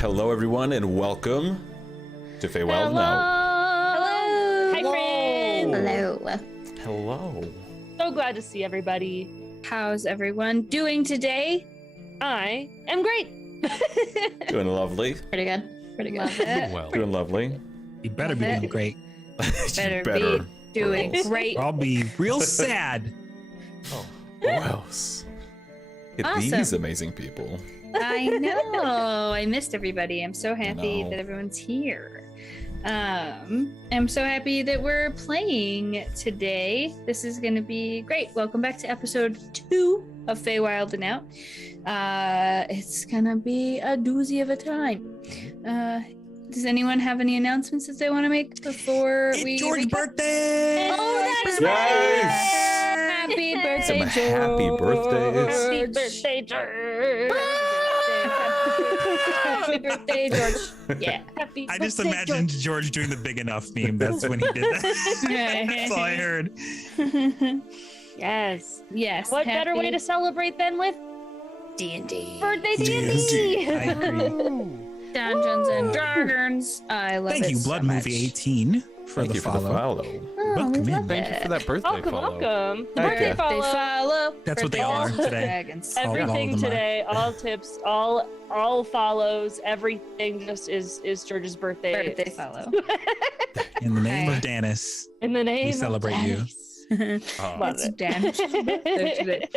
Hello, everyone, and welcome to Feywild Hello. Now. Hello. Hi, friends. Hello. Hello. So glad to see everybody. How's everyone doing today? I am great. Doing lovely. Pretty good. Pretty good. Love it. Well, Doing lovely. you better be Love doing it. great. Better better. be doing girls. great. I'll be real sad. Oh, who else? Hit Awesome. these amazing people. I know. I missed everybody. I'm so happy know. that everyone's here. I'm so happy that we're playing today. This is going to be great. Welcome back to episode 2 of Feywild and Out. It's going to be a doozy of a time. Does anyone have any announcements that they want to make before It's we George's recap? birthday! Oh, that's Yes! right! Happy birthday, Some George! happy birthdays. Happy birthday, George. Happy birthday, George! Yeah. Happy I just birthday, imagined George doing the big enough meme. That's when he did that. That's all I heard. George. Yes. Yes. What better way to celebrate than with D&D? birthday D&D. D&D? I agree. Dungeons and Dragons. I love it. Thank you, Blood so Movie much. 18, for Thank the you for the follow. follow. Oh, Welcome we in. love Thank you it. for that birthday Welcome, follow. welcome. The Heck birthday yeah. They follow. follow. That's what they Birthday are follow. today. Dragons. All of Everything them are. today, all tips, all follows, everything just is George's birthday. Birthday follow. In the name Okay. of Danis. In the name We celebrate of you. Dennis. Oh, Love It's it. Dan's birthday today.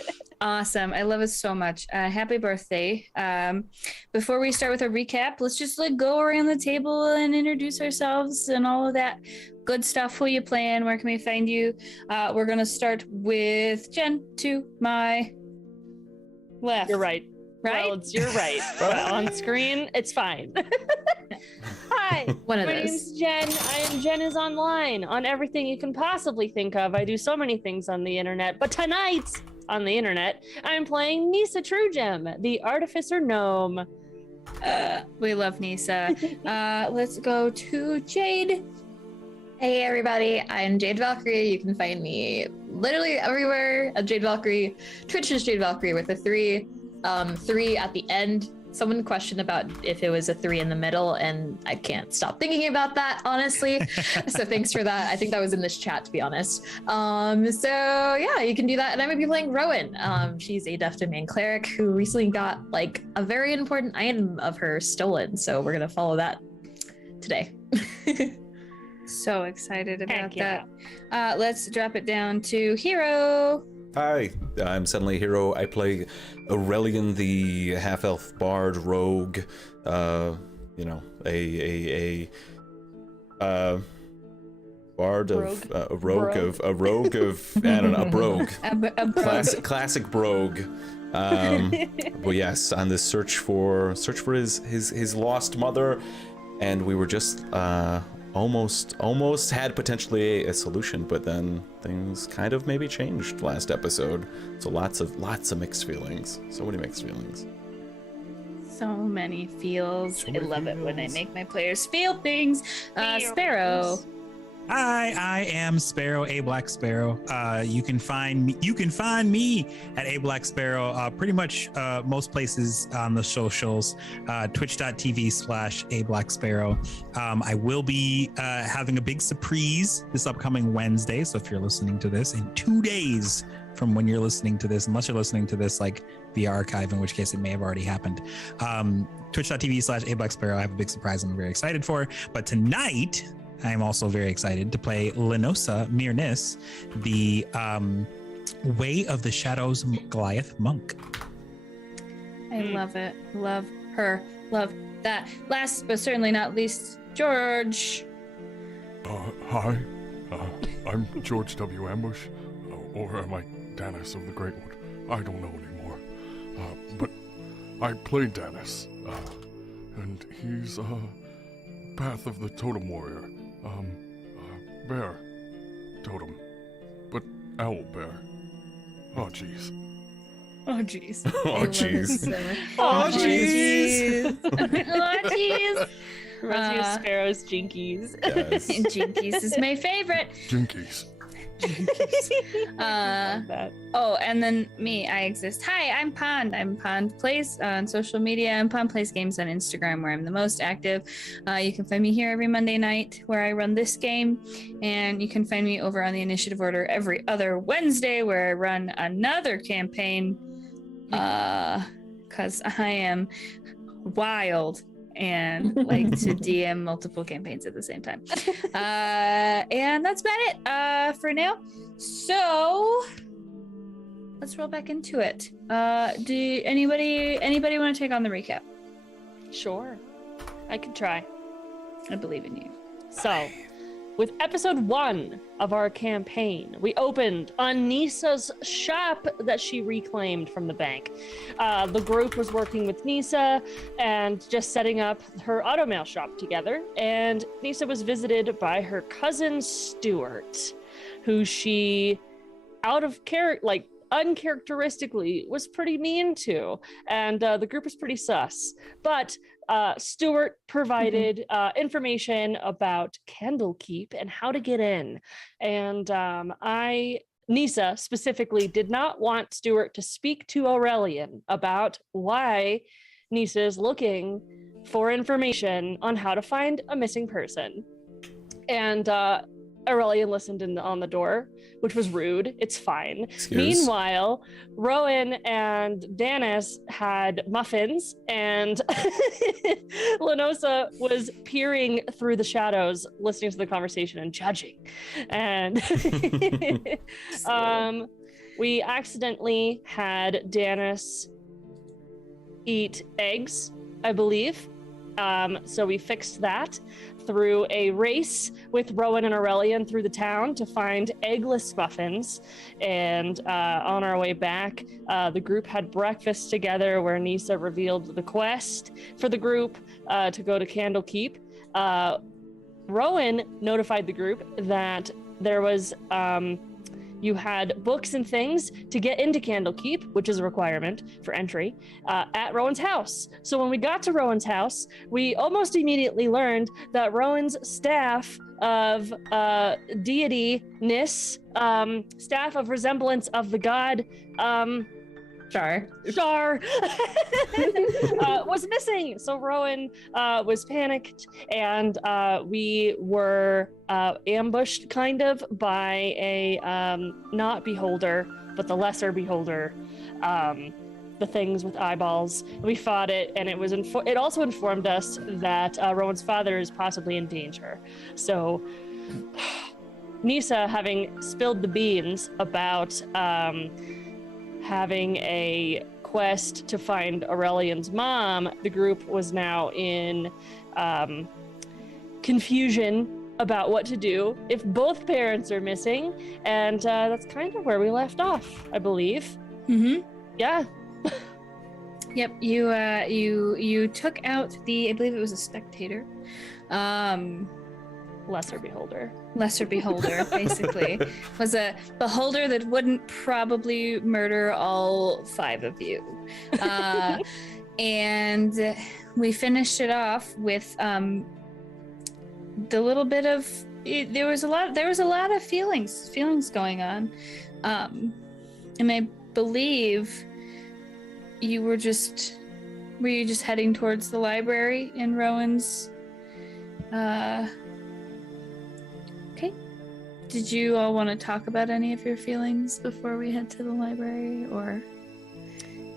Awesome. I love it so much. Happy birthday. Before we start with a recap, let's just go around the table and introduce ourselves and all of that good stuff. Who you playing? Where can we find you? We're going to start with Jen to my left. You're right. Right? Well, you're right. Well, on screen, it's fine. Hi, One of my those. name's Jen. I am Jen is online on everything you can possibly think of. I do so many things on the internet, but tonight on the internet, I'm playing Nisa Truegem, the Artificer Gnome. We love Nisa. Let's go to Jade. Hey everybody, I'm Jade Valkyrie. You can find me literally everywhere at Jade Valkyrie. Twitch is Jade Valkyrie with a 3. 3 at the end. Someone questioned about if it was a 3 in the middle, and I can't stop thinking about that, honestly. So thanks for that. I think that was in this chat, to be honest. So yeah, you can do that. And I'm gonna be playing Rowan. She's a Deaf Domain cleric who recently got like a very important item of her stolen. So we're gonna follow that today. So excited about Heck yeah. that. Let's drop it down to Hero. Hi, I'm Suddenly Hero. I play Aurelian, the half-elf bard rogue. You know, a bard of a rogue of I don't know, a brogue. Classic brogue. Well, yes, on this search for his lost mother, and we were just almost had potentially a solution, but then things kind of maybe changed last episode. So lots of mixed feelings. So many mixed feelings. So many feels. So I many love it when I feels. make my players feel things. Sparrow. Hi, I am Sparrow, A Black Sparrow. You can find me at A Black Sparrow. Pretty much most places on the socials. Twitch.tv/A Black Sparrow. I will be having a big surprise this upcoming Wednesday. So if you're listening to this in 2 days from when you're listening to this, unless you're listening to this like via archive, in which case it may have already happened. Twitch.tv/A Black Sparrow. I have a big surprise I'm very excited for. But tonight, I am also very excited to play Lenosa Mirnis, the Way of the Shadows Goliath monk. I love it. Love her. Love that. Last but certainly not least, George. Hi, I'm George W. Ambush, or am I Danis of the Great Wood? I don't know anymore. But I play Danis, and he's Path of the Totem Warrior, bear totem, but owl bear. Oh jeez. Oh, jeez. Oh, jeez. Oh, jeez. Oh, jeez. Reminds me of Sparrow's Jinkies. Yes. Jinkies is my favorite. Jinkies. Oh, and then me, I exist. Hi, I'm Pond. I'm Pond Plays on social media. I'm Pond Plays Games on Instagram, where I'm the most active. You can find me here every Monday night, where I run this game, and you can find me over on the Initiative Order every other Wednesday, where I run another campaign. Because I am wild and like to DM multiple campaigns at the same time. And that's about it for now. So let's roll back into it. Do anybody want to take on the recap? Sure. I can try. I believe in you. So, with episode 1 of our campaign, we opened on Nisa's shop that she reclaimed from the bank. The group was working with Nisa and just setting up her automail shop together. And Nisa was visited by her cousin Stuart, who she, out of character, like uncharacteristically, was pretty mean to. And the group was pretty sus. But Stuart provided information about Candlekeep and how to get in. And Nisa specifically did not want Stuart to speak to Aurelian about why Nisa is looking for information on how to find a missing person. And Aurelian listened on the door, which was rude. It's fine. Excuse. Meanwhile, Rowan and Danis had muffins, and Lenosa was peering through the shadows, listening to the conversation and judging. And we accidentally had Danis eat eggs, I believe. So we fixed that through a race with Rowan and Aurelian through the town to find eggless muffins. And on our way back, the group had breakfast together where Nisa revealed the quest for the group to go to Candlekeep. Rowan notified the group that there was you had books and things to get into Candlekeep, which is a requirement for entry, at Rowan's house. So when we got to Rowan's house, we almost immediately learned that Rowan's staff of deity-ness, staff of resemblance of the god, Shar was missing. So Rowan was panicked, and we were ambushed kind of by a not beholder, but the lesser beholder, the things with eyeballs. We fought it, and it also informed us that Rowan's father is possibly in danger. So Nisa, having spilled the beans about having a quest to find Aurelian's mom, the group was now in confusion about what to do if both parents are missing, and that's kind of where we left off, I believe. Mm-hmm. Yeah. Yep. You took out I believe it was a spectator. Lesser beholder, basically. Was a beholder that wouldn't probably murder all 5 of you. And we finished it off with the little bit of there was a lot of feelings going on. And I believe were you just heading towards the library in Rowan's okay. Did you all want to talk about any of your feelings before we head to the library, or?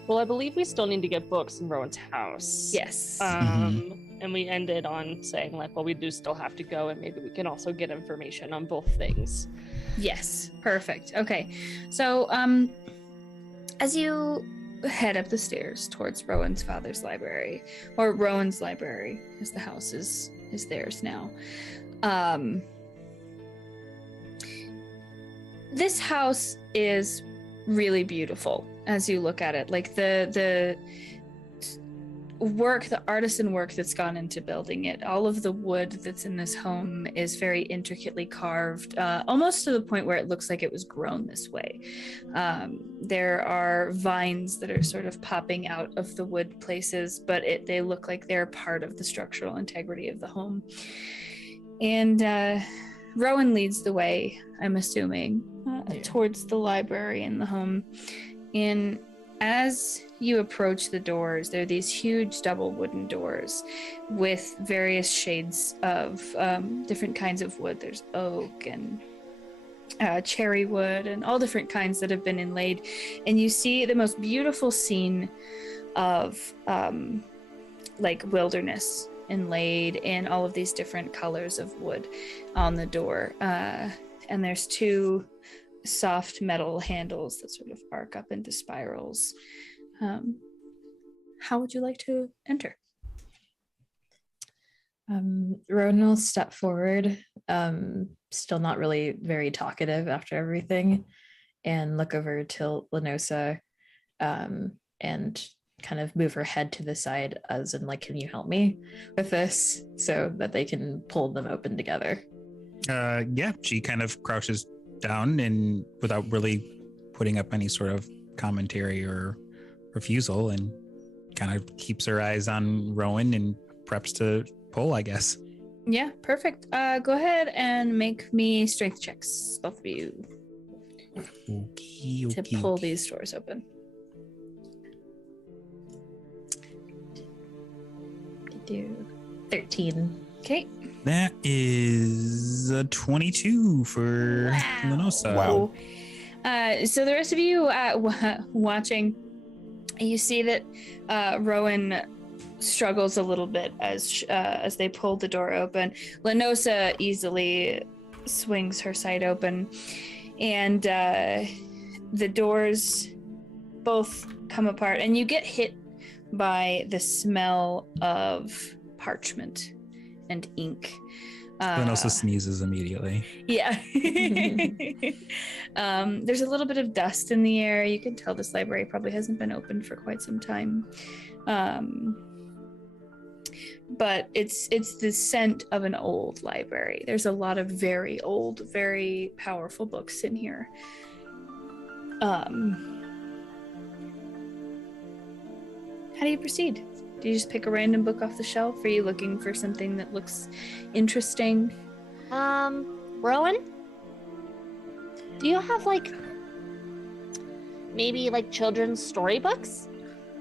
Well, I believe we still need to get books in Rowan's house. Yes. And we ended on saying, like, well, we do still have to go, and maybe we can also get information on both things. Yes. Perfect. Okay. So, as you head up the stairs towards Rowan's father's library, or Rowan's library, as the house is theirs now, this house is really beautiful as you look at it. Like the work, the artisan work that's gone into building it, all of the wood that's in this home is very intricately carved, almost to the point where it looks like it was grown this way. There are vines that are sort of popping out of the wood places, but they look like they're part of the structural integrity of the home. And Rowan leads the way, I'm assuming, towards the library and the home. And as you approach the doors, there are these huge double wooden doors with various shades of different kinds of wood. There's oak and cherry wood and all different kinds that have been inlaid. And you see the most beautiful scene of like wilderness inlaid in all of these different colors of wood on the door. And there's two soft metal handles that sort of arc up into spirals. How would you like to enter? Rowan will step forward, still not really very talkative after everything, and look over to Lenosa, and kind of move her head to the side as in like, can you help me with this, so that they can pull them open together. Yeah, she kind of crouches down and without really putting up any sort of commentary or refusal, and kind of keeps her eyes on Rowan and preps to pull, I guess. Yeah, perfect. Go ahead and make me strength checks, both of you, Okay. to pull these doors open. Do 13. Okay. That is a 22 for Lenosa. Wow. So the rest of you watching, you see that Rowan struggles a little bit as they pull the door open. Lenosa easily swings her side open, and the doors both come apart, and you get hit by the smell of parchment and ink. Lenosa sneezes immediately. Yeah. There's a little bit of dust in the air. You can tell this library probably hasn't been open for quite some time. But it's the scent of an old library. There's a lot of very old, very powerful books in here. How do you proceed? Do you just pick a random book off the shelf? Are you looking for something that looks interesting? Rowan? Do you have maybe children's storybooks?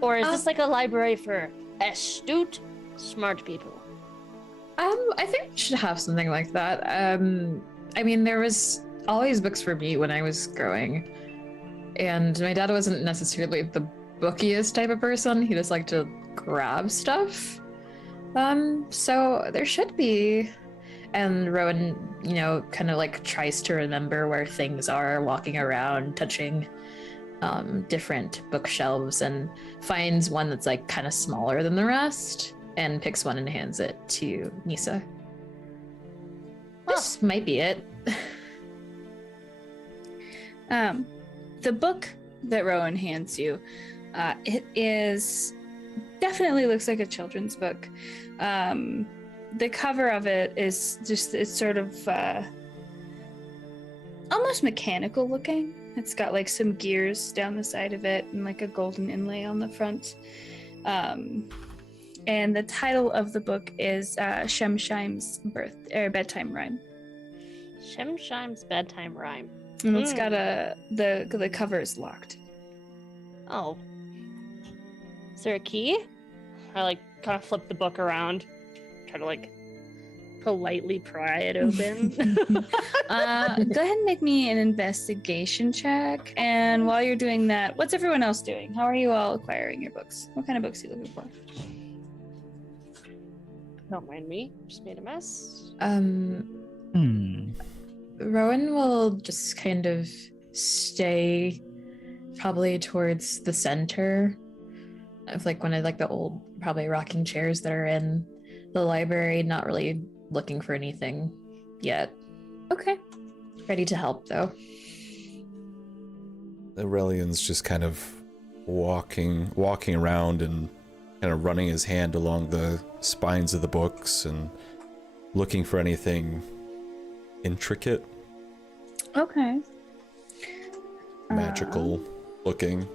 Or is this a library for astute, smart people? I think we should have something like that. I mean, there was always books for me when I was growing, and my dad wasn't necessarily the bookiest type of person. He just liked to grab stuff. So there should be. And Rowan, kind of tries to remember where things are, walking around, touching different bookshelves, and finds one that's kind of smaller than the rest, and picks one and hands it to Nisa. This might be it. The book that Rowan hands you, it is definitely looks like a children's book. The cover of it is it's sort of almost mechanical looking. It's got some gears down the side of it and a golden inlay on the front. And the title of the book is Shemshime's Bedtime Rhyme. Shemshime's Bedtime Rhyme. And it's got the cover is locked. Oh. Is there a key? I kind of flip the book around. Try to politely pry it open. Go ahead and make me an investigation check. And while you're doing that, what's everyone else doing? How are you all acquiring your books? What kind of books are you looking for? Don't mind me. Just made a mess. Rowan will just kind of stay probably towards the center of one of the old, probably rocking chairs that are in the library, not really looking for anything yet. Okay. Ready to help though. Aurelian's just kind of walking around and kind of running his hand along the spines of the books and looking for anything intricate. Okay. Magical looking.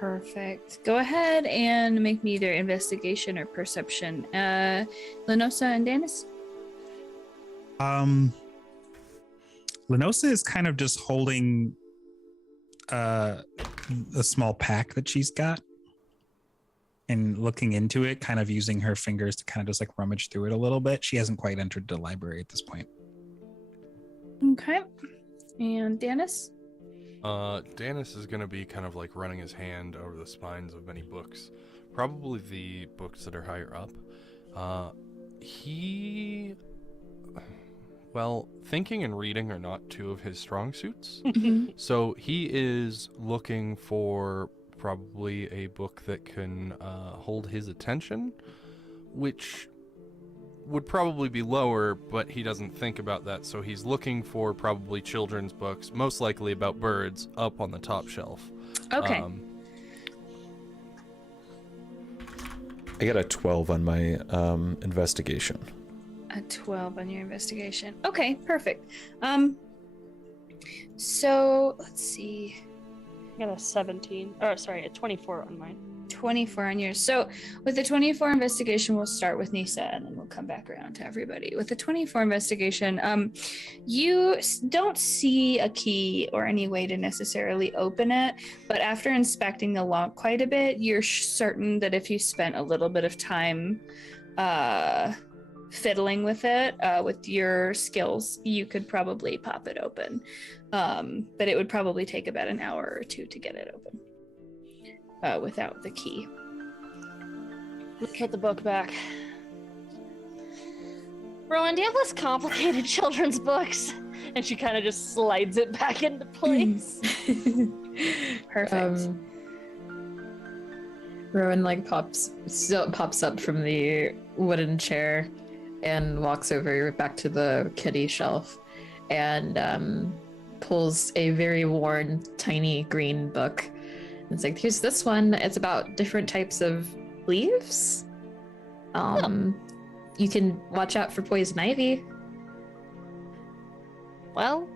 Perfect. Go ahead and make me either investigation or perception. Lenosa and Danis? Lenosa is kind of just holding a small pack that she's got and looking into it, kind of using her fingers to kind of just like rummage through it a little bit. She hasn't quite entered the library at this point. Okay. And Dennis? Dennis is going to be kind of like running his hand over the spines of many books, probably the books that are higher up. Well, thinking and reading are not two of his strong suits. So he is looking for probably a book that can hold his attention, which would probably be lower, but he doesn't think about that. So he's looking for probably children's books, most likely about birds, up on the top shelf. Okay. I got a 12 on my investigation. A 12 on your investigation. Okay, perfect. So let's see. I got a 17. Or sorry, a 24 on mine. 24 on yours. So with the 24 investigation, we'll start with Nisa and then we'll come back around to everybody. With the 24 investigation, you don't see a key or any way to necessarily open it, but after inspecting the lock quite a bit, you're certain that if you spent a little bit of time fiddling with it with your skills, you could probably pop it open. But it would probably take about an hour or two to get it open. Without the key. Let's put the book back. Rowan, do you have less complicated children's books? And she kind of just slides it back into place. Perfect. Rowan like pops up from the wooden chair and walks over back to the kitty shelf and pulls a very worn, tiny green book. It's like, here's this one. It's about different types of leaves. You can watch out for poison ivy. Well,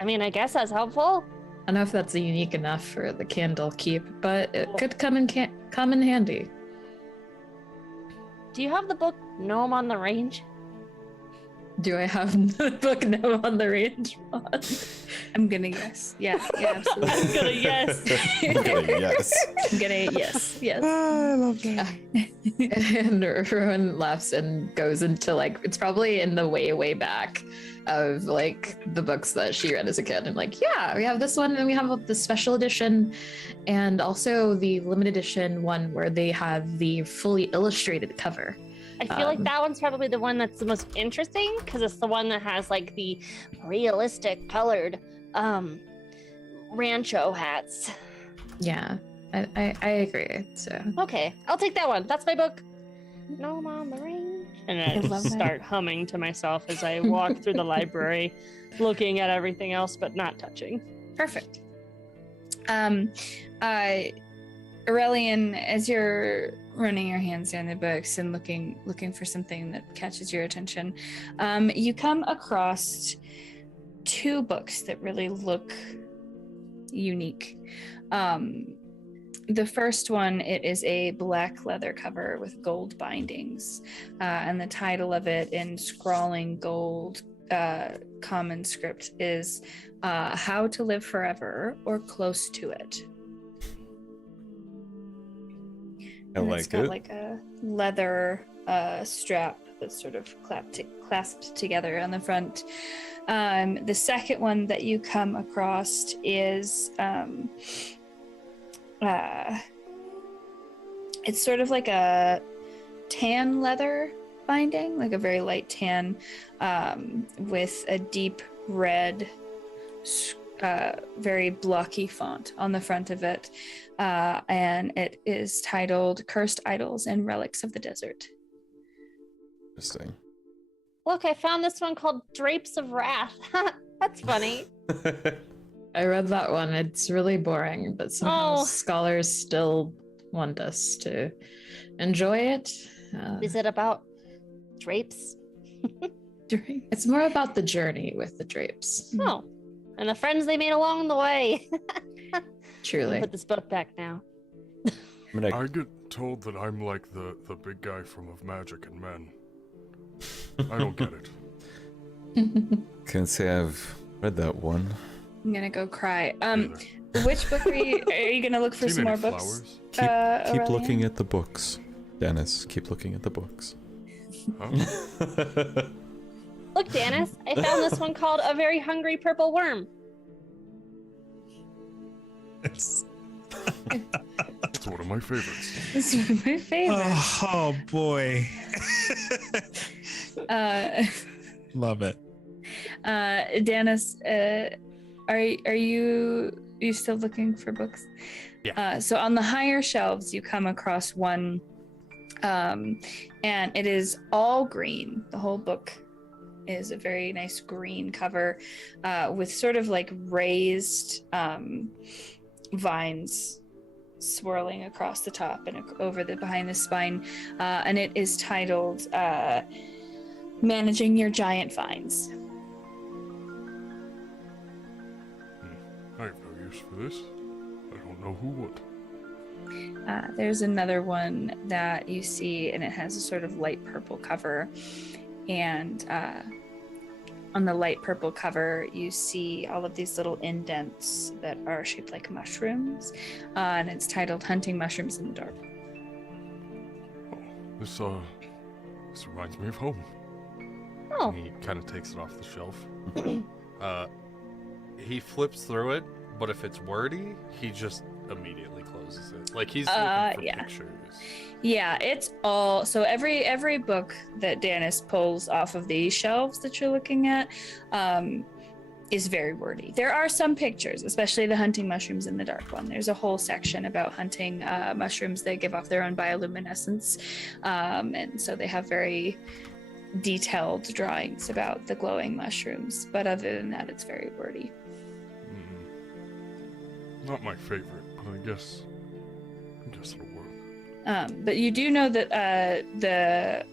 I mean, I guess that's helpful. I don't know if that's unique enough for the candle keep, but it could come in handy. Do you have the book Gnome on the Range? Do I have the book now on the range? I'm gonna yes. Yeah, absolutely. I'm gonna yes. I'm gonna yes. I'm gonna yes. I love that. And Rowan laughs and goes into like, it's probably in the way back of like the books that she read as a kid. And like, yeah, we have this one and we have the special edition and also the limited edition one where they have the fully illustrated cover. I feel like that one's probably the one that's the most interesting because it's the one that has like the realistic colored rancho hats. Yeah, I agree. So okay, I'll take that one. That's my book. Gnome on the Range. And I just start humming to myself as I walk through the library, looking at everything else but not touching. Perfect. Aurelian, as you're running your hands down the books and looking for something that catches your attention, you come across two books that really look unique. The first one, it is a black leather cover with gold bindings, and the title of it in scrawling gold common script is How to Live Forever or Close to It. It's got like a leather strap that's sort of clasped together on the front. The second one that you come across is it's sort of like a tan leather binding, like a very light tan, with a deep red very blocky font on the front of it, and it is titled Cursed Idols and Relics of the Desert. Interesting. Look, I found this one called Drapes of Wrath. That's funny. I read that one. It's really boring, but somehow scholars still want us to enjoy it. Is it about drapes? It's more about the journey with the drapes. Oh, and the friends they made along the way. Truly. I'll put this book back now. I get told that I'm like the big guy from Of Magic and Men. I don't get it. Can't say I've read that one. I'm gonna go cry. Which book are you gonna look for some more books? Keep looking at the books, Dennis. Keep looking at the books. Huh? Look, Dennis, I found this one called A Very Hungry Purple Worm. It's one of my favorites. This is one of my favorites. Oh boy. Love it. Dennis, are you still looking for books? Yeah. So on the higher shelves, you come across one, and it is all green. The whole book is a very nice green cover, with sort of like raised vines swirling across the top and over the behind the spine, and it is titled "Managing Your Giant Vines." I have no use for this. I don't know who would. There's another one that you see, and it has a sort of light purple cover. And on the light purple cover, you see all of these little indents that are shaped like mushrooms. And it's titled Hunting Mushrooms in the Dark. Oh, this reminds me of home. Oh. He kind of takes it off the shelf. He flips through it, but if it's wordy, he just immediately closes it. Like he's looking for pictures. Yeah, it's all so every book that Dennis pulls off of these shelves that you're looking at is very wordy. There are some pictures, especially the hunting mushrooms in the dark one. There's a whole section about hunting mushrooms that give off their own bioluminescence, and so they have very detailed drawings about the glowing mushrooms. But other than that, it's very wordy. Not my favorite, but I guess it'll work. But you do know that the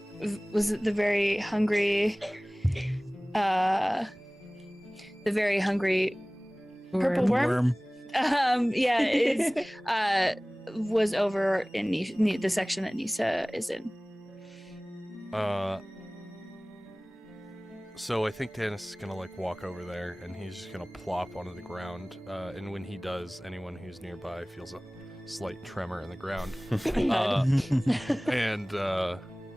very hungry purple worm. Was over in the section that Nisa is in. So I think Dennis is gonna like walk over there, and he's just gonna plop onto the ground. And when he does, anyone who's nearby feels a slight tremor in the ground. And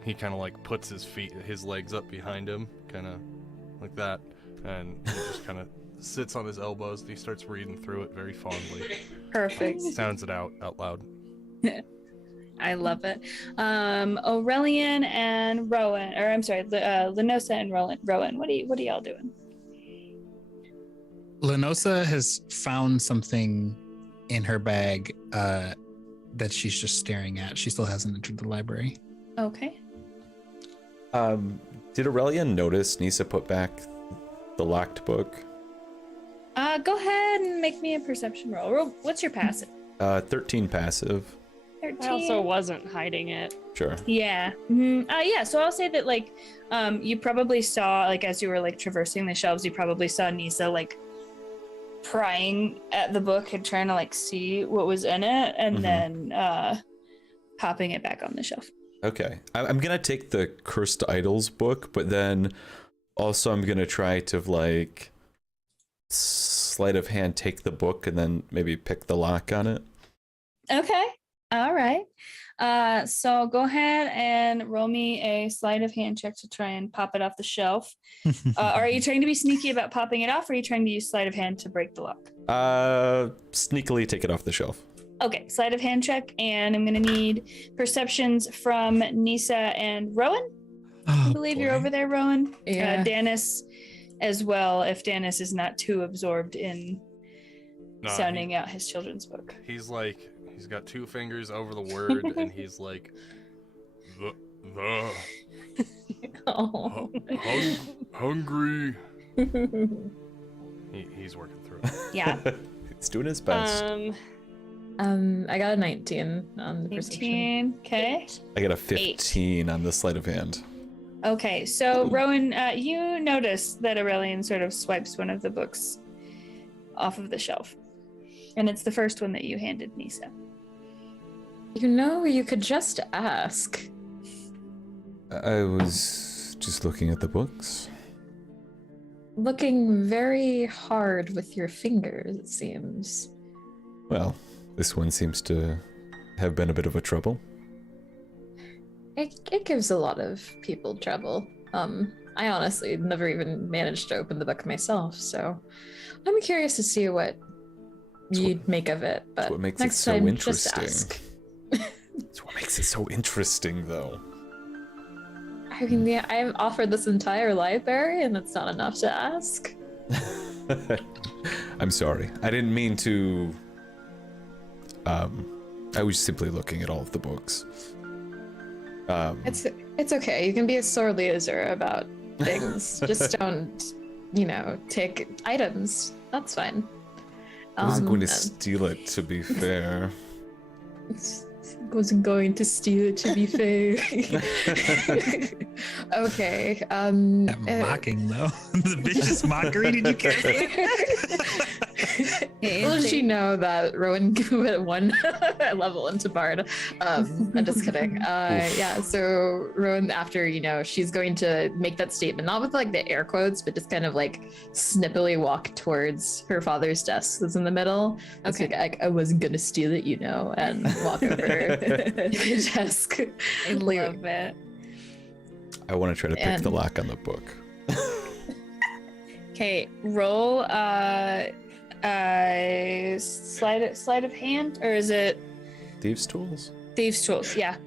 he kind of like puts his legs up behind him, kind of like that, and he just kind of sits on his elbows. And he starts reading through it very fondly. Perfect. Sounds it out loud. I love it. Aurelian and Rowan, or I'm sorry, Lenosa and Rowan. What are y'all doing? Lenosa has found something in her bag that she's just staring at. She still hasn't entered the library. Okay. Did Aurelian notice Nisa put back the locked book? Go ahead and make me a perception roll. What's your passive? 13 passive. 13. I also wasn't hiding it. Sure. Yeah. Yeah. So I'll say that, like, you probably saw, like, as you were like traversing the shelves, you probably saw Nisa like prying at the book and trying to like see what was in it, and then popping it back on the shelf. Okay. I'm gonna take the Cursed Idols book, but then also I'm gonna try to like sleight of hand take the book and then maybe pick the lock on it. Okay. All right. So go ahead and roll me a sleight of hand check to try and pop it off the shelf. Are you trying to be sneaky about popping it off, or are you trying to use sleight of hand to break the lock? Sneakily take it off the shelf. Okay, sleight of hand check, and I'm gonna need perceptions from Nisa and Rowan. I believe you're over there, Rowan. Yeah. Dennis as well, if Dennis is not too absorbed in sounding out his children's book. He's like, he's got two fingers over the word, and he's like, hungry. He's working through it. Yeah. He's doing his best. I got a 19 on the perception. 18. Okay. I got a 15 on the sleight of hand. Okay, so Rowan, you notice that Aurelian sort of swipes one of the books off of the shelf, and it's the first one that you handed Nisa. You know, you could just ask. I was just looking at the books. looking very hard with your fingers, it seems. Well, this one seems to have been a bit of a trouble. It gives a lot of people trouble. I honestly never even managed to open the book myself, so I'm curious to see what you'd make of it. But that's what makes next it so time, interesting. just ask. That's what makes it so interesting, though. I mean, yeah, I've offered this entire library, and it's not enough to ask. I'm sorry. I didn't mean to. I was simply looking at all of the books. It's okay. You can be a sore loser about things. Just don't, take items. That's fine. I wasn't going to steal it, to be fair. Wasn't going to steal it, to be fair. Okay. That mocking though. The vicious mockery, did you catch it? Little did she know that Rowan went 1 level into Bard. I'm just kidding. Yeah, so Rowan, after, she's going to make that statement, not with like the air quotes, but just kind of like snippily walk towards her father's desk that's in the middle. Okay. Like, I wasn't going to steal it, and walk over to the desk. I love it. I want to try to pick the lock on the book. Okay, roll sleight of hand, or is it Thieves' tools? Thieves' tools? Yeah.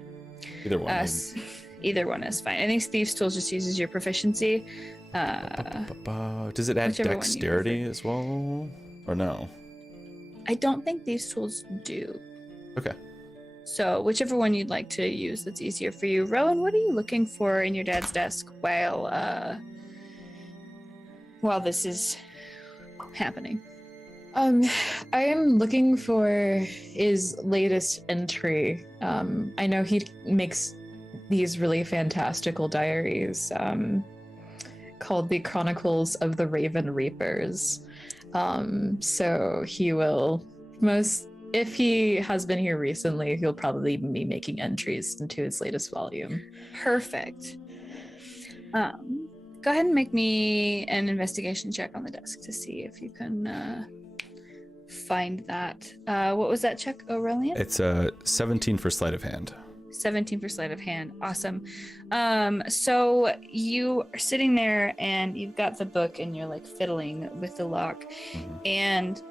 Either one. Either one is fine. I think Thieves' tools just uses your proficiency. Does it add dexterity as well, or no? I don't think Thieves' tools do. Okay. So whichever one you'd like to use that's easier for you. Rowan, what are you looking for in your dad's desk while this is happening? I am looking for his latest entry. I know he makes these really fantastical diaries called the Chronicles of the Raven Reapers. So he will if he has been here recently, he'll probably be making entries into his latest volume. Perfect. Go ahead and make me an investigation check on the desk to see if you can find that. What was that check, Aurelian? It's 17 for sleight of hand. 17 for sleight of hand. Awesome. So you are sitting there and you've got the book and you're like fiddling with the lock. Mm-hmm. And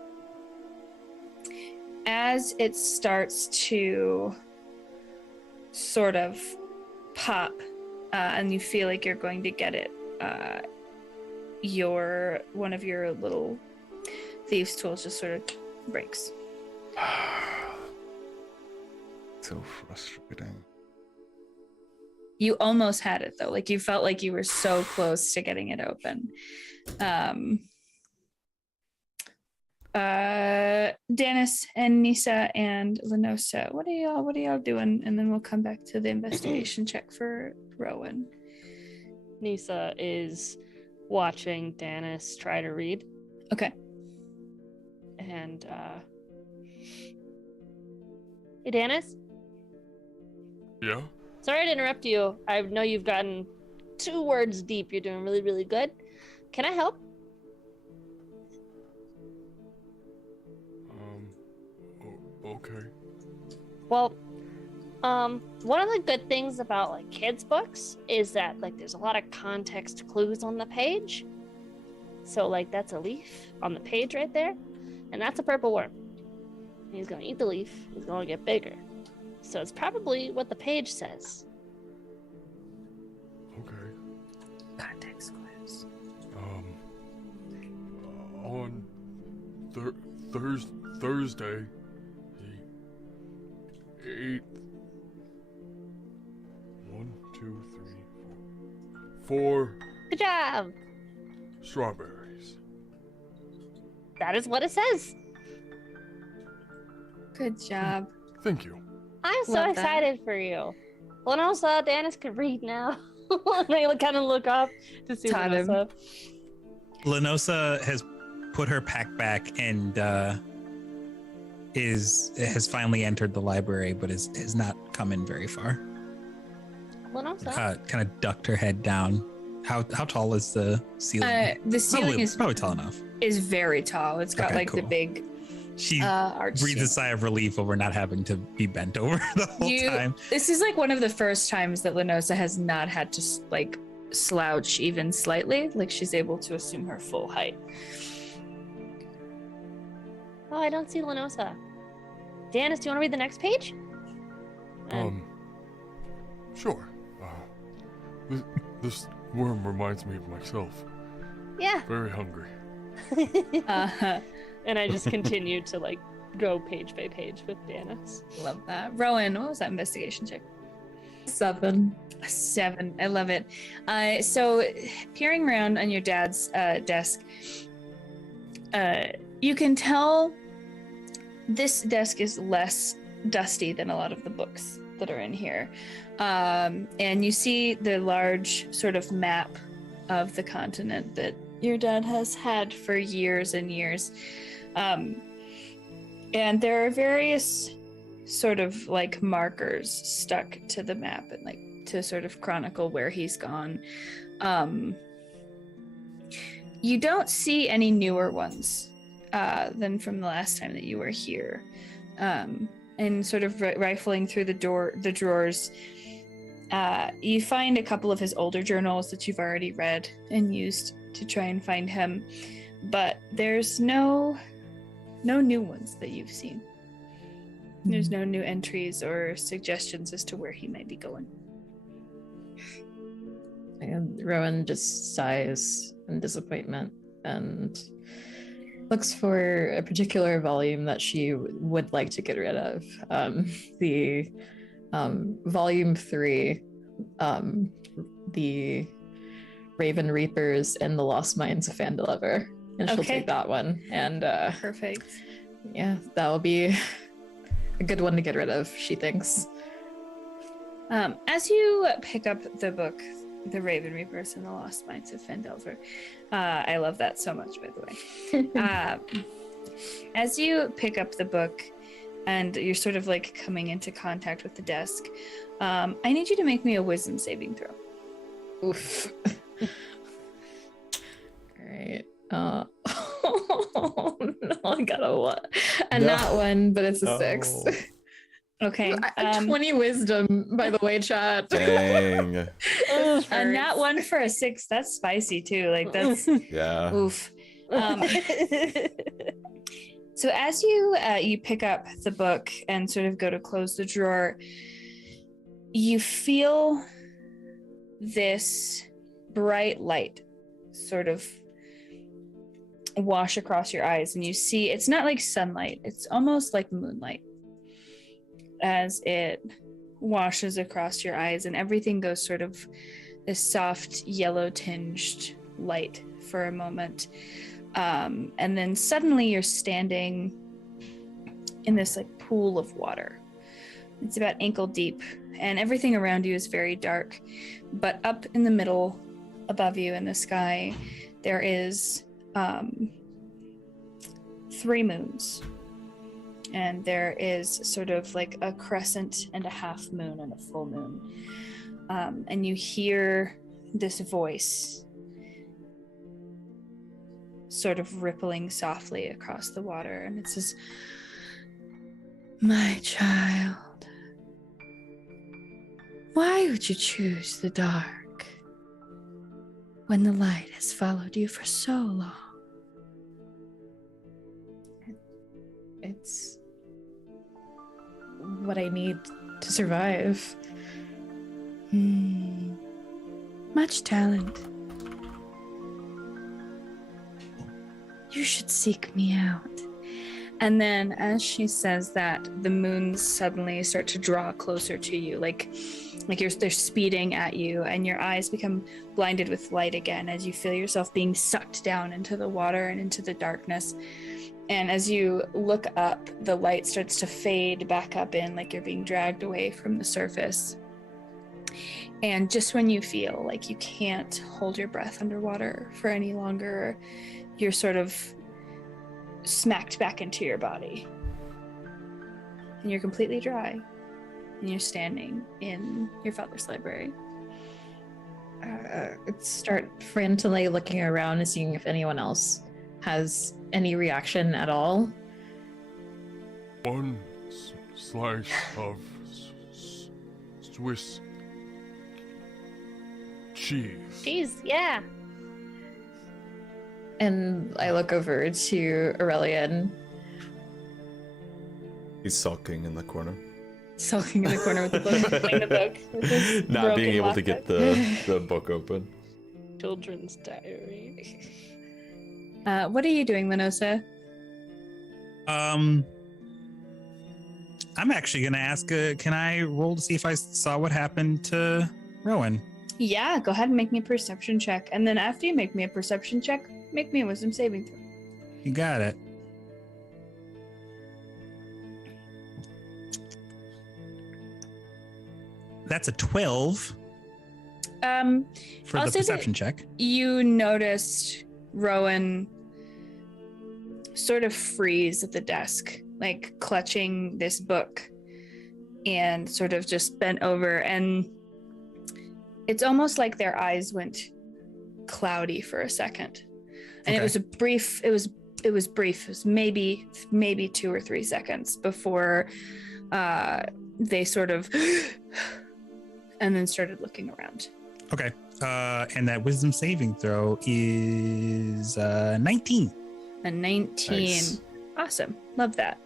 as it starts to sort of pop and you feel like you're going to get it, one of your little thieves' tools just sort of breaks. So frustrating. You almost had it though. Like you felt like you were so close to getting it open. Dennis and Nisa and Lenosa, what are y'all doing? And then we'll come back to the investigation check for Rowan. Nisa is watching Dennis try to read. Okay. And hey Dennis? Yeah? Sorry to interrupt you. I know you've gotten 2 words deep. You're doing really, really good. Can I help? Okay. Well, one of the good things about like kids' books is that like there's a lot of context clues on the page. So like that's a leaf on the page right there, and that's a purple worm. He's gonna eat the leaf. He's gonna get bigger. So it's probably what the page says. Okay. Context clues. On Thursday, he ate 1, 2, 3, 4 Good job. strawberries. That is what it says. Good job. Thank you. I'm so Love excited for you. Lenosa, Dennis could read now. And I kind of look up to see Taught him. Lenosa. Lenosa has put her pack back and has finally entered the library, but has not come in very far. Lenosa. Kind of ducked her head down How tall is the ceiling? The ceiling is probably tall enough. Is very tall. It's got Okay, the cool. big She arch breathes a ceiling. sigh of relief over not having to be bent over the whole time. This is like one of the first times that Lenosa has not had to like slouch even slightly. Like she's able to assume her full height. Oh, I don't see Lenosa. Danis, do you want to read the next page? Sure. This worm reminds me of myself. Yeah. Very hungry. And I just continue to like go page by page with Danis. Love that. Rowan, what was that investigation check? 7. 7. I love it. So peering around on your dad's desk, you can tell this desk is less dusty than a lot of the books that are in here. And you see the large sort of map of the continent that your dad has had for years and years. And there are various sort of like markers stuck to the map and like to sort of chronicle where he's gone. You don't see any newer ones than from the last time that you were here. And sort of rifling through the drawers, you find a couple of his older journals that you've already read and used to try and find him, but there's no new ones that you've seen. There's no new entries or suggestions as to where he might be going. And Rowan just sighs in disappointment and looks for a particular volume that she would like to get rid of. The volume 3, the Raven Reapers and the Lost Mines of Phandelver. And she'll take that one. And Perfect. yeah, that'll be a good one to get rid of, she thinks. As you pick up the book, The Raven Reapers and the Lost Mines of Phandelver, I love that so much, by the way. As you pick up the book and you're sort of like coming into contact with the desk, I need you to make me a wisdom saving throw. Oof. All right. Oh no, I got a what? Not one, but it's a 6. Okay. 20 wisdom, by the way, chat. Dang. And not one for a 6. That's spicy too. Like that's Yeah. oof. So as you pick up the book and sort of go to close the drawer, you feel this bright light sort of wash across your eyes, and you see it's not like sunlight, it's almost like moonlight as it washes across your eyes, and everything goes sort of this soft yellow tinged light for a moment, and then suddenly you're standing in this like pool of water. It's about ankle deep, and everything around you is very dark, but up in the middle above you in the sky there is 3 moons, and there is sort of like a crescent and a half moon and a full moon, and you hear this voice sort of rippling softly across the water, and it says, "My child, why would you choose the dark when the light has followed you for so long?" It's what I need to survive. Much talent. You should seek me out. And then as she says that, the moons suddenly start to draw closer to you, like they're speeding at you, and your eyes become blinded with light again as you feel yourself being sucked down into the water and into the darkness. And as you look up, the light starts to fade back up in, like you're being dragged away from the surface. And just when you feel like you can't hold your breath underwater for any longer, you're sort of smacked back into your body. And you're completely dry. And you're standing in your father's library. start frantically looking around and seeing if anyone else has any reaction at all. One slice of Swiss cheese. Cheese, yeah. And I look over to Aurelian, He's sulking in the corner. sulking in the corner with the book. Playing the book with his Not being broken able to get the book open. children's diary. What are you doing, Lenosa? I'm actually gonna ask. Can I roll to see if I saw what happened to Rowan? Yeah, go ahead and make me a perception check. And then after you make me a perception check, make me a wisdom saving throw. You got it. That's a 12 for I'll the say that perception check. you noticed Rowan sort of freeze at the desk, like clutching this book and sort of just bent over, and it's almost like their eyes went cloudy for a second. And Okay. it was brief. It was maybe 2 or 3 seconds before they sort of and then started looking around. Okay. And that wisdom saving throw is 19. A 19. Nice. Awesome. Love that.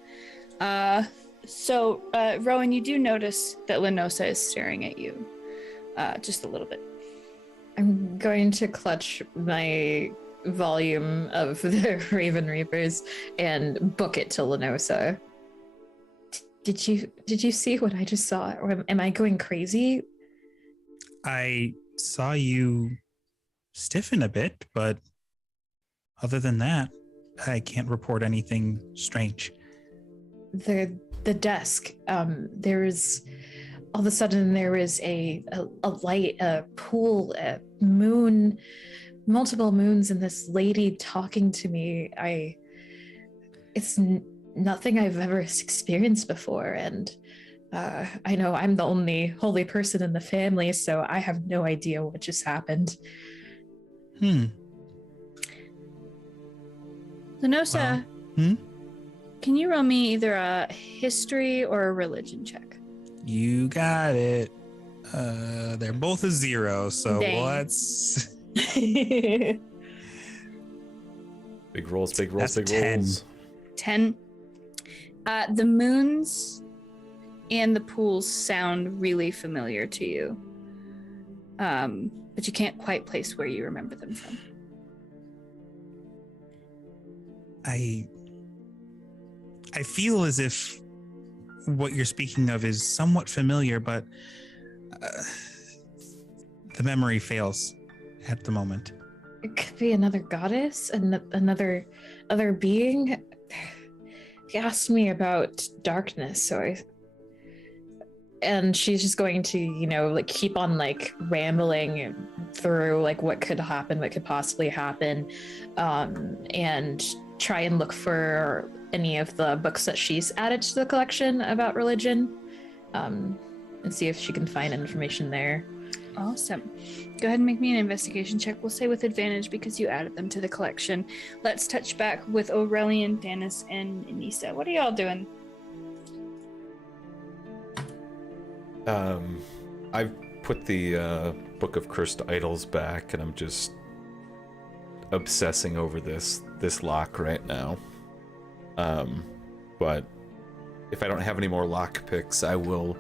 So, Rowan, you do notice that Lenosa is staring at you just a little bit. I'm going to clutch my volume of the Raven Reapers and book it to Lenosa. Did you see what I just saw? Or am I going crazy? I saw you stiffen a bit, but other than that, I can't report anything strange. The desk. There is all of a sudden there is a light, a pool, a moon, multiple moons, and this lady talking to me. It's nothing I've ever experienced before, and I know I'm the only holy person in the family, so I have no idea what just happened. Lenosa, Hmm? can you roll me either a history or a religion check? You got it. They're both a 0, so Dang. let's. Big rolls, big rolls, That's big 10. rolls. 10. The moons and the pools sound really familiar to you, but you can't quite place where you remember them from. I feel as if what you're speaking of is somewhat familiar, but the memory fails at the moment. It could be another goddess, another being. He asked me about darkness, and she's just going to, keep on rambling through what could happen, what could possibly happen, and try and look for any of the books that she's added to the collection about religion, and see if she can find information there. Awesome. Go ahead and make me an investigation check. We'll say with advantage because you added them to the collection. Let's touch back with Aurelian, Danis, and Anissa. What are y'all doing? I've put the Book of Cursed Idols back, and I'm just obsessing over this lock right now. But if I don't have any more lock picks, I will.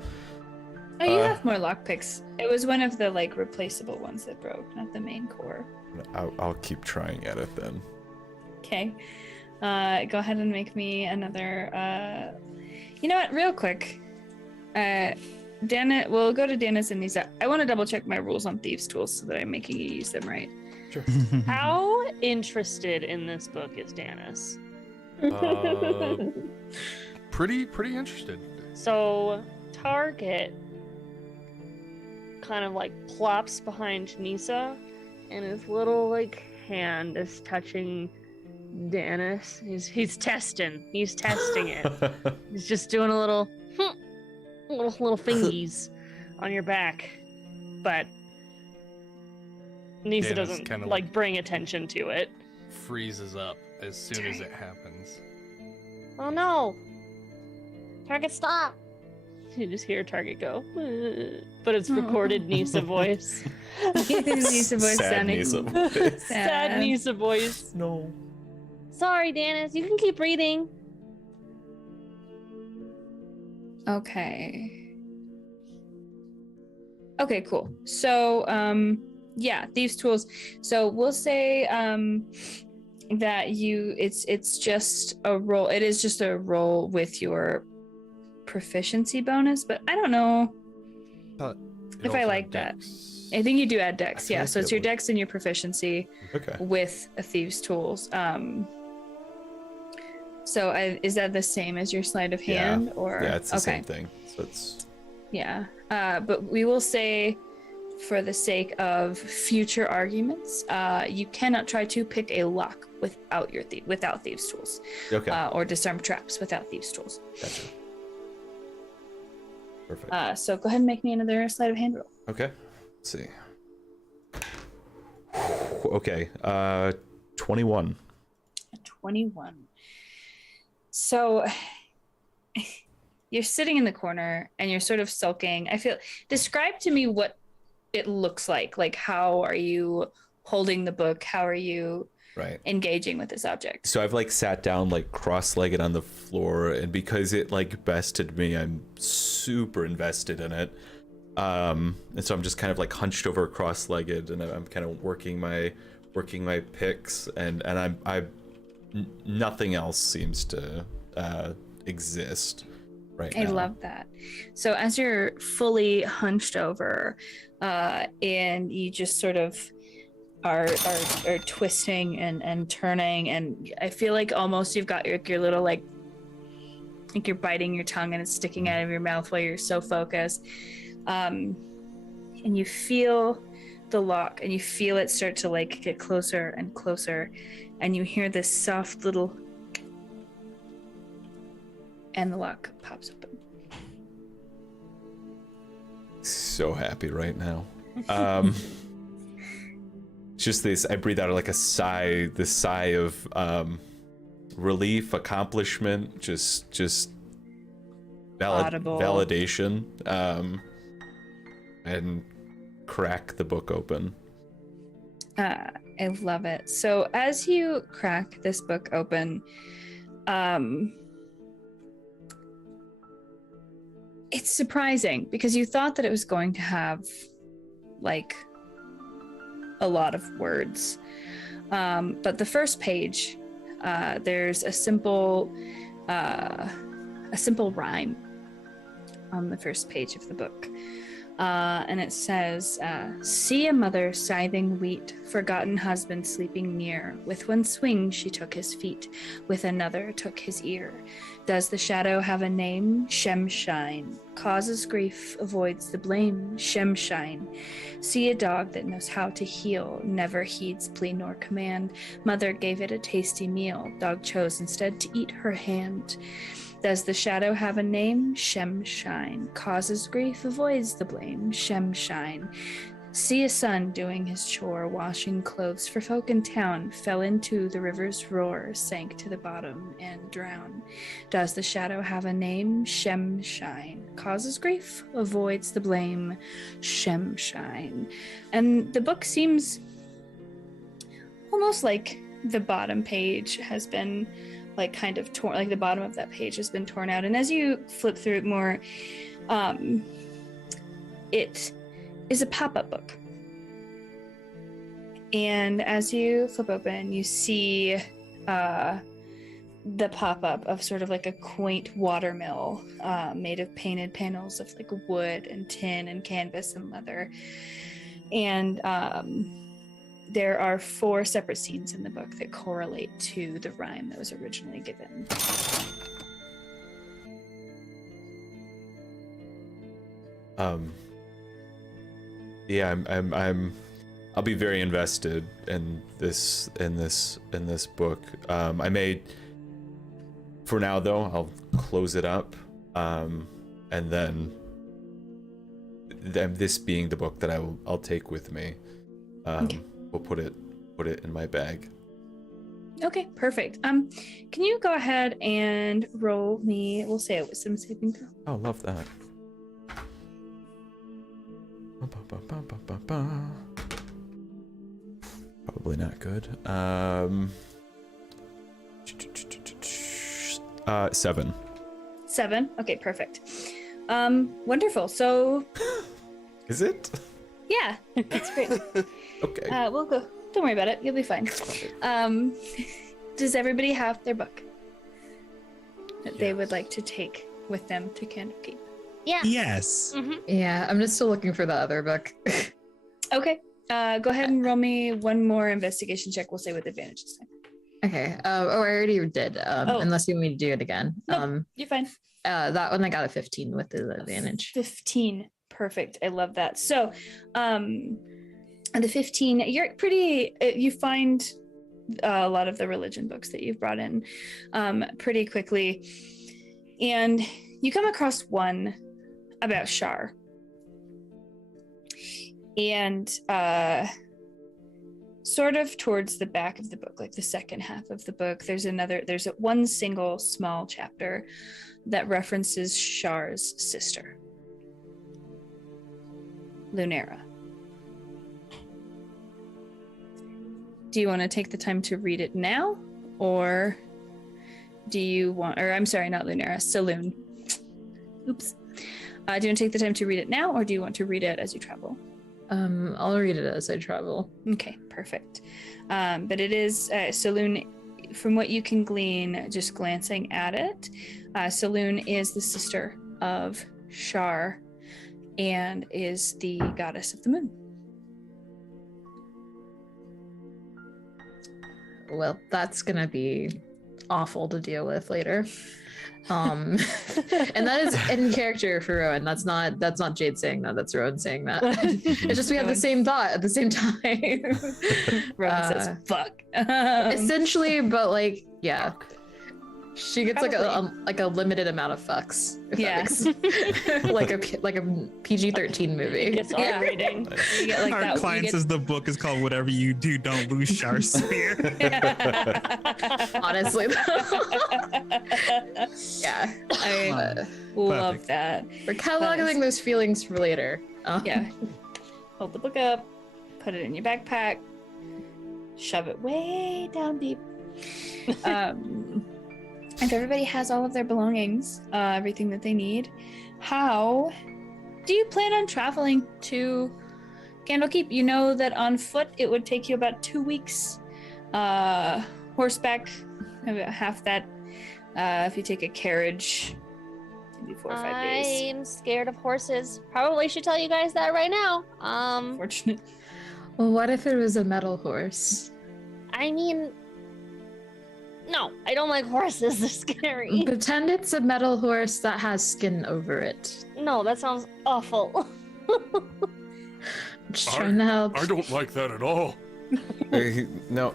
Oh, you have more lockpicks. It was one of the replaceable ones that broke, not the main core. I'll keep trying at it then. Okay. Go ahead and make me another. You know what? Real quick. We'll go to Danis and Nisa. I want to double check my rules on Thieves' Tools so that I'm making you use them right. Sure. How interested in this book is Danis? Pretty interested. So Target kind of plops behind Nisa, and his little hand is touching Danis. He's testing it. He's just doing a little little fingies on your back, but Nisa Dana's doesn't kinda, like bring attention to it. freezes up as soon as it happens. Oh no! Target, stop! You just hear Target go, but it's recorded Nisa voice. Nisa voice Sad sounding Nisa voice. Sad Nisa voice. No. Sorry, Danis, you can keep reading. Okay. Okay, cool. So, yeah, thieves' tools. So we'll say that it's just a roll. It is just a roll with your proficiency bonus, but I don't know But if I like that. I think you do add dex, feel yeah. like So it's it your would. dex and your proficiency Okay. with a thieves' tools. So is that the same as your sleight of hand, or Yeah, it's the okay? same thing. So it's Yeah, but we will say, for the sake of future arguments, you cannot try to pick a lock without without thieves' tools, okay. or disarm traps without thieves' tools. Gotcha. Perfect. So go ahead and make me another sleight of hand roll. Okay. Let's see. Okay. 21. 21. So you're sitting in the corner and you're sort of sulking. Describe to me what it looks like. Like, how are you holding the book? How are you Right. engaging with this object? So I've like sat down like cross-legged on the floor, and because it like bested me, I'm super invested in it. And so I'm just kind of like hunched over cross-legged, and I'm kind of working my picks, and nothing else seems to exist right now. I love that. So as you're fully hunched over, and you just sort of are twisting and turning, and I feel like almost you've got your little like you're biting your tongue and it's sticking out of your mouth while you're so focused. And you feel the lock, and you feel it start to like get closer and closer, and you hear this soft little, and the lock pops open. So happy right now. Just this, I breathe out like a sigh, this sigh of relief, accomplishment, just Audible. validation, and crack the book open. I love it. So as you crack this book open, it's surprising because you thought that it was going to have like a lot of words. But the first page, there's a simple rhyme on the first page of the book. And it says, see a mother scything wheat, forgotten husband sleeping near. With one swing she took his feet, with another took his ear. Does the shadow have a name? Shemshine. Causes grief, avoids the blame. Shemshine. See a dog that knows how to heal, never heeds plea nor command. Mother gave it a tasty meal, dog chose instead to eat her hand. Does the shadow have a name? Shemshine. Causes grief, avoids the blame. Shemshine. See a son doing his chore, washing clothes for folk in town, fell into the river's roar, sank to the bottom and drowned. Does the shadow have a name? Shemshine. Causes grief, avoids the blame. Shemshine. And the book seems almost like the bottom page has been like kind of torn, like the bottom of that page has been torn out. And as you flip through it more, it is a pop-up book. And as you flip open, you see the pop-up of sort of like a quaint watermill made of painted panels of like wood and tin and canvas and leather. And there are 4 separate scenes in the book that correlate to the rhyme that was originally given. Yeah, I'll be very invested in this book. I may, for now though, I'll close it up, and then this being the book that I'll take with me. Okay. will put it in my bag. Okay, perfect. Can you go ahead and roll me? We'll say a wisdom saving throw. Oh, love that. Probably not good. 7. 7. Okay, perfect. Wonderful. So, Is it? yeah, that's great. Okay. We'll go. Don't worry about it. You'll be fine. Does everybody have their book that they would like to take with them to Candlekeep? Yeah. Yes. Yeah, I'm just still looking for the other book. Okay. Go ahead and roll me one more investigation check. We'll say with advantage this time. Okay. I already did. Unless you want me to do it again. Nope, you're fine. That one I got a 15 with the advantage. 15. Perfect. I love that. So, the 15, you're pretty, you find a lot of the religion books that you've brought in pretty quickly. And you come across one about Shar. And sort of towards the back of the book, like the second half of the book, there's one single small chapter that references Shar's sister, Lunera. Do you want to take the time to read it now? Or do you want, or I'm sorry, not Lunera, Saloon. Oops. Do you want to take the time to read it now, or do you want to read it as you travel? I'll read it as I travel. Okay, perfect. But it is, Saloon, from what you can glean, just glancing at it, Saloon is the sister of Shar and is the goddess of the moon. Well, that's gonna be awful to deal with later. And that is in character for Rowan. That's not Jade saying that. That's Rowan saying that. It's just we have the same thought at the same time. Rowan says "fuck." Essentially, but like, yeah, she gets like a limited amount of fucks. If that makes like a PG-13 movie. It gets R rating. You get like Our that. client says the book is called "Whatever You Do, Don't Lose Shar's Spear." Honestly, yeah, I love that. We're cataloging those feelings for later. Yeah, hold the book up, put it in your backpack, shove it way down deep. If everybody has all of their belongings, everything that they need, how do you plan on traveling to Candlekeep? You know that on foot it would take you about 2 weeks. Horseback, about half that. If you take a carriage, maybe 4 or 5 days. I'm scared of horses. Probably should tell you guys that right now. Unfortunate. Well, what if it was a metal horse? I mean, no, I don't like horses. They're scary. Pretend it's a metal horse that has skin over it. No, that sounds awful. I'm just trying to help. I don't like that at all. No.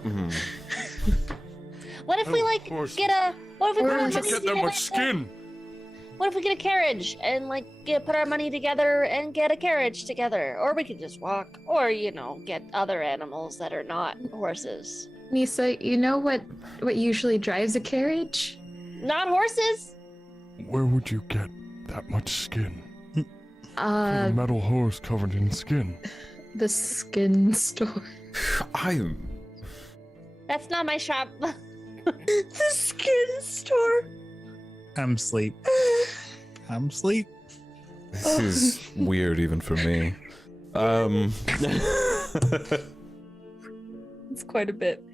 What if we get a? What if we put our money Get that together? much skin. What if we get a carriage and put our money together and get a carriage together? Or we could just walk, or get other animals that are not horses. Nisa, you know what usually drives a carriage? Not horses. Where would you get that much skin? A Uh, metal horse covered in skin. the skin store. That's not my shop. The skin store. I'm sleep. This is weird even for me. It's quite a bit.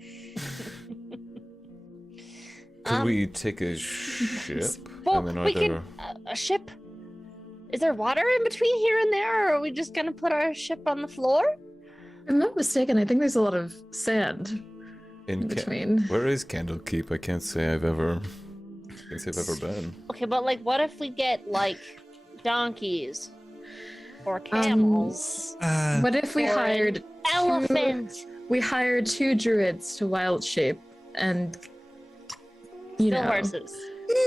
Could we take a ship? Well, I mean, we can a ship. Is there water in between here and there, or are we just gonna put our ship on the floor? If I'm not mistaken, I think there's a lot of sand in between. Where is Candlekeep? I can't say I've ever been. Okay, but what if we get donkeys or camels? What if we Or an hired elephant? We hired 2 druids to wild shape and Still horses.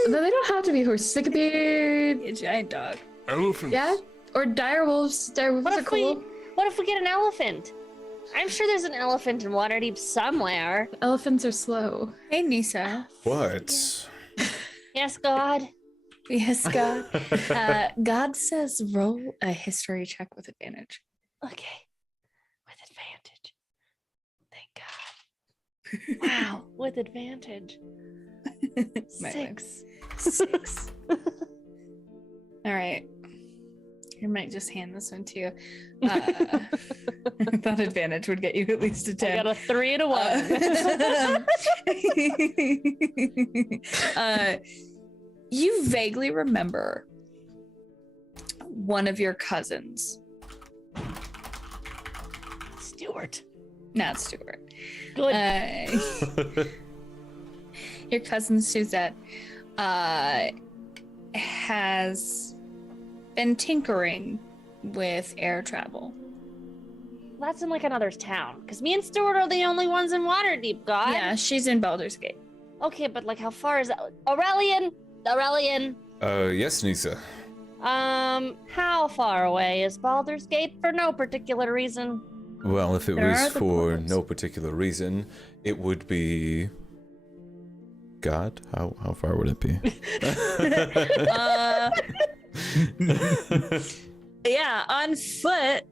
No, they don't have to be horses. They could be A giant dog. Elephants. or dire wolves. Dire wolves are cool. What if we get an elephant? I'm sure there's an elephant in Waterdeep somewhere. Elephants are slow. Hey, Nisa. What? Yes, God. Yes, God. God says roll a history check with advantage. Okay. With advantage. Thank God. Wow. With advantage. My 6. 6. All right. I might just hand this one to you. I thought advantage would get you at least a 10. I got a 3 and a 1. You vaguely remember one of your cousins. Stuart. Not Stuart. Good. Your cousin Suzette has been tinkering with air travel. That's in like another town. Because me and Stuart are the only ones in Waterdeep, God. Yeah, she's in Baldur's Gate. Okay, but like how far is that? Aurelian? Yes, Nisa. How far away is Baldur's Gate for no particular reason? Well, if it There are was the for portals. no particular reason, it would be... God? How far would it be? Yeah, on foot.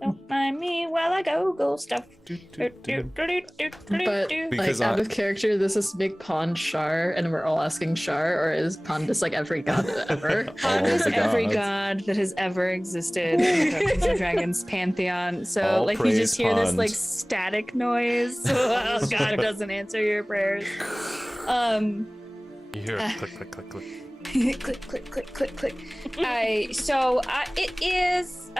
Don't mind me while I go stuff. But Because like out I- of character, this is big Pond Shar, and we're all asking Shar, or is Pond just like every god ever? All Is the every gods. god that has ever existed in the Dungeons and Dragons pantheon. So All like you praise just hear this Pond. like static noise. Oh, God doesn't answer your prayers. You hear it click, click, click, click. Click, click, click, click, click. It is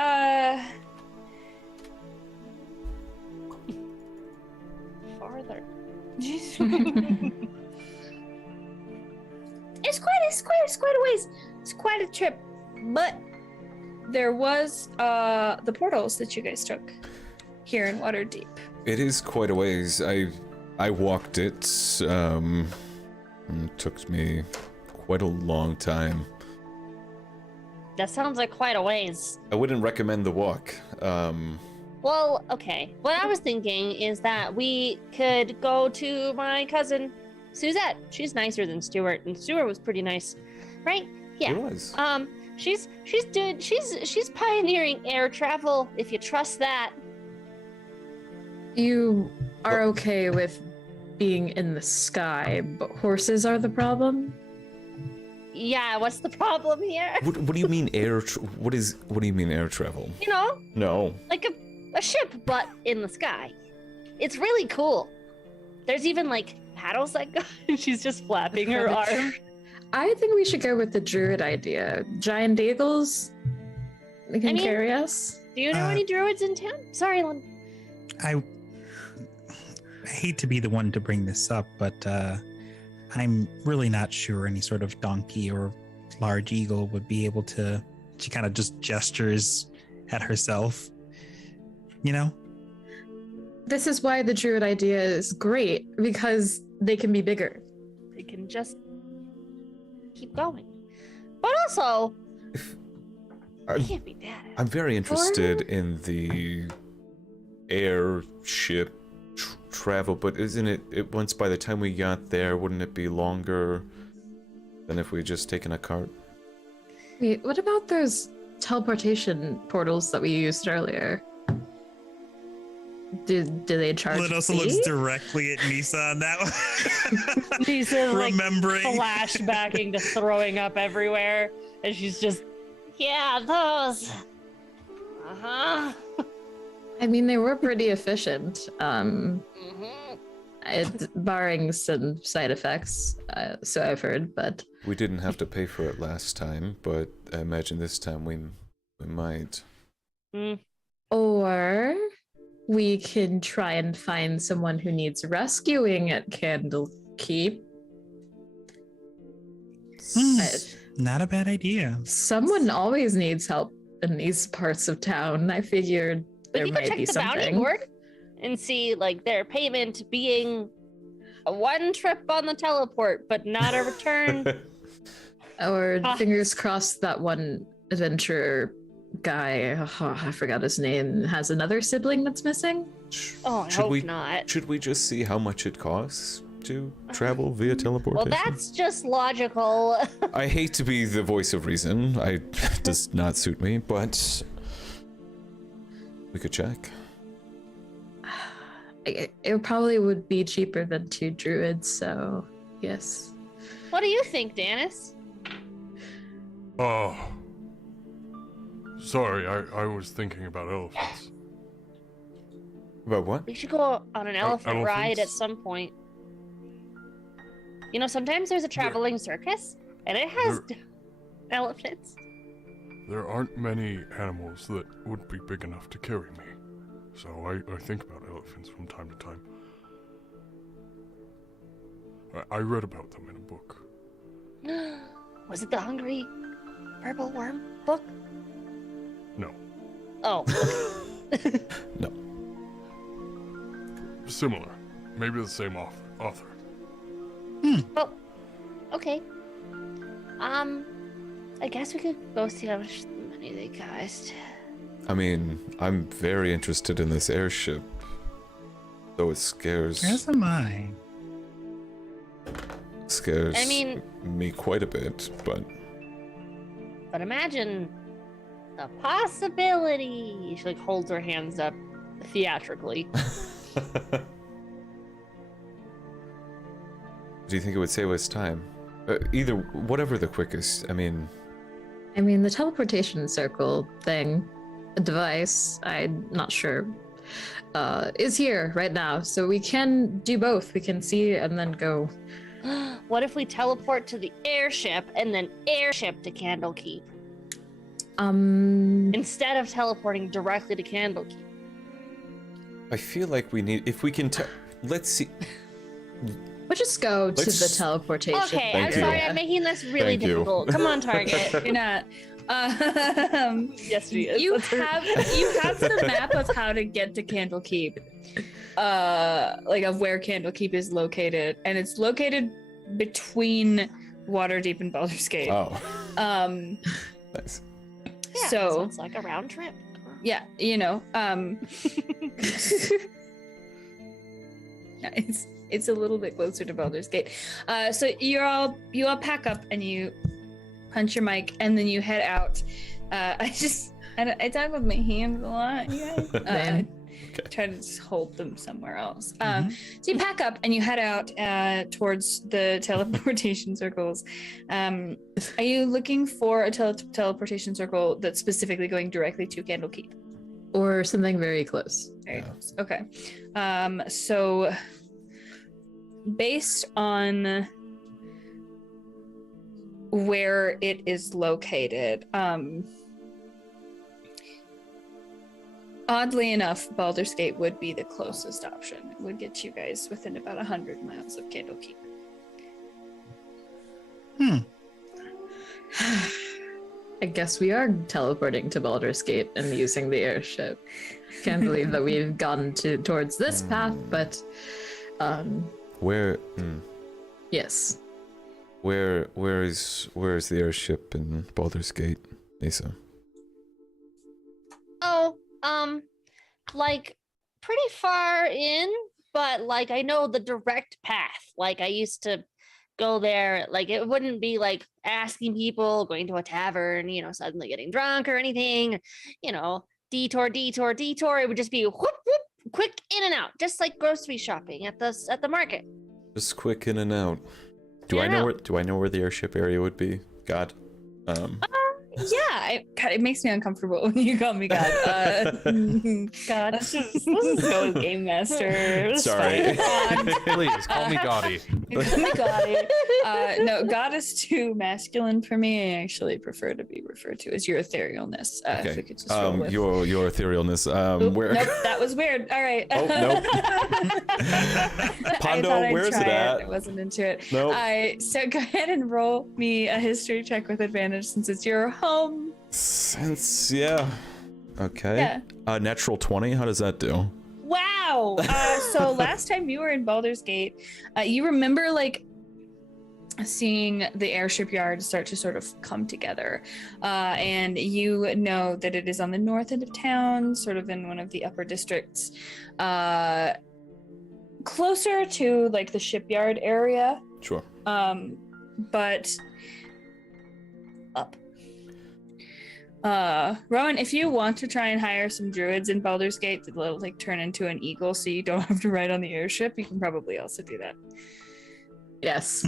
Farther. it's quite a ways. It's quite a trip. But there was the portals that you guys took here in Waterdeep. It is quite a ways. I walked it. It took me quite a long time. That sounds like quite a ways. I wouldn't recommend the walk. Well, okay. What I was thinking is that we could go to my cousin Suzette. She's nicer than Stuart, and Stuart was pretty nice, right? Yeah. It was. She's pioneering air travel. If you trust that. You are okay with being in the sky, but horses are the problem? Yeah. What's the problem here? What do you mean air? What do you mean air travel? You know, No. like a ship, but in the sky. It's really cool. There's even like paddles that go. She's just flapping her arm. I think we should go with the druid idea. Giant eagles can carry us. Do you know any druids in town? Sorry, Lynn. I hate to be the one to bring this up, but I'm really not sure any sort of donkey or large eagle would be able to. She kind of just gestures at herself, you know? This is why the druid idea is great, because they can be bigger. They can just keep going. But also, it can't be bad. I'm very interested in the airship travel, but isn't it once by the time we got there, wouldn't it be longer than if we had just taken a cart? Wait, what about those teleportation portals that we used earlier? Do they charge? It also fee? looks directly at Nisa on that one. She's like remembering. flashbacking to throwing up everywhere, and she's just, yeah, those. Uh-huh. I mean, they were pretty efficient, Mhm. barring some side effects. So I've heard, but We didn't have to pay for it last time, but I imagine this time we might. or we can try and find someone who needs rescuing at Candlekeep. Not a bad idea. Someone always needs help in these parts of town. I figured there We could might check be the bounty something. board and see like their payment being a one trip on the teleport, but not a return. Or fingers crossed that one adventurer guy, I forgot his name, has another sibling that's missing. Oh, I hope not. Should we just see how much it costs to travel via teleportation? Well, that's just logical. I hate to be the voice of reason. Does not suit me, but we could check. It probably would be cheaper than 2 druids, so yes. What do you think, Danis? Oh. Sorry, I was thinking about elephants. About what? We should go on an elephant ride at some point. You know, sometimes there's a traveling circus, and it has elephants. There aren't many animals that would be big enough to carry me. So I think about elephants from time to time. I read about them in a book. Was it the Hungry Purple Worm book? No. Oh. No. Similar. Maybe the same author. Oh. Okay. I guess we could go see how much money they cost. I mean, I'm very interested in this airship, though it scares am I? me quite a bit, but imagine the possibility. She holds her hands up theatrically. do you think it would save us time? Whatever the quickest. I mean, the teleportation circle thing, device, I'm not sure, is here right now. So we can do both. We can see and then go. What if we teleport to the airship and then airship to Candlekeep? Instead of teleporting directly to Candlekeep. I feel like we need, if we can let's see. We'll just go to the teleportation. Okay, Thank I'm you. sorry, I'm making this really Thank you. difficult. Come on, Target. You're not. Yes, she is. You That's her- have the map of how to get to Candlekeep, like of where Candlekeep is located, and it's located between Waterdeep and Baldur's Gate. Oh. Yeah, Nice. so it's like a round trip. Yeah, you know, it's a little bit closer to Baldur's Gate. So you all pack up and you punch your mic and then you head out. I talk with my hands a lot, you guys. Try to just hold them somewhere else. So you pack up and you head out towards the teleportation circles. Are you looking for a teleportation circle that's specifically going directly to Candlekeep? Or something very close. Very close. Okay. So based on where it is located, oddly enough, Baldur's Gate would be the closest option. It would get you guys within about 100 miles of Candlekeep. I guess we are teleporting to Baldur's Gate and using the airship. Can't believe that we've gotten towards this path, but Where? yes. Where is the airship in Baldur's Gate, Nisa? Oh, like pretty far in, but like I know the direct path. Like I used to go there. Like it wouldn't be like asking people, going to a tavern, you know, suddenly getting drunk or anything. You know, detour. It would just be whoop whoop, quick in and out, just like grocery shopping at the market. Just quick in and out. Do I know where the airship area would be? God. Yeah, it makes me uncomfortable when you call me God. God, let's just go with Game Master. It's Sorry. fine. Please call me Gaudy. Call me Gaudy. No, God is too masculine for me. I actually prefer to be referred to as your etherealness. If we Okay. could just roll with. Your etherealness. Oop, Where? Nope, that was weird. All right. Oh, nope. Pondo, where's it at? I wasn't into it. Nope. So go ahead and roll me a history check with advantage since it's your home. Yeah. Okay. Yeah. Natural 20. How does that do? Wow. So last time you were in Baldur's Gate, you remember like seeing the airship yard start to sort of come together. And you know that it is on the north end of town, sort of in one of the upper districts, closer to like the shipyard area. Sure. But up. Rowan, if you want to try and hire some druids in Baldur's Gate that will like turn into an eagle so you don't have to ride on the airship, you can probably also do that. Yes,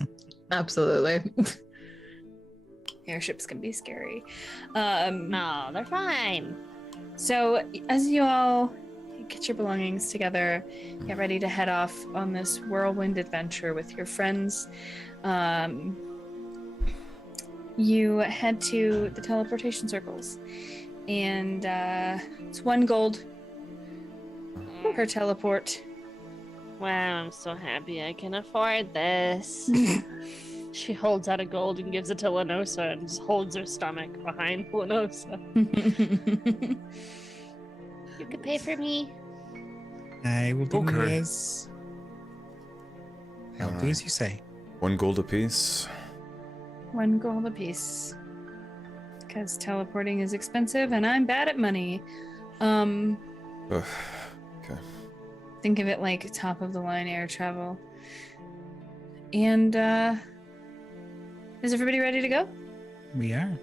absolutely. Airships can be scary. No, they're fine. So as you all get your belongings together, get ready to head off on this whirlwind adventure with your friends, you head to the teleportation circles, and it's 1 gold per teleport. Wow, I'm so happy I can afford this. She holds out a gold and gives it to Lenosa and just holds her stomach behind Lenosa. You could pay for me. I will do Okay. this. I'll do as you say. 1 gold apiece. 1 gold apiece. Because teleporting is expensive and I'm bad at money. Ugh. Think of it like top of the line air travel. And is everybody ready to go? We are.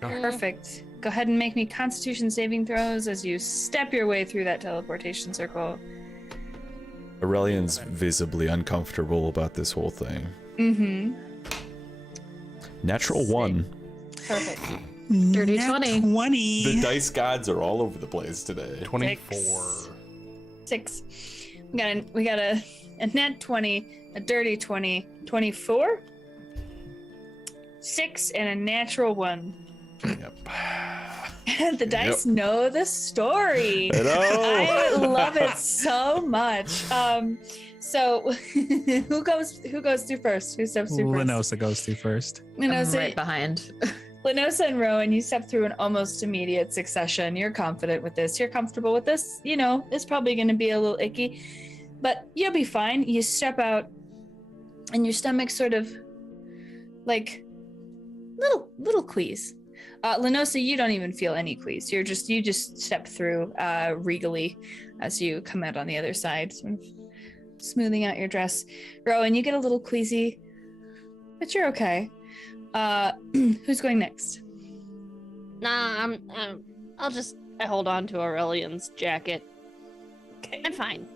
Perfect. Go ahead and make me Constitution saving throws as you step your way through that teleportation circle. Aurelian's visibly uncomfortable about this whole thing. Mm-hmm. Natural 1. Perfect. Dirty Nat 20. 20. The dice gods are all over the place today. 24. 6. We got a nat 20, a dirty 20, 24, 6, and a natural 1. Yep. The dice know the story. I know. I love it so much. So who goes through first? Who steps through first? Lenosa goes through first. I'm Lenosa, right behind. Lenosa and Rowan, you step through in almost immediate succession. You're confident with this. You're comfortable with this. You know, it's probably going to be a little icky, but you'll be fine. You step out and your stomach sort of like little queeze. Lenosa, you don't even feel any queeze. You just step through regally as you come out on the other side, sort of smoothing out your dress. Rowan, you get a little queasy, but you're okay. Who's going next? Nah, I hold on to Aurelian's jacket. Okay. I'm fine.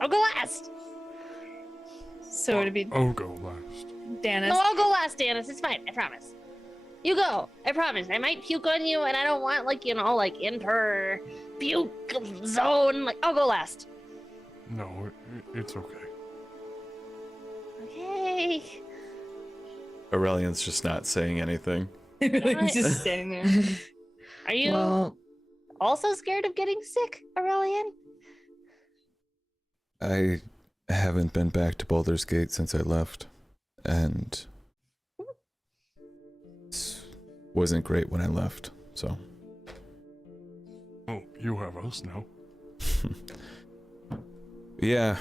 I'll go last. So it'd be I'll go last. Danis. No, I'll go last, Danis. It's fine. I promise. You go. I promise. I might puke on you, and I don't want, enter puke zone. I'll go last. No, it's okay. Okay. Aurelian's just not saying anything. Just standing there. Are you Well, also scared of getting sick, Aurelian? I haven't been back to Baldur's Gate since I left, and it wasn't great when I left, so. Oh, you have us now. Yeah,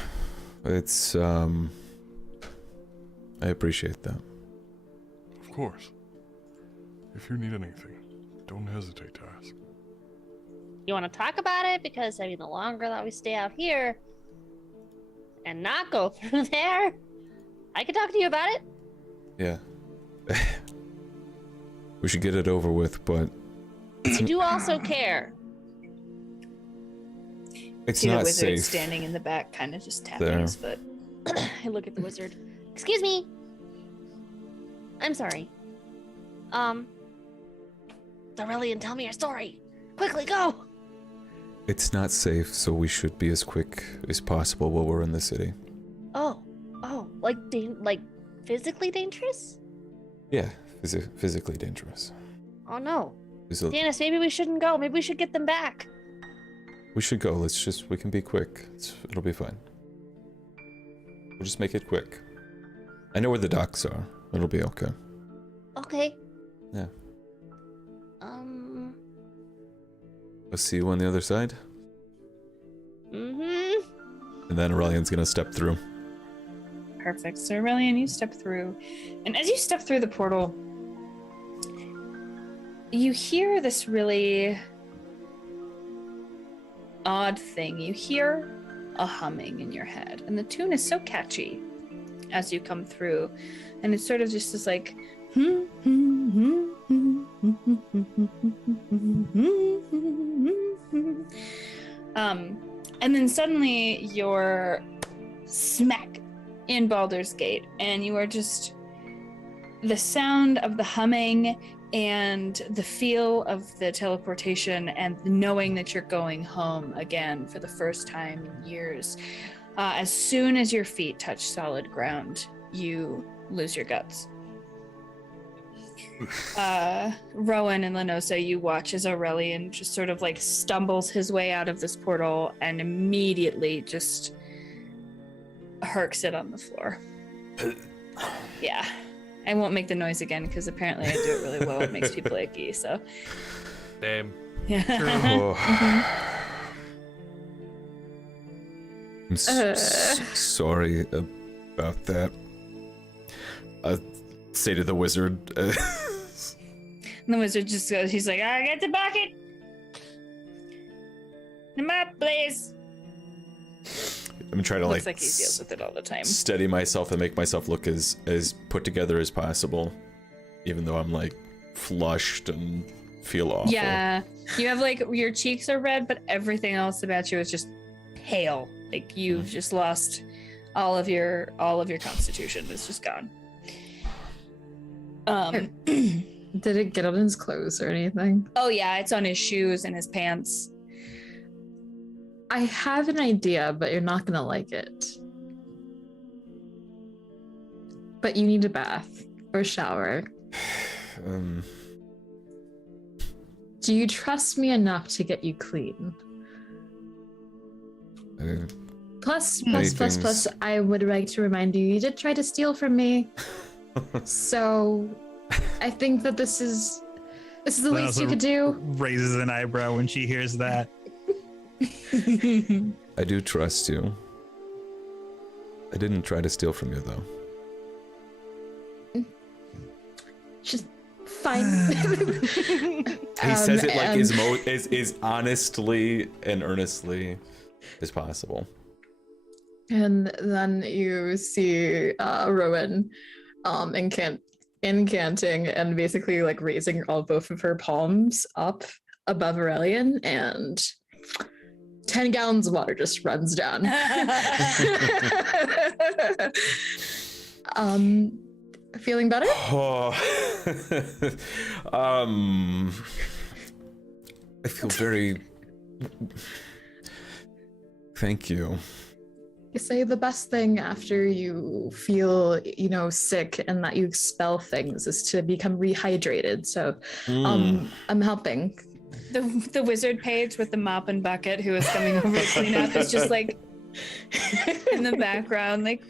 it's, I appreciate that. Of course. If you need anything, don't hesitate to ask. You want to talk about it? Because, the longer that we stay out here and not go through there, I can talk to you about it. Yeah. We should get it over with, but I do also care. it's See the not wizard safe. standing in the back, kind of just tapping There. his foot. I look at the wizard. Excuse me. I'm sorry. Aurelian, tell me your story. Quickly, go. It's not safe, so we should be as quick as possible while we're in the city. Oh, like physically dangerous? Yeah, physically dangerous. Oh no. There's a- Danis, maybe we shouldn't go. Maybe we should get them back. We should go. We can be quick. It'll be fine. We'll just make it quick. I know where the docks are. It'll be okay. Okay. Yeah. I'll see you on the other side. Mm-hmm. And then Aurelian's gonna step through. Perfect. So Aurelian, you step through. And as you step through the portal, you hear this really odd thing. You hear a humming in your head. And the tune is so catchy as you come through. And it's sort of just this like and then suddenly you're smack in Baldur's Gate, and you are just the sound of the humming and the feel of the teleportation and knowing that you're going home again for the first time in years. As soon as your feet touch solid ground, you lose your guts. Rowan and Lenosa, you watch as Aurelian just sort of like stumbles his way out of this portal and immediately just herks it on the floor. Yeah. I won't make the noise again because apparently I do it really well. It makes people icky, so. Damn. Yeah. I'm sorry about that. Say to the wizard. And the wizard just goes, he's like, I get the bucket. The map, please. I'm trying to Looks like he deals with it all the time. steady myself and make myself look as put together as possible, even though I'm like flushed and feel awful. Yeah, you have like your cheeks are red, but everything else about you is just pale. Like you've just lost all of your constitution. It's just gone. Did it get on his clothes or anything? Oh yeah, it's on his shoes and his pants. I have an idea, but you're not gonna like it. But you need a bath or shower. Do you trust me enough to get you clean? Plus, I would like to remind you, you did try to steal from me. So, I think that this is the least you could do. Raises an eyebrow when she hears that. I do trust you. I didn't try to steal from you, though. Just fine. He says it like as honestly and earnestly as possible. And then you see Rowan incanting and basically like raising both of her palms up above Aurelian, and 10 gallons of water just runs down. Feeling better? Oh. I feel very... Thank you. You say the best thing after you feel, sick and that you expel things is to become rehydrated. So I'm helping. The wizard page with the mop and bucket who is coming over to clean up is just like in the background, like,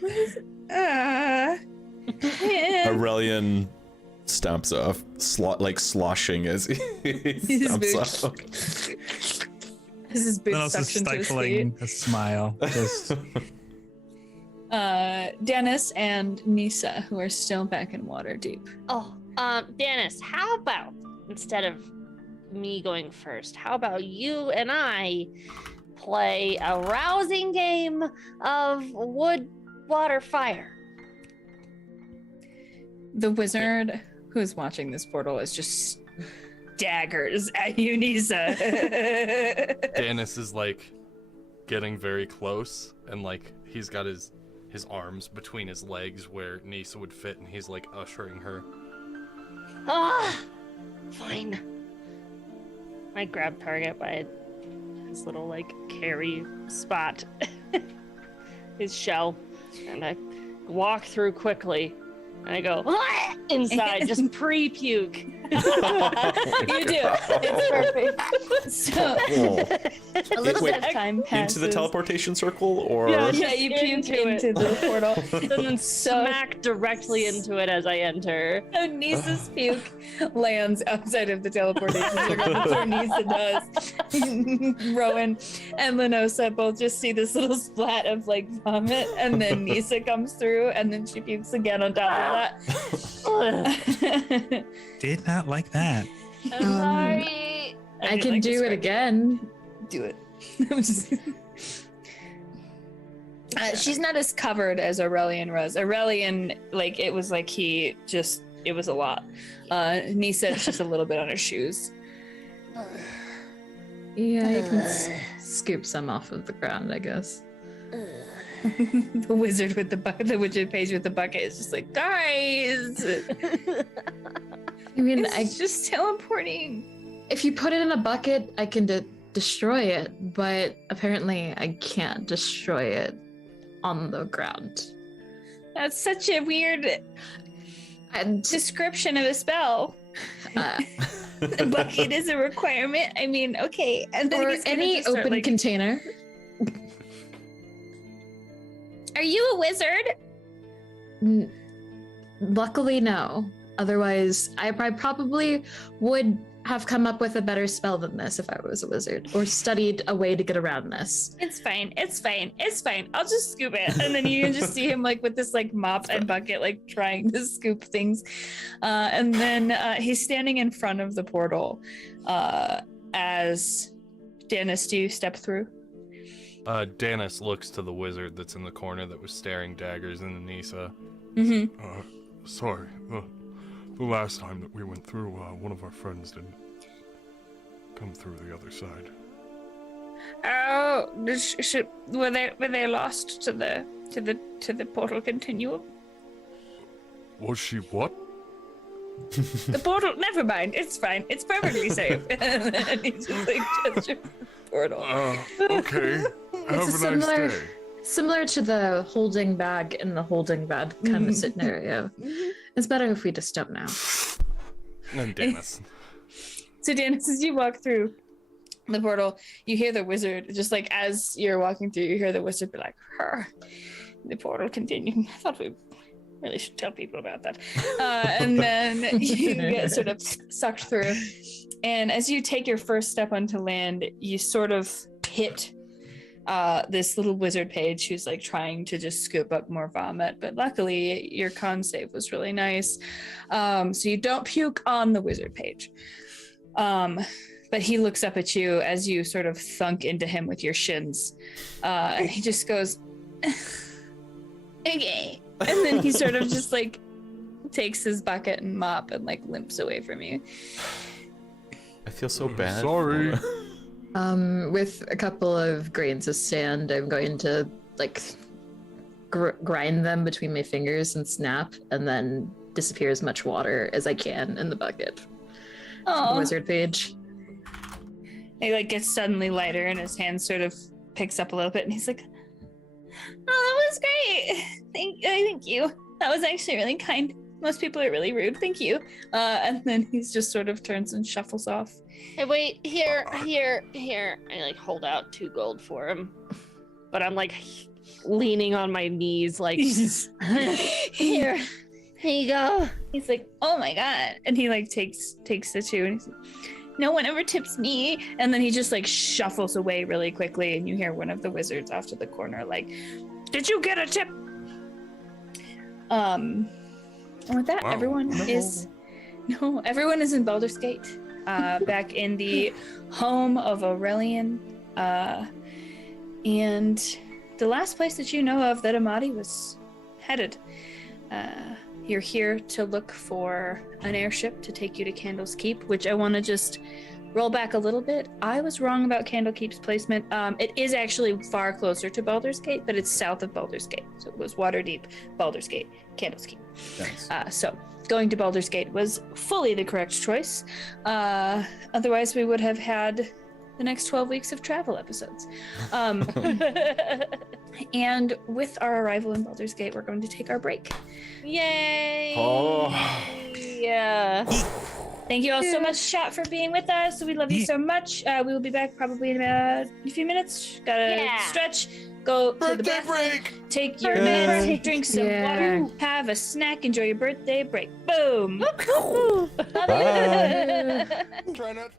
Aurelian stomps off, sloshing as he stomps off. This is big Also suction to his stifling feet. a smile. Just Dennis and Nisa, who are still back in water deep. Oh, Dennis, how about instead of me going first, how about you and I play a rousing game of wood, water, fire? The wizard who is watching this portal is just daggers at you, Nisa. Dennis is like getting very close, and like he's got his arms between his legs where Nisa would fit, and he's like ushering her. Ah, fine. I grab Target by his little like carry spot, his shell, and I walk through quickly And I go inside, just pre-puke. You do. It's perfect. So a little bit of time passes. Into the teleportation circle, or yeah, you puke into the portal, and then smack directly into it as I enter. So Nisa's puke lands outside of the teleportation circle. That's where Nisa does. Rowan and Lenosa both just see this little splat of like vomit, and then Nisa comes through, and then she pukes again on top of that. Did not like that. I'm sorry. I can like do it again. Do it. She's not as covered as Aurelian was. Aurelian, like, it was like it was a lot. Nisa's just a little bit on her shoes. Yeah, you can scoop some off of the ground, I guess. The wizard with the bucket, the wizard page with the bucket is just like, guys. I mean, It's just teleporting. if you put it in a bucket, I can destroy it, but apparently I can't destroy it on the ground. That's such a weird description of a spell. The bucket is a requirement. I mean, okay. And then Or he's gonna any just start, open like, container. Are you a wizard? Luckily, no. Otherwise, I probably would have come up with a better spell than this if I was a wizard, or studied a way to get around this. It's fine. It's fine. It's fine. I'll just scoop it. And then you can just see him like with this like mop and bucket, like trying to scoop things. And then he's standing in front of the portal as Dennis, do you step through? Danis looks to the wizard that's in the corner that was staring daggers into Nisa. Mm-hmm. Sorry. The last time that we went through, one of our friends didn't come through the other side. Oh, were they lost to the portal continuum? Was she what? The portal. Never mind. It's fine. It's perfectly safe. And he's just like gesture the portal. Okay. Have a nice day. Similar to the holding bag in the holding bag kind of scenario. It's better if we just don't know. And Danis. So Dennis, as you walk through the portal, you hear the wizard, just like as you're walking through, you hear the wizard be like, the portal continuum. I thought we really should tell people about that. And then you get sort of sucked through. And as you take your first step onto land, you sort of hit this little wizard page who's like trying to just scoop up more vomit, but luckily your con save was really nice, so you don't puke on the wizard page, but he looks up at you as you sort of thunk into him with your shins, and he just goes okay, and then he sort of just like takes his bucket and mop and like limps away from you. I feel so bad. Sorry. With a couple of grains of sand, I'm going to like grind them between my fingers and snap, and then disappear as much water as I can in the bucket. Oh, Wizard page. he like gets suddenly lighter, and his hand sort of picks up a little bit, and he's like, "Oh, that was great. Thank you. That was actually really kind. Most people are really rude. Thank you." And then he's just sort of turns and shuffles off. Hey, wait, here. I like hold out 2 gold for him, but I'm like leaning on my knees, like here you go. He's like, "Oh my god!" And he like takes the 2, and he's like, "No one ever tips me." And then he just like shuffles away really quickly, and you hear one of the wizards off to the corner like, "Did you get a tip?" And with that, Wow. everyone is in Baldur's Gate, back in the home of Aurelian, and the last place that you know of that Amadi was headed. You're here to look for an airship to take you to Candle's Keep, which I want to just roll back a little bit. I was wrong about Candle Keep's placement. It is actually far closer to Baldur's Gate, but it's south of Baldur's Gate. So it was Waterdeep, Baldur's Gate, Candle's Keep. Nice. So going to Baldur's Gate was fully the correct choice. Otherwise, we would have had the next 12 weeks of travel episodes. And with our arrival in Baldur's Gate, we're going to take our break. Yay! Oh. Yeah. Thank you all so much, chat, for being with us. We love you so much. We will be back probably in about a few minutes. Gotta stretch, go to the bathroom, take your minutes, drink some water, have a snack, enjoy your birthday break. Boom! Bye. Try not.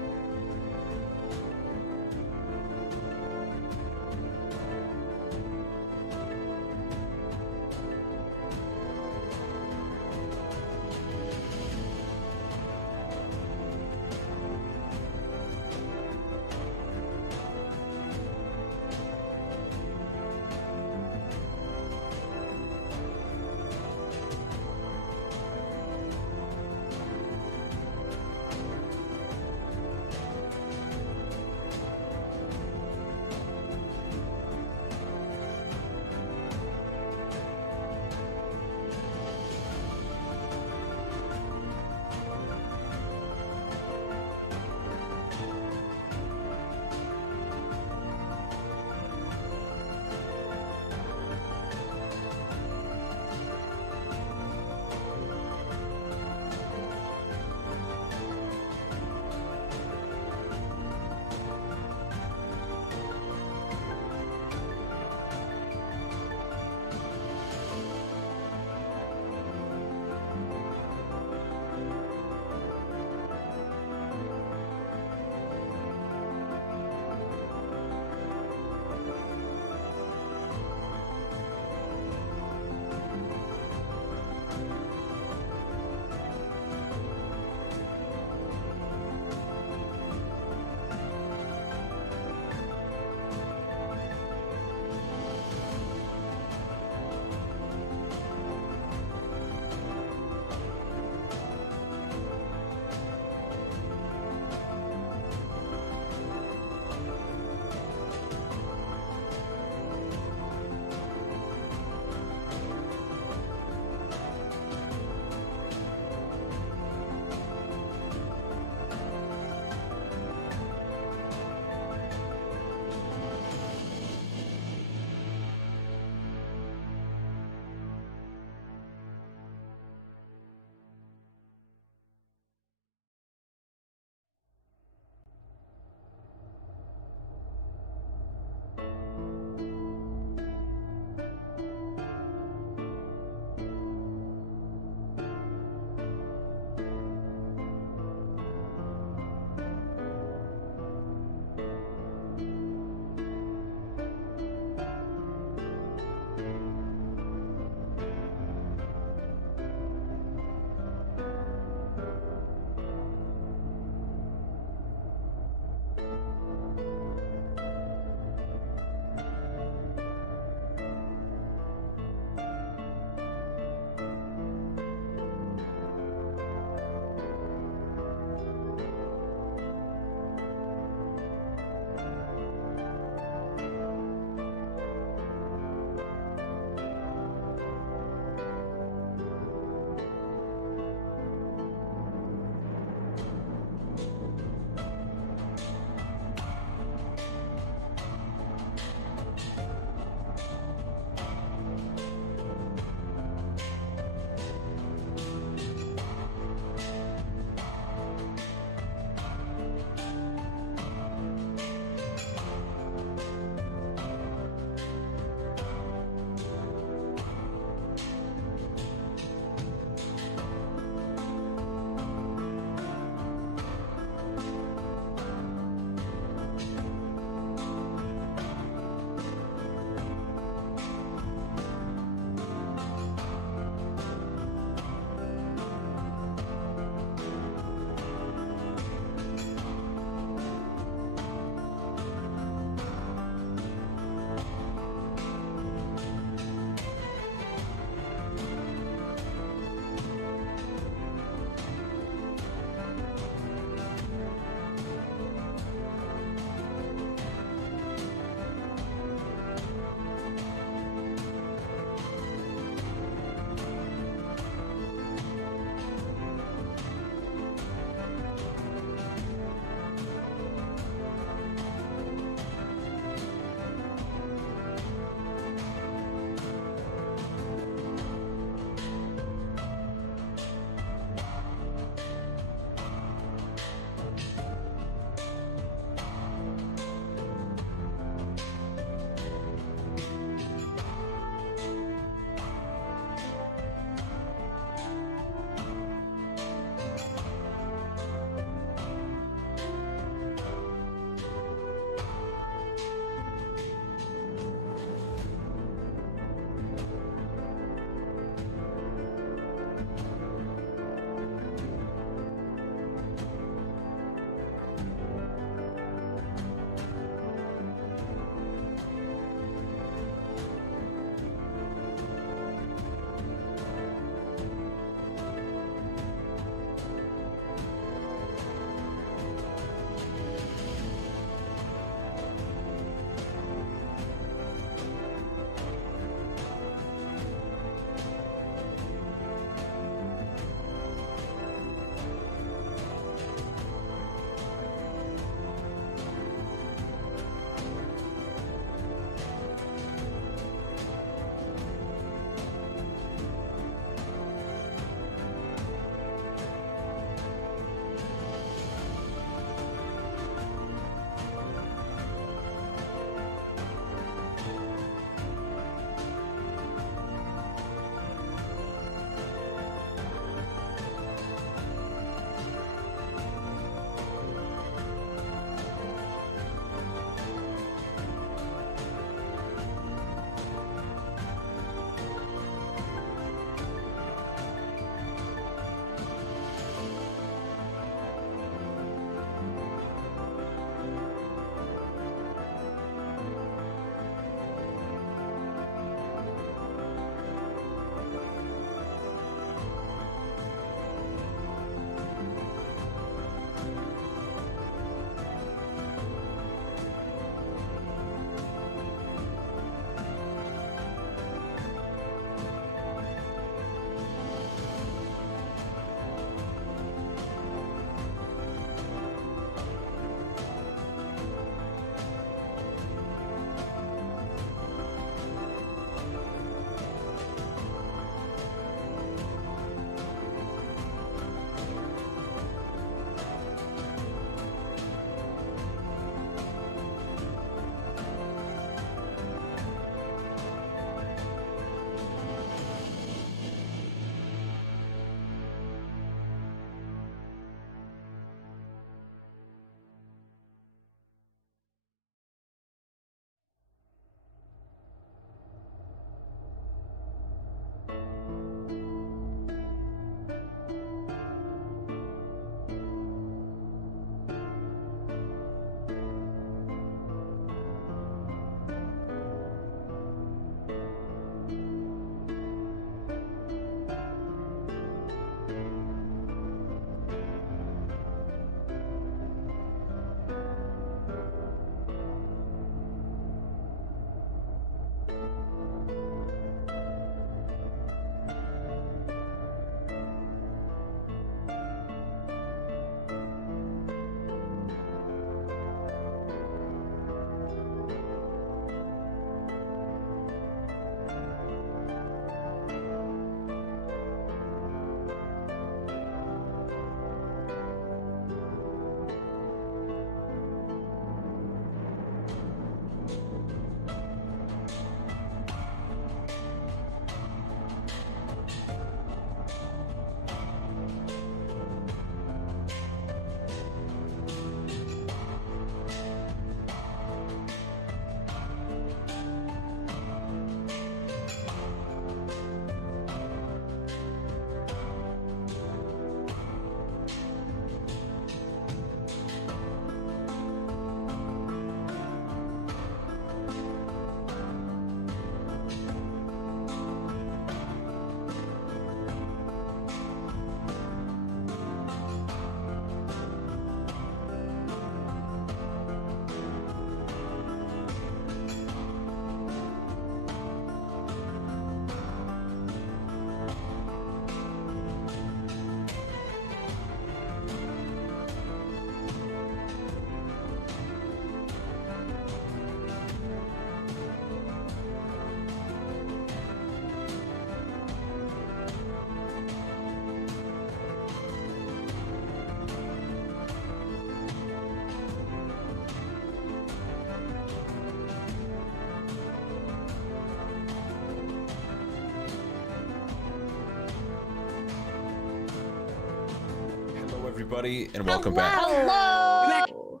everybody, and welcome back. Hello.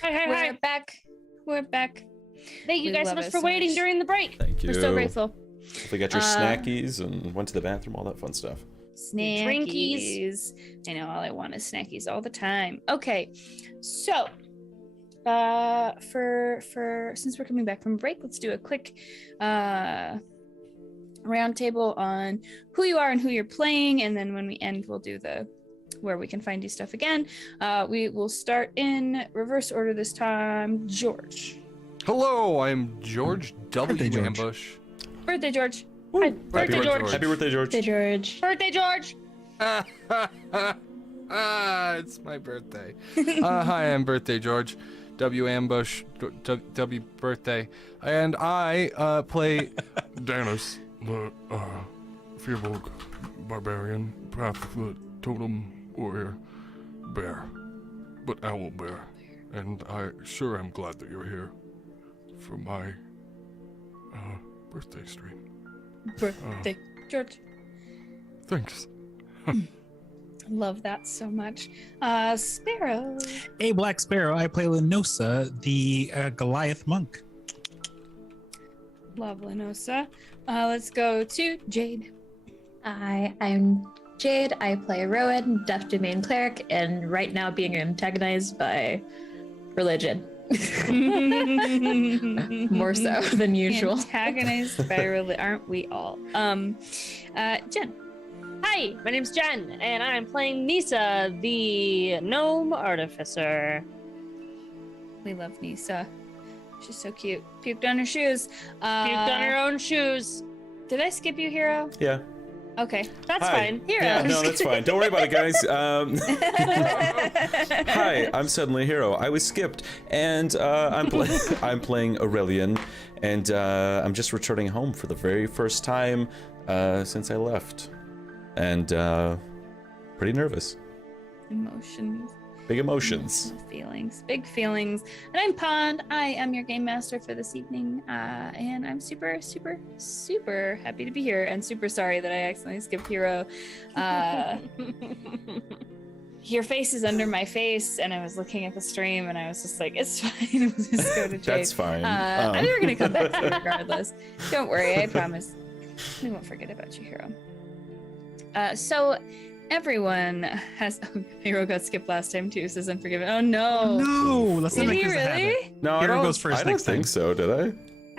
Hi. We're back. We're back. Thank you We guys so love much it for so waiting much. during the break. Thank you. We're so grateful. Hopefully got your snackies and went to the bathroom, all that fun stuff. Snackies. I know, all I want is snackies all the time. Okay, so for since we're coming back from break, let's do a quick roundtable on who you are and who you're playing, and then when we end, we'll do the where we can find you stuff again. We will start in reverse order this time. George. Hello, I'm George W. Birthday, George. Ambush. Birthday, George. Hi, Happy birthday, George. Happy birthday, George. George. Birthday, George. It's my birthday. Hi, I'm Birthday George. W. Ambush. W. Birthday. And I play Danis, the Feywild barbarian, path of the totem warrior, bear, but owl bear. And I sure am glad that you're here for my birthday stream. Birthday, George. Thanks. Love that so much. Sparrow. Hey, Black Sparrow. I play Lenosa, the Goliath monk. Love Lenosa. Let's go to Jade. I'm Jade. I play Rowan, Deaf Domain Cleric, and right now being antagonized by religion. More so than usual. Antagonized by aren't we all? Jen. Hi, my name's Jen, and I'm playing Nisa, the gnome artificer. We love Nisa. She's so cute. Puked on her shoes. Puked on her own shoes. Did I skip you, Hero? Yeah. Okay. That's Hi. fine. Hero. Yeah, no, that's fine. Don't worry about it, guys. Hi, I'm Suddenly Hero. I was skipped, and I'm playing Aurelian, and I'm just returning home for the very first time since I left, and pretty nervous. Emotions. Big emotions. Feelings. Big feelings. And I'm Pond. I am your game master for this evening. And I'm super, super, super happy to be here and super sorry that I accidentally skipped Hero. Your face is under my face, and I was looking at the stream, and I was just like, it's fine. We'll just go to Jade. That's fine. I think we're going to come back to you regardless. Don't worry. I promise. We won't forget about you, Hero. So everyone has Hero got skipped last time too, says Unforgiven. Oh no. No, let's not Did make he this a habit. really? No, Hero goes first I don't next time. think so. Did I?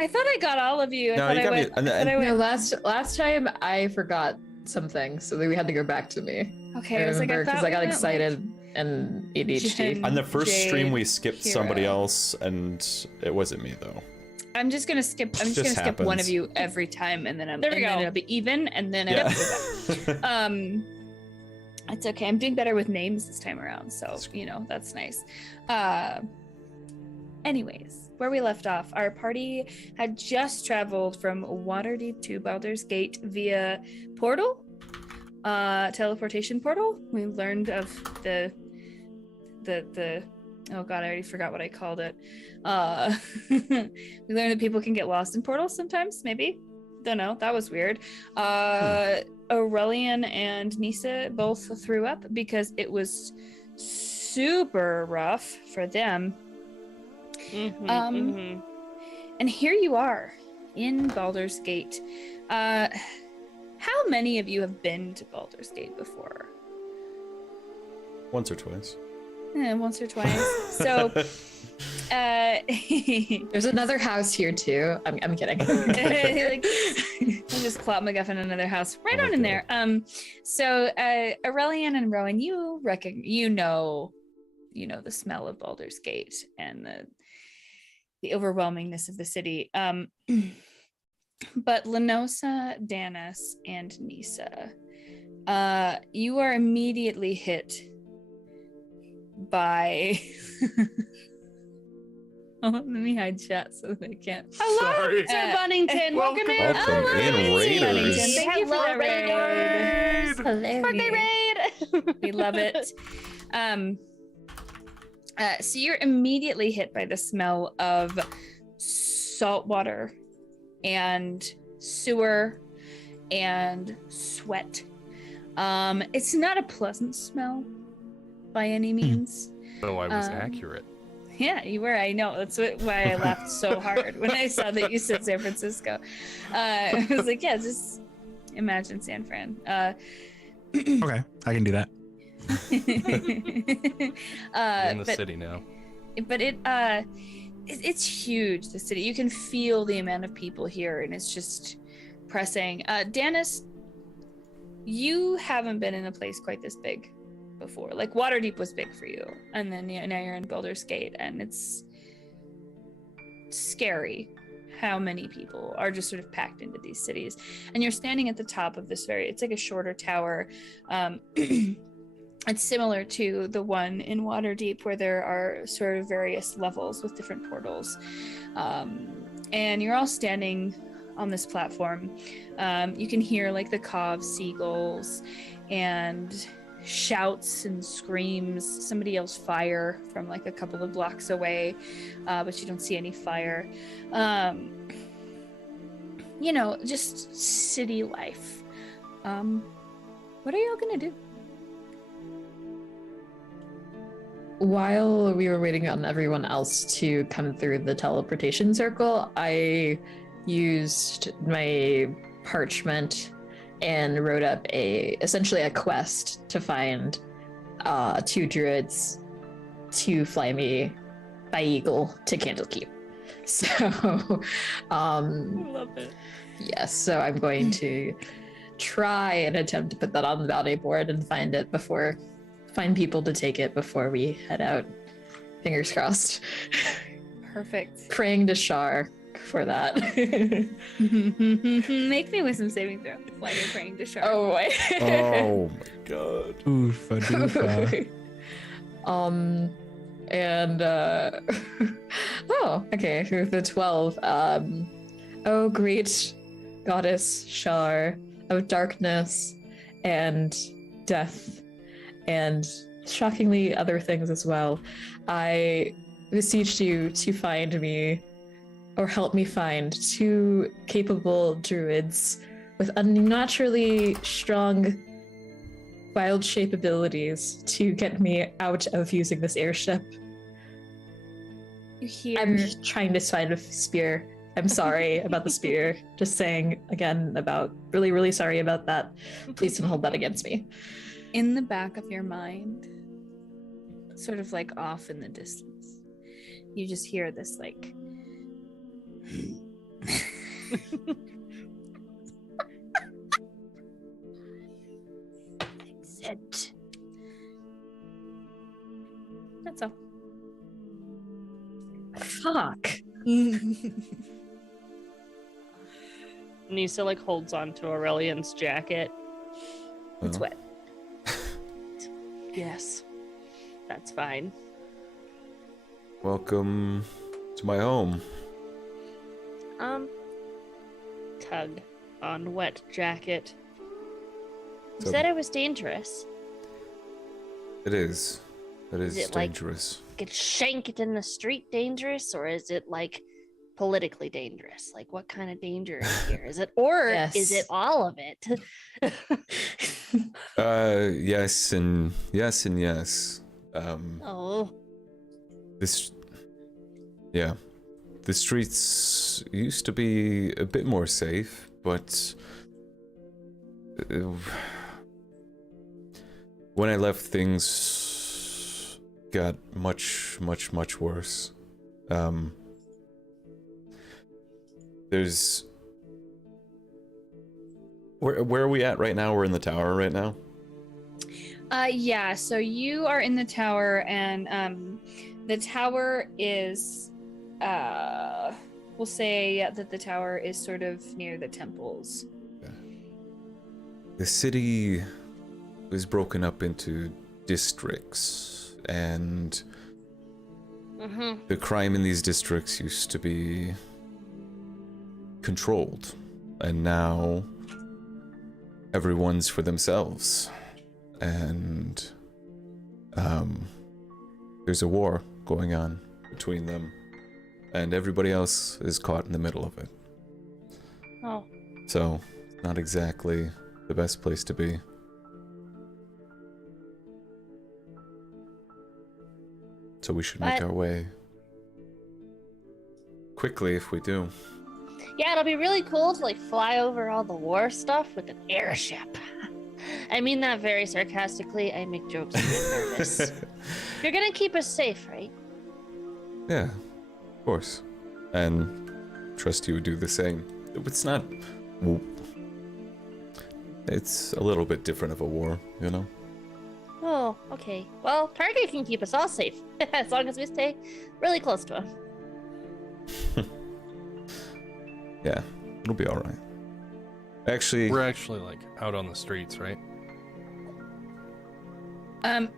I thought I got all of you. No, I thought you I got me- went. and- I thought I No, went. last time I forgot something, so we had to go back to me. Okay, I I was like, remember I because thought I got we went, excited and ADHD. Jen- On the first stream, we Jade, skipped somebody Hero. else, and it wasn't me though. I'm just gonna skip. I'm just Just gonna skip one happens. of you every time, and then There we and then go. it'll be even, and then I Yeah. have to go back. It's okay. I'm doing better with names this time around, so that's nice. Anyways, where we left off, our party had just traveled from Waterdeep to Baldur's Gate via portal, teleportation portal. We learned of the oh god, I already forgot what I called it. We learned that people can get lost in portals sometimes, maybe. Don't know. That was weird. Aurelian and Nisa both threw up because it was super rough for them. And here you are in Baldur's Gate. How many of you have been to Baldur's Gate before? Once or twice. Once or twice. So, There's another house here too. I'm kidding. like, I just plop McGuff in another house right on in there. So Aurelian and Rowan, you know the smell of Baldur's Gate and the overwhelmingness of the city. But Lenosa, Danis, and Nisa, you are immediately hit by let me hide chat so they can't. Hello, Sorry. Sir Bunnington. Welcome in. Welcome in, Raiders. Thank you for the raid. Birthday raid. We love it. So you're immediately hit by the smell of salt water and sewer and sweat. It's not a pleasant smell by any means. So I was accurate. Yeah, you were. I know. That's why I laughed so hard when I saw that you said San Francisco. I was like, yeah, just imagine San Fran. Okay, I can do that. In the city now. But it's huge, the city. You can feel the amount of people here, and it's just pressing. Danis, you haven't been in a place quite this big before. Like Waterdeep was big for you, and then now you're in Baldur's Gate, and it's scary how many people are just sort of packed into these cities. And you're standing at the top of this it's like a shorter tower. It's similar to the one in Waterdeep, where there are sort of various levels with different portals. And you're all standing on this platform. You can hear like the caw of seagulls and shouts and screams. Somebody yells fire from like a couple of blocks away, but you don't see any fire. Just city life. What are y'all gonna do? While we were waiting on everyone else to come through the teleportation circle, I used my parchment and wrote up essentially a quest to find 2 druids to fly me by eagle to Candlekeep. So, I love it. yes, so I'm going to try and attempt to put that on the bounty board and find people to take it before we head out. Fingers crossed. Perfect. Praying to Shar for that. Make me with some saving throw while you're praying to Shar. Oh wait. Oh my god. Oofa doofa. Oh, okay. With the 12. Oh, great goddess Shar of darkness and death, and shockingly other things as well. I beseech you to find me, or help me find, 2 capable druids with unnaturally strong wild shape abilities to get me out of using this airship. You hear? I'm trying to find a spear. I'm sorry about the spear. Just saying again about really, really sorry about that. Please don't hold that against me. In the back of your mind, sort of like off in the distance, you just hear this like exit. That's all. Fuck. Nisa like holds on to Aurelian's jacket. It's wet. Yes, that's fine. Welcome to my home. Tug on wet jacket. You So- said it was dangerous. It is. It is it like- dangerous. Get shanked in the street dangerous, or is it like politically dangerous? Like what kind of danger is here? Is it, or Yes. is it all of it? Yes and yes and yes. Oh, The streets used to be a bit more safe, but when I left, things got much worse. There's where are we at right now? We're in the tower right now. Yeah, so you are in the tower, and the tower is we'll say that the tower is sort of near the temples. The city was broken up into districts, and the crime in these districts used to be controlled, and now everyone's for themselves, and there's a war going on between them, and everybody else is caught in the middle of it. Oh. So, not exactly the best place to be. So we should make our way quickly if we do. Yeah, it'll be really cool to like fly over all the war stuff with an airship. I mean that very sarcastically. I make jokes and get nervous. You're gonna keep us safe, right? Yeah, of course. And trust you would do the same. It's not... It's a little bit different of a war, you know? Oh, okay. Well, Target can keep us all safe as long as we stay really close to him. Yeah, it'll be all right. Actually, We're actually like out on the streets, right?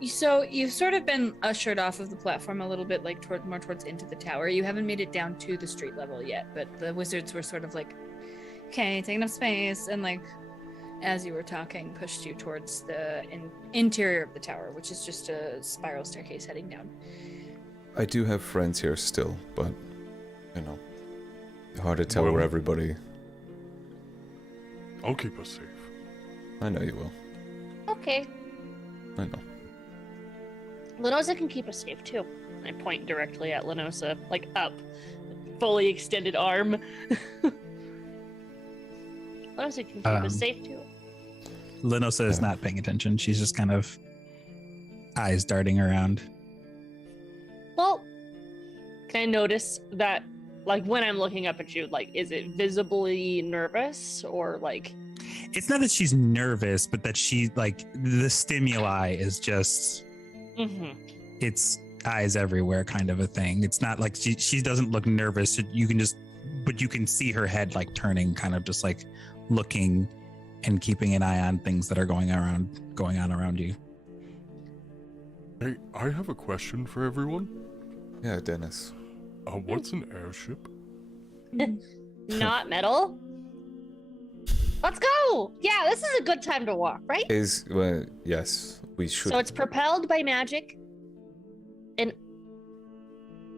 So you've sort of been ushered off of the platform a little bit, like more towards into the tower. You haven't made it down to the street level yet, but the wizards were sort of like, okay, taking up space, and like, as you were talking, pushed you towards the interior of the tower, which is just a spiral staircase heading down. I do have friends here still, but, you know, hard to tell Well- where everybody... I'll keep us safe. I know you will. Okay. I know. Lenosa can keep us safe too. I point directly at Lenosa, like up, fully extended arm. Lenosa can keep us safe too. Lenosa is not paying attention. She's just kind of eyes darting around. Well, can I notice that, like, when I'm looking up at you, like, is it visibly nervous or like? It's not that she's nervous, but that she, like, the stimuli is just, it's eyes everywhere kind of a thing. It's not like she doesn't look nervous. You can just, but you can see her head like turning, kind of just like looking and keeping an eye on things that are going on around you. Hey, I have a question for everyone. Yeah, Dennis. What's an airship? Not metal. Let's go. Yeah, this is a good time to walk, right? Well, yes, we should. So it's propelled by magic and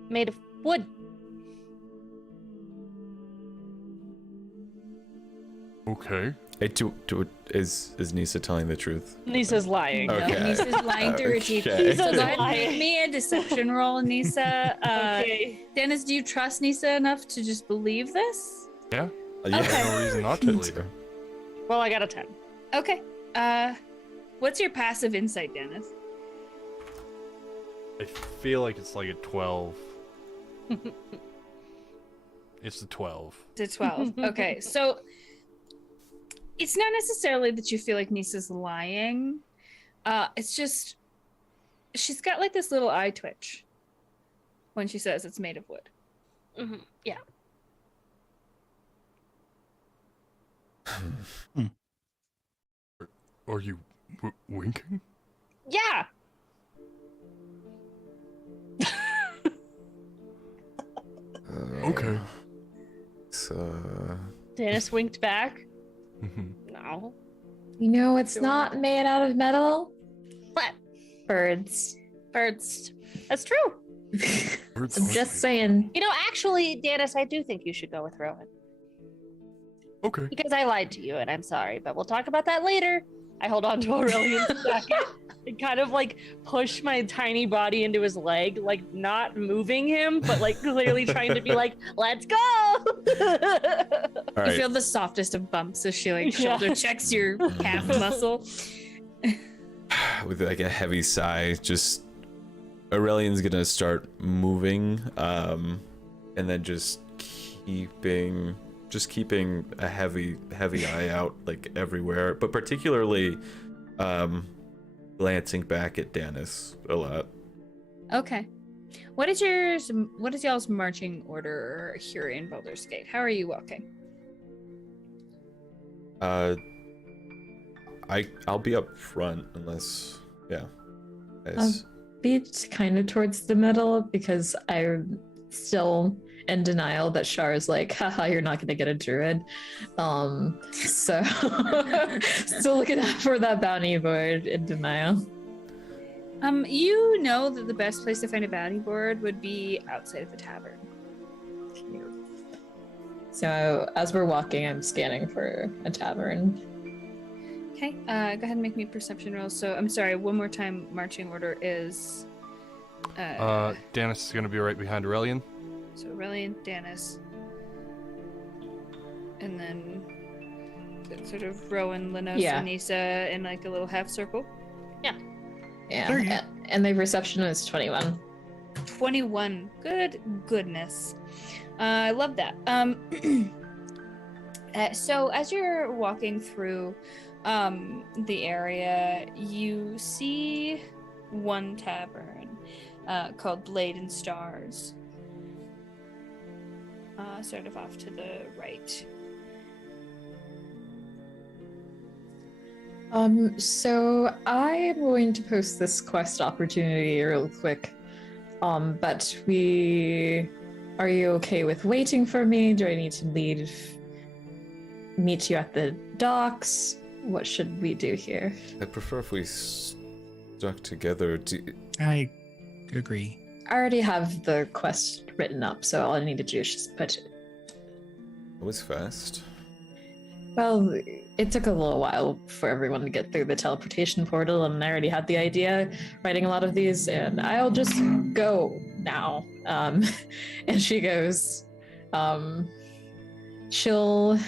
made of wood. Okay. Hey, is Nisa telling the truth? Nisa's lying. Okay. No, Nisa's lying through her teeth. Okay. So go ahead and lying. make me a deception roll, Nisa. Okay. Dennis, do you trust Nisa enough to just believe this? Yeah. Yeah. There's no reason not to believe it. Well, I got a 10. Okay. What's your passive insight, Dennis? I feel like it's like a 12. It's a 12. To 12. Okay, so it's not necessarily that you feel like Nisa's lying. It's just she's got like this little eye twitch when she says it's made of wood. Yeah. Are you winking? Yeah. Okay. So, Dennis winked back. Mhm. No. You know, it's not made out of metal. What? Birds. Birds. That's true. Birds I'm aren't just made- saying. You know, actually, Dennis, I do think you should go with Rowan. Okay. Because I lied to you, and I'm sorry, but we'll talk about that later. I hold on to Aurelian's jacket and kind of like push my tiny body into his leg, like not moving him, but like clearly trying to be like, let's go. all You right. feel the softest of bumps as she like Yeah. shoulder checks your calf muscle. With like a heavy sigh, just Aurelian's gonna start moving, and then just keeping a heavy eye out like everywhere, but particularly glancing back at Dennis a lot. Okay. What is y'all's marching order here in Baldur's Gate? How are you walking? I'll be up front unless Be kind of towards the middle because I'm still in denial that Shar is like, haha, you're not gonna get a druid. So still looking out for that bounty board in denial. You know that the best place to find a bounty board would be outside of the tavern. So as we're walking, I'm scanning for a tavern. Okay, go ahead and make me a perception roll. So I'm sorry, one more time, marching order is Danis is gonna be right behind Aurelian. So Aurelian, Danis, and then sort of Rowan, Linus, Yeah. and Nisa in like a little half circle. Yeah. And the perception is 21. 21. Goodness. I love that. So as you're walking through the area, you see one tavern called Blade and Stars, sort of off to the right. So I'm going to post this quest opportunity real quick. But are you okay with waiting for me? Do I need to meet you at the docks? What should we do here? I'd prefer if we stuck together. I agree. I already have the quest written up, so all I need to do is just put it. It was fast. Well, it took a little while for everyone to get through the teleportation portal, and I already had the idea writing a lot of these, and I'll just go now. And she goes, she'll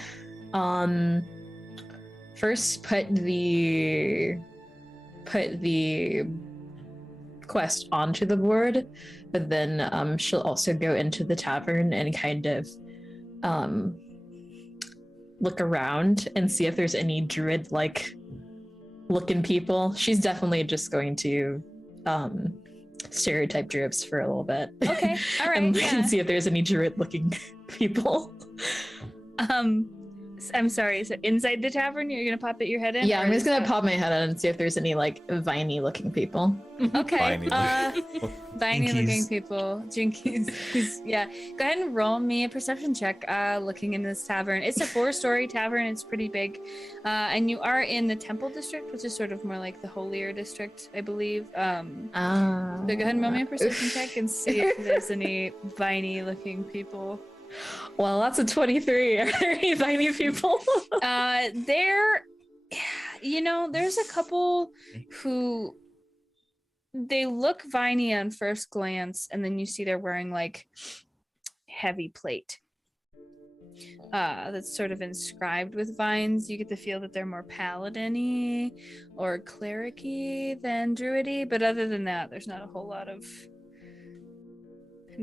first put the quest onto the board, but then she'll also go into the tavern and kind of look around and see if there's any druid-like looking people. She's definitely just going to stereotype druids for a little bit. Okay, all right. And Yeah. see if there's any druid-looking people. I'm sorry. So inside the tavern, you're gonna pop your head in? Yeah, or I'm just gonna is pop my head in and see if there's any like viney-looking people. that- Okay. Viney-looking Viney-looking Jinkies. people. Jinkies. Yeah. Go ahead and roll me a perception check. Looking into this tavern. It's a 4-story tavern. It's pretty big, and you are in the Temple District, which is sort of more like the holier district, I believe. So go ahead and roll me a perception check and see if there's any viney-looking people. Well, that's a 23. Are there any viney people? There's a couple who they look viney on first glance, and then you see they're wearing like heavy plate that's sort of inscribed with vines. You get the feel that they're more paladin-y or cleric-y than druid-y, but other than that, there's not a whole lot of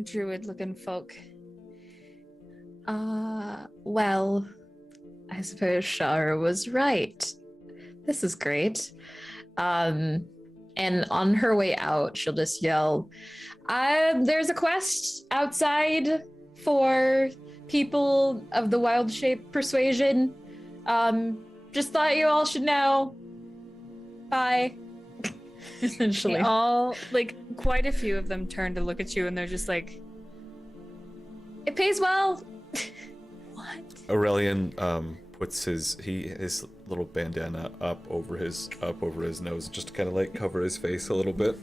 druid-looking folk. Well, I suppose Shara was right. This is great. And on her way out, she'll just yell, there's a quest outside for people of the wild shape persuasion. Just thought you all should know. Bye. Essentially. They all, like, quite a few of them turn to look at you, and they're just like, It pays well. what? Aurelian puts his little bandana up over his nose just to kind of like cover his face a little bit.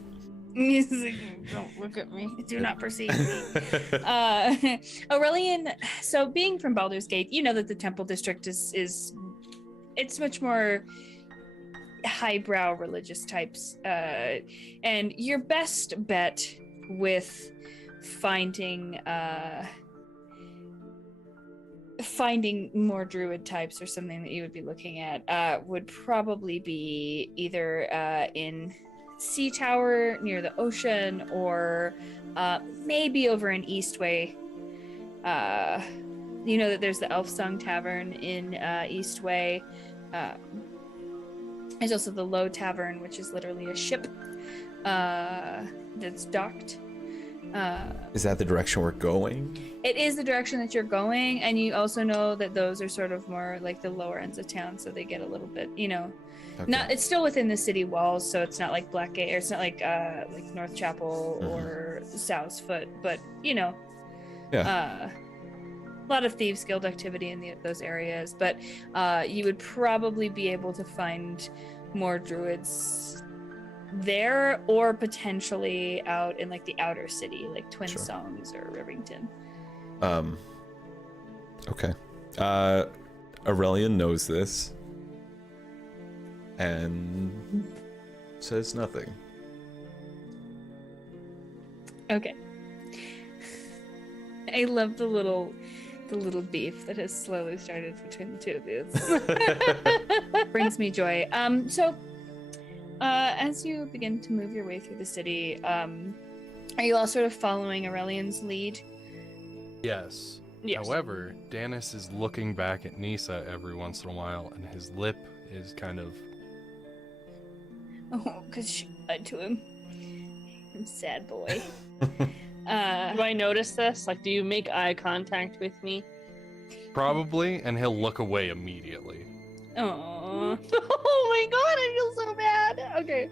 He's like, don't look at me. Do not perceive me. Aurelian, so being from Baldur's Gate, you know that the Temple District is it's much more highbrow religious types. And your best bet with finding more druid types or something that you would be looking at would probably be either in Sea Tower near the ocean, or maybe over in Eastway. You know that there's the Elf Song Tavern in Eastway. There's also the Low Tavern, which is literally a ship that's docked. Is that the direction we're going? It is the direction that you're going, and you also know that those are sort of more like the lower ends of town, so they get a little bit, Okay. not. It's still within the city walls, so it's not like Blackgate, or it's not like North Chapel or Southfoot, but Yeah. a lot of Thieves Guild activity in those areas. But you would probably be able to find more druids there, or potentially out in like the outer city, like Twin Sure. Songs or Rivington. Okay. Aurelian knows this and says nothing. Okay. I love the little beef that has slowly started between the two of you. Brings me joy. So as you begin to move your way through the city, are you all sort of following Aurelian's lead? Yes. Yes. However, Danis is looking back at Nisa every once in a while, and his lip is kind of... Oh, because she lied to him. Sad boy. Do I notice this? Like, do you make eye contact with me? Probably, and he'll look away immediately. Oh, Oh my god, I feel so bad. Okay.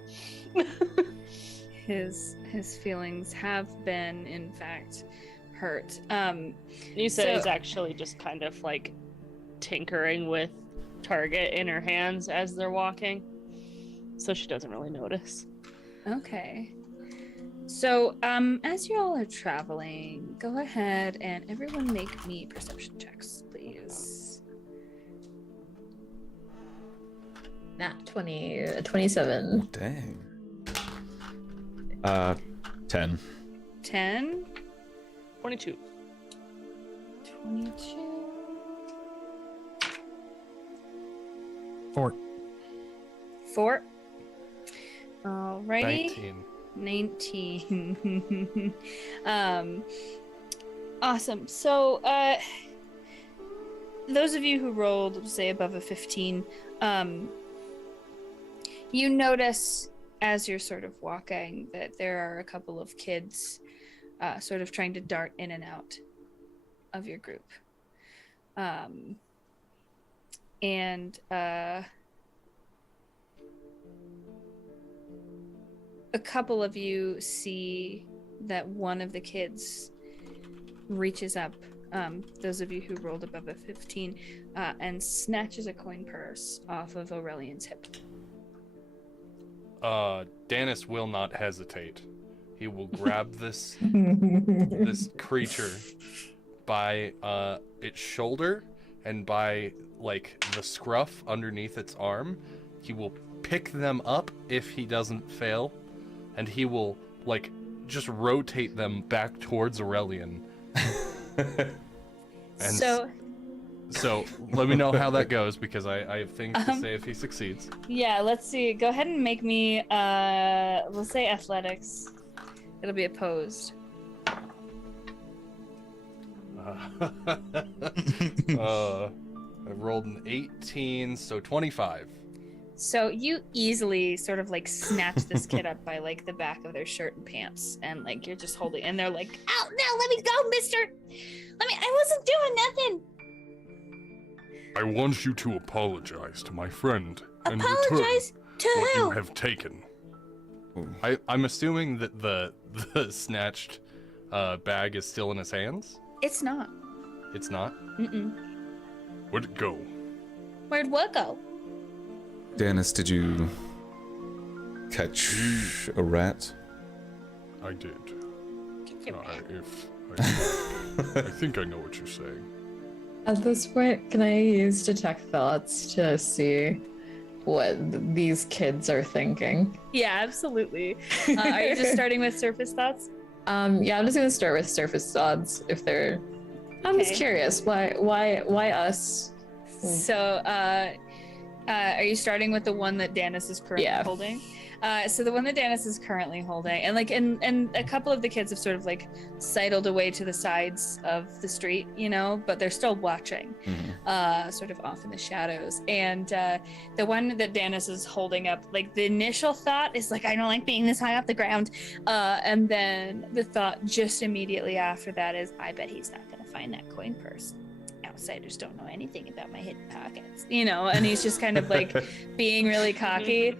his feelings have been, in fact, hurt. Nisa So- is actually just kind of like tinkering with Target in her hands as they're walking, so she doesn't really notice. Okay. So, as you all are traveling, go ahead and everyone make me perception checks, please. Nat 27. Dang. 10. 10, 22. 22. 4. 4. Alrighty. 19. 19. Awesome. So, those of you who rolled, say, above a 15, you notice as you're sort of walking that there are a couple of kids sort of trying to dart in and out of your group. A couple of you see that one of the kids reaches up, those of you who rolled above a 15, and snatches a coin purse off of Aurelian's hip. Danis will not hesitate. He will grab this creature by its shoulder and by like the scruff underneath its arm. He will pick them up if he doesn't fail, and he will like just rotate them back towards Aurelian. And so let me know how that goes, because I have things to say if he succeeds. Yeah, let's see. Go ahead and make me, we'll say athletics. It'll be opposed. I rolled an 18, so 25. So you easily sort of like snatch this kid up by like the back of their shirt and pants, and like you're just holding, and they're like, "Ow, no, let me go, mister. I wasn't doing nothing." I want you to apologize to my friend and Apologize return to what who? you have taken. I'm assuming that the snatched bag is still in his hands? It's not. It's not? Mm-mm. Where'd it go? Where'd what go? Danis, did you catch a rat? I did. Get I think I know what you're saying. At this point, can I use detect thoughts to see what these kids are thinking? Yeah, absolutely. Are you just starting with surface thoughts? Yeah, I'm just gonna start with surface thoughts. If they're, I'm just Okay. curious. Why us? So, are you starting with the one that Danis is currently holding? So the one that Danis is currently holding, and like, and a couple of the kids have sort of like sidled away to the sides of the street, you know, but they're still watching, sort of off in the shadows. And the one that Danis is holding up, like the initial thought is like, I don't like being this high off the ground, and then the thought just immediately after that is, I bet he's not going to find that coin purse. Outsiders don't know anything about my hidden pockets, you know, and he's just kind of like being really cocky.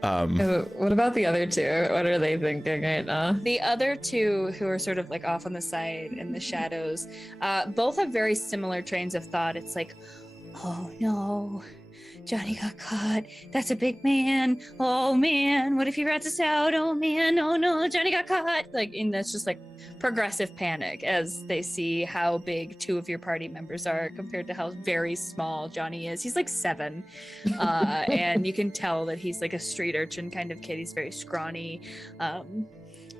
What about the other two? What are they thinking right now? The other two, who are sort of like off on the side in the shadows, both have very similar trains of thought. It's like, oh no, Johnny got caught. That's a big man. Oh man, what if he rats us out? Oh man, oh no, Johnny got caught. Like, and that's just like progressive panic as they see how big two of your party members are compared to how very small Johnny is. He's like 7, and you can tell that he's like a street urchin kind of kid. He's very scrawny.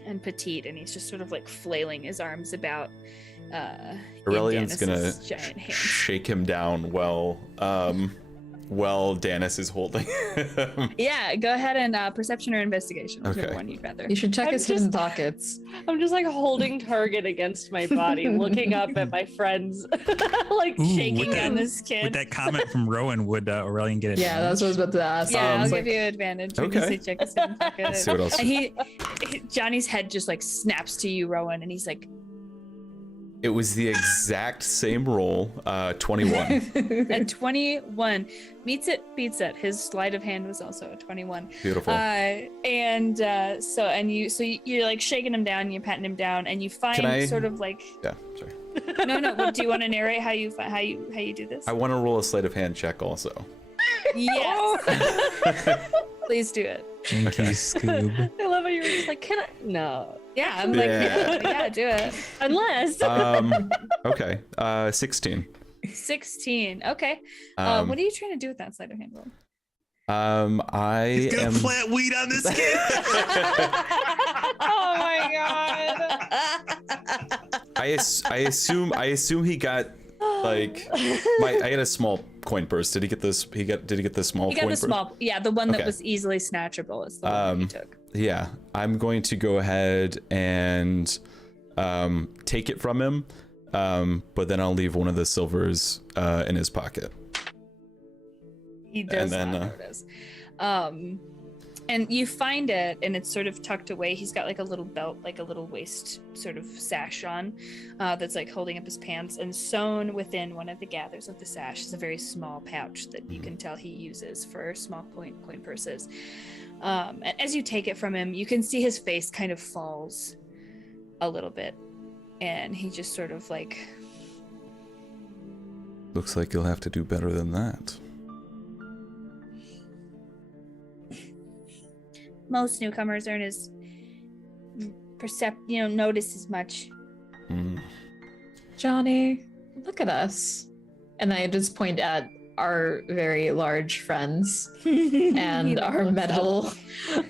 and petite, and he's just sort of like flailing his arms about. Aurelian's gonna giant hands. shake him down while Danis is holding him. Yeah, go ahead and perception or investigation, whichever Okay. one you'd rather. You should check I'm his hidden just- pockets. I'm just like holding target against my body, looking up at my friends, like Ooh, Shaking with on that- this kid. With that comment from Rowan, would Aurelian get it? Yeah, that's what I was about to ask. Yeah, I'll It's give like, you advantage when you Okay. say check his hidden pocket. Let's see what else. And Johnny's head just like snaps to you, Rowan, and he's like, It was the exact same roll, 21. a 21 meets it, beats it. His sleight of hand was also a 21. Beautiful. So you're like shaking him down, you're patting him down, and you find Can I- sort of like Yeah, sorry. no. Well, do you want to narrate how you do this? I want to roll a sleight of hand check also. Yes. Please do it. Thank you, Scoob. I love how you were just like, can I? No. Yeah, I'm like, Yeah. yeah, do it. Unless. Okay, 16. 16. Okay. What are you trying to do with that sleight of hand roll? I He's gonna am. plant weed on this kid. Oh my god. I assume he got like I had a small coin purse. Did he get this? Did he get the small You got coin the purse? small, yeah, the one that Okay. was easily snatchable is the one you took. Yeah, I'm going to go ahead and take it from him, but then I'll leave one of the silvers in his pocket. He does and then, not notice. And you find it, and it's sort of tucked away. He's got like a little belt, like a little waist sort of sash on, that's like holding up his pants. And sewn within one of the gathers of the sash is a very small pouch that you can tell he uses for small coin purses. And as you take it from him, you can see his face kind of falls a little bit, and he just sort of like, Looks like you'll have to do better than that. most newcomers aren't as notice as much. Johnny, look at us. And I just point at our very large friends and our metal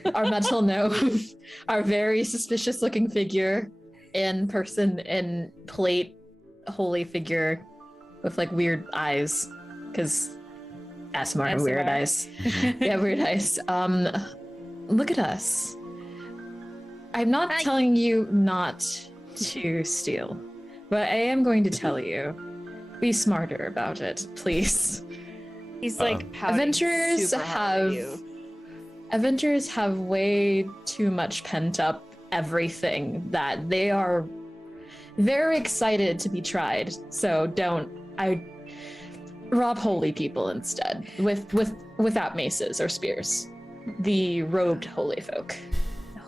gnome, our very suspicious looking figure in person in plate, holy figure with like weird eyes, because ASMR weird eyes. Yeah, weird eyes. Look at us. I'm not telling you not to steal, but I am going to tell you, be smarter about it, please. He's like, Adventurers have way too much pent up everything that they are very excited to be tried. So rob holy people instead, without maces or spears. The robed holy folk.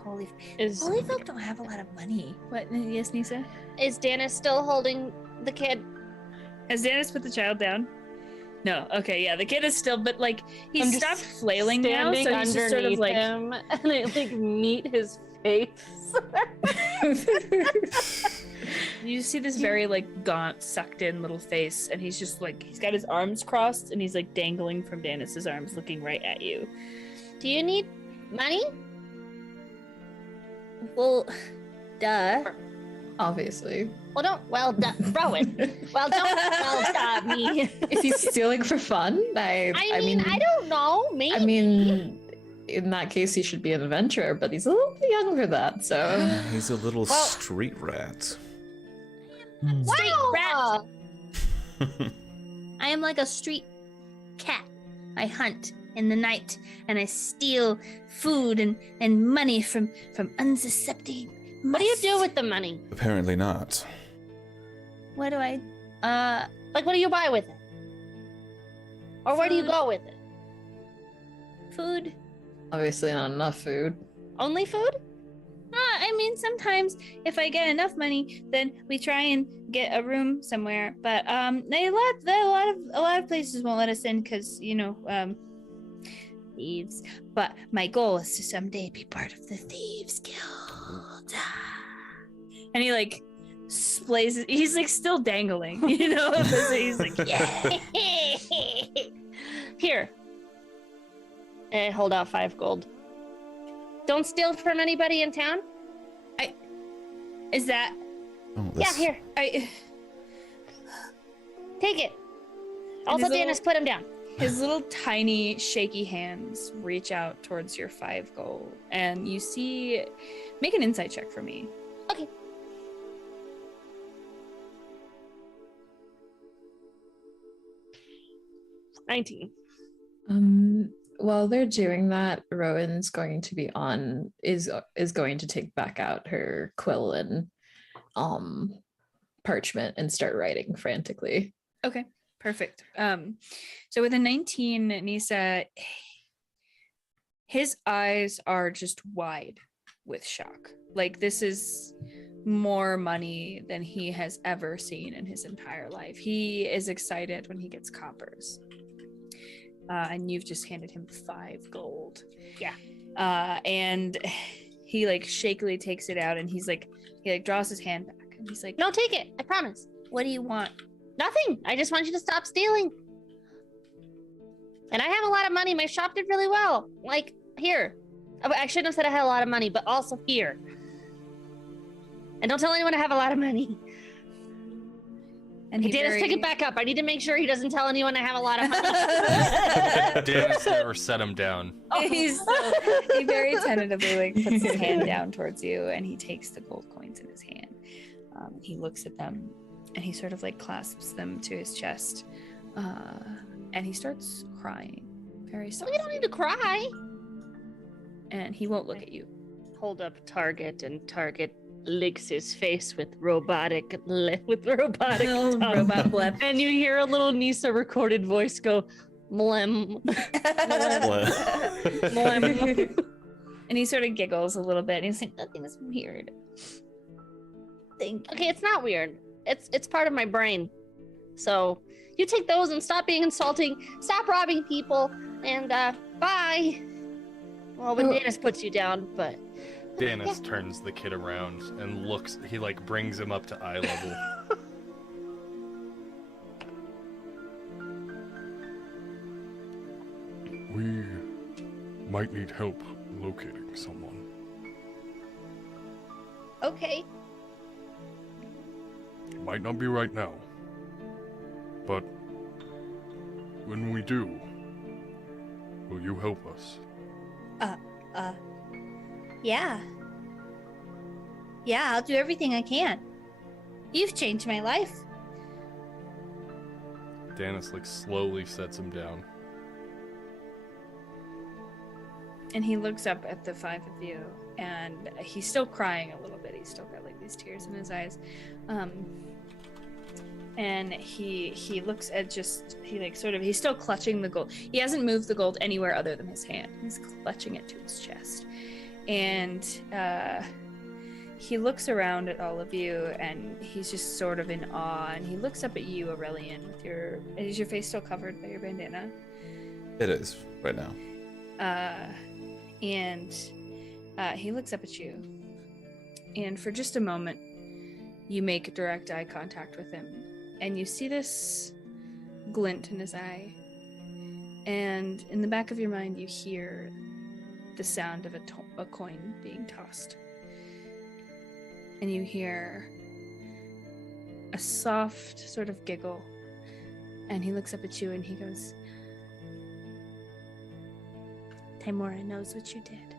Holy Is folk don't have a lot of money. What? Yes, Nisa? Is Dana still holding the kid? Has Dennis put the child down? No. Okay, yeah, the kid is still, but like I'm he's just stopped flailing now, standing so he's just sort of underneath like. him, and I like meet his face. You see this very like gaunt, sucked in little face, and he's just like he's got his arms crossed, and he's like dangling from Dennis's arms, looking right at you. Do you need money? Well, duh. Obviously. Rowan. Duh me. If he's stealing for fun, I mean, I don't know. Maybe. I mean, in that case, he should be an adventurer, but he's a little bit young for that, so. He's a little street rat. Street rat. I am like a street cat. I hunt in the night and I steal food and money from unsuspecting. What do you do with the money? Apparently not. What do I like what do you buy with it? Or where do you go with it? Food? Obviously not enough food. Only food? I mean, sometimes if I get enough money, then we try and get a room somewhere. But a lot of places won't let us in because thieves. But my goal is to someday be part of the Thieves Guild. And he like splays. He's like still dangling, So he's like, yeah. Here. And I hold out 5 gold. Don't steal from anybody in town? Is that? Oh, Yeah, here. Take it. Also, Dennis, put him down. His little tiny shaky hands reach out towards your 5 gold, and you see. Make an insight check for me. Okay. $19. While they're doing that, Rowan's going to be is going to take back out her quill and parchment and start writing frantically. Okay, perfect. So with a 19, Nisa, his eyes are just wide with shock. Like, this is more money than he has ever seen in his entire life. He is excited when he gets coppers. And you've just handed him 5 gold. Yeah. And he like shakily takes it out, and he draws his hand back, and he's like, No, take it. I promise. What do you want? Nothing. I just want you to stop stealing. And I have a lot of money. My shop did really well. Like, here. I shouldn't have said I had a lot of money, but also here. And don't tell anyone I have a lot of money. and he Dennis, pick it back up. I need to make sure he doesn't tell anyone I have a lot of money. Dennis never set him down. He very tentatively like puts his hand down towards you, and he takes the gold coins in his hand. He looks at them, and he sort of like clasps them to his chest, and he starts crying very softly. We don't need to cry. And he won't look at you. Hold up Target, and Target licks his face with robotic tongue. Robot blip. And you hear a little Nisa recorded voice go, "Mlem." Mlem. And he sort of giggles a little bit, and he's like, "Nothing is weird." Okay, it's not weird. It's part of my brain. So you take those and stop being insulting, stop robbing people, and bye. Well, when Dennis puts you down, but Dennis turns the kid around and looks. He like brings him up to eye level. We might need help locating someone. Okay. It might not be right now, but when we do, will you help us? Yeah. Yeah, I'll do everything I can. You've changed my life. Dennis like slowly sets him down. And he looks up at the 5 of you, and he's still crying a little bit. He's still got like these tears in his eyes. And he looks at he's still clutching the gold. He hasn't moved the gold anywhere other than his hand. He's clutching it to his chest. And he looks around at all of you, and he's just sort of in awe. And he looks up at you, Aurelian, is your face still covered by your bandana? It is right now. And he looks up at you, and for just a moment, you make direct eye contact with him, and you see this glint in his eye, and in the back of your mind, you hear the sound of a coin being tossed, and you hear a soft sort of giggle, and he looks up at you, and he goes, "Timora knows what you did."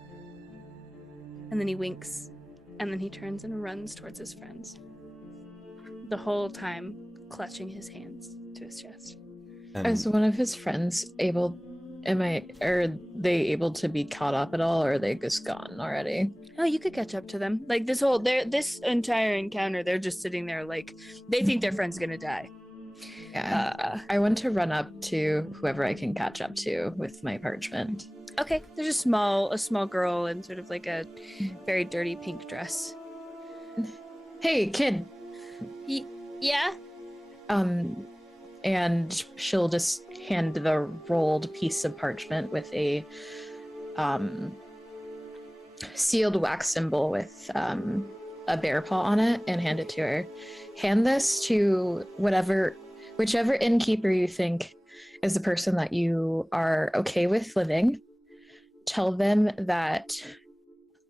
And then he winks, and then he turns and runs towards his friends, the whole time clutching his hands to his chest. Is one of his friends are they able to be caught up at all, or are they just gone already? Oh, you could catch up to them. Like this entire encounter, they're just sitting there like they think their friend's gonna die. Yeah. I want to run up to whoever I can catch up to with my parchment. Okay, there's a small girl in sort of like a very dirty pink dress. Hey, kid. Yeah? And she'll just hand the rolled piece of parchment with a sealed wax symbol with a bear paw on it and hand it to her. Hand this to whichever innkeeper you think is the person that you are okay with living. Tell them that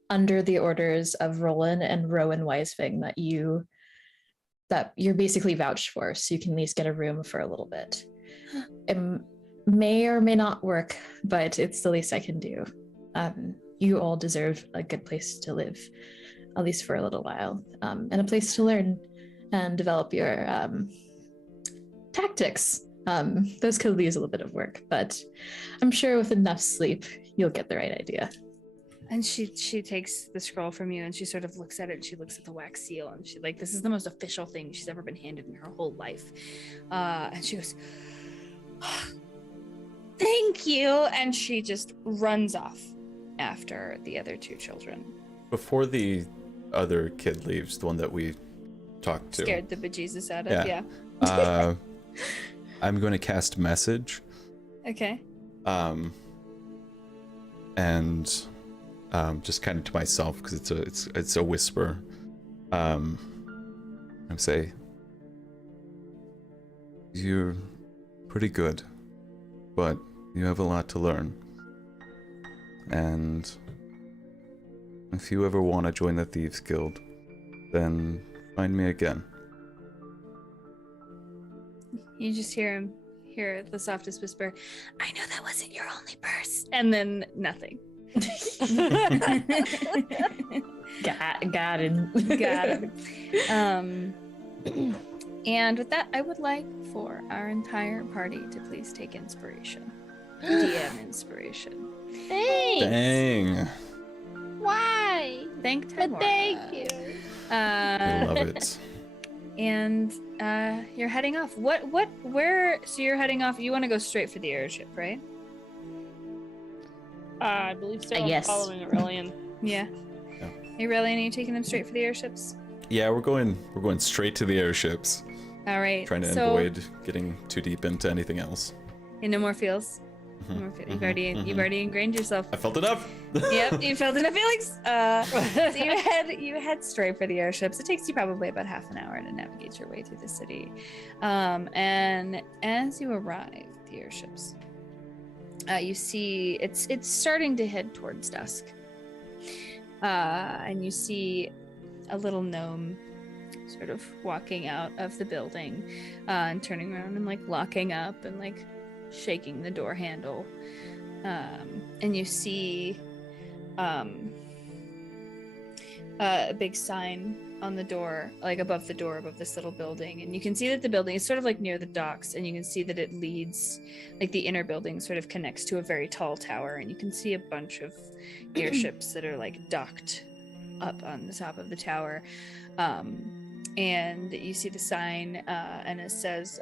under the orders of Roland and Rowan Weisfing that you're basically vouched for, so you can at least get a room for a little bit. It may or may not work, but it's the least I can do. You all deserve a good place to live, at least for a little while, and a place to learn and develop your tactics. Those could use a little bit of work, but I'm sure with enough sleep, you'll get the right idea. And she takes the scroll from you and she sort of looks at it and she looks at the wax seal and she like, this is the most official thing she's ever been handed in her whole life. And she goes, thank you. And she just runs off after the other two children. Before the other kid leaves, the one that we talked to. Scared the bejesus out of, yeah. I'm going to cast message. Okay. And just kind of to myself, because it's a whisper. I'm say, you're pretty good, but you have a lot to learn. And if you ever want to join the Thieves Guild, then find me again. You just hear the softest whisper, I know that wasn't your only purse. And then nothing. Got it. And with that, I would like for our entire party to please take inspiration. DM inspiration. Thanks. Dang. Why? Thank you. I love it. And you're heading off. Where? So you're heading off. You want to go straight for the airship, right? I believe so. Yes. I'm following Aurelian. Yeah. Aurelian, are you taking them straight for the airships? Yeah, we're going straight to the airships. All right. Trying to avoid getting too deep into anything else. And no more feels. No more You've already ingrained yourself. I felt enough. Yep, you felt enough feelings. So you head straight for the airships. It takes you probably about half an hour to navigate your way through the city. And as you arrive at the airships, you see it's starting to head towards dusk. And you see a little gnome sort of walking out of the building and turning around and like locking up and like shaking the door handle. And you see a big sign on the door, like above the door, above this little building. And you can see that the building is sort of like near the docks, and you can see that it leads, like the inner building sort of connects to a very tall tower, and you can see a bunch of airships that are like docked up on the top of the tower. And you see the sign, and it says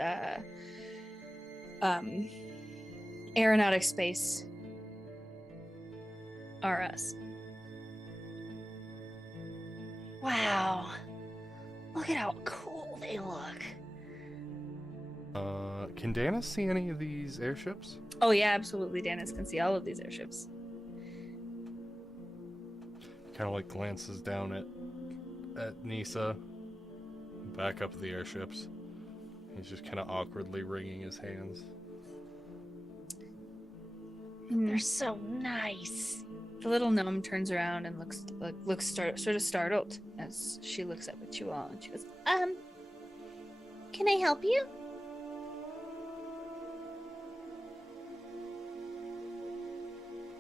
Aeronautic Space RS. Wow. Look at how cool they look. Can Dana see any of these airships? Oh yeah, absolutely. Danis can see all of these airships. Kind of like glances down at Nisa, back up the airships. He's just kind of awkwardly wringing his hands. They're so nice. The little gnome turns around and looks sort of startled as she looks up at you all, and she goes, can I help you?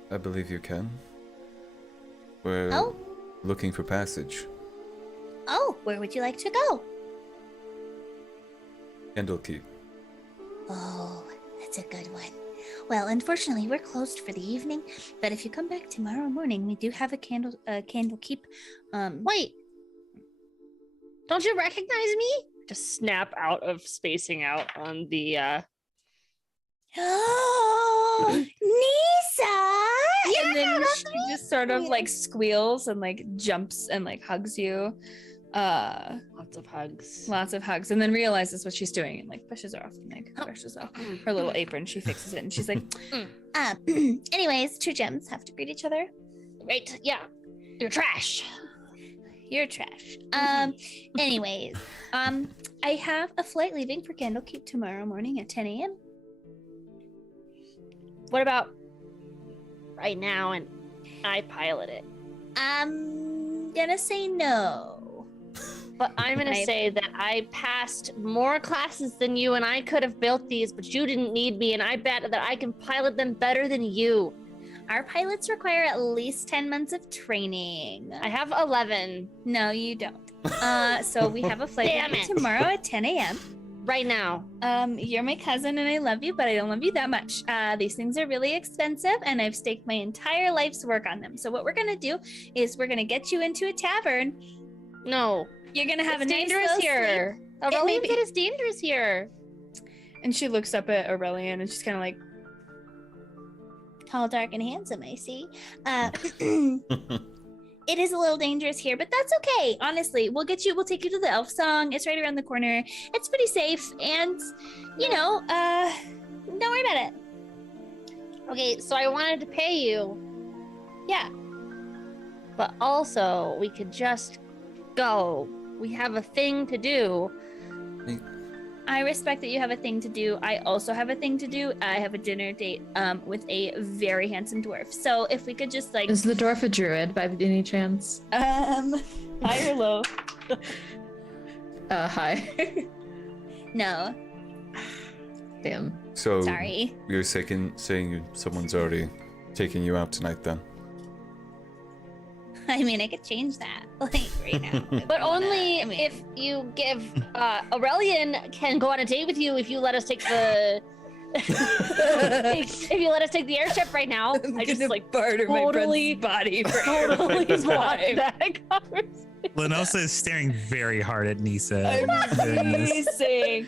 I believe you can. We're looking for passage. Oh, where would you like to go? Candlekeep. Oh, that's a good one. Well, unfortunately, we're closed for the evening, but if you come back tomorrow morning, we do have a Candlekeep. Wait! Don't you recognize me? Just snap out of spacing out on the, Oh, Nisa! and then she just sort of like squeals and like jumps and like hugs you. Lots of hugs. And then realizes what she's doing and like pushes her off and like brushes off her little apron. She fixes it and she's like, anyways, two gems have to greet each other. Right, yeah. You're trash. You're trash. Anyways, I have a flight leaving for Candlekeep tomorrow morning at 10 a.m. What about right now and I pilot it? I'm gonna say no. But I'm gonna say that I passed more classes than you, and I could have built these, but you didn't need me, and I bet that I can pilot them better than you. Our pilots require at least 10 months of training. I have 11 No, you don't. So we have a flight Damn it. tomorrow at 10 a.m. right now. You're my cousin and I love you, but I don't love you that much. These things are really expensive and I've staked my entire life's work on them. So what we're gonna do is we're gonna get you into a tavern. No, You're gonna have it's a nice dangerous little here. It may Aurelian be- said it's dangerous here. And she looks up at Aurelian and she's kind of like, tall, dark, and handsome, I see. It is a little dangerous here, but that's okay. Honestly, we'll take you to the elf song. It's right around the corner. It's pretty safe, and don't worry about it. Okay, so I wanted to pay you, Yeah. but also we could just go. We have a thing to do. I respect that you have a thing to do. I also have a thing to do. I have a dinner date with a very handsome dwarf. So if we could just like Is the dwarf a druid by any chance? high or low? Hi. No, Damn. So sorry. you're saying someone's already taking you out tonight then? I mean, I could change that like right now. But only I mean- if you give Aurelian can go on a date with you if you let us take the if you let us take the airship right now. I just like barter totally- my body for totally airplane want drive. that conversation. Lenosa is staring very hard at Nisa. I'm doing this. amazing.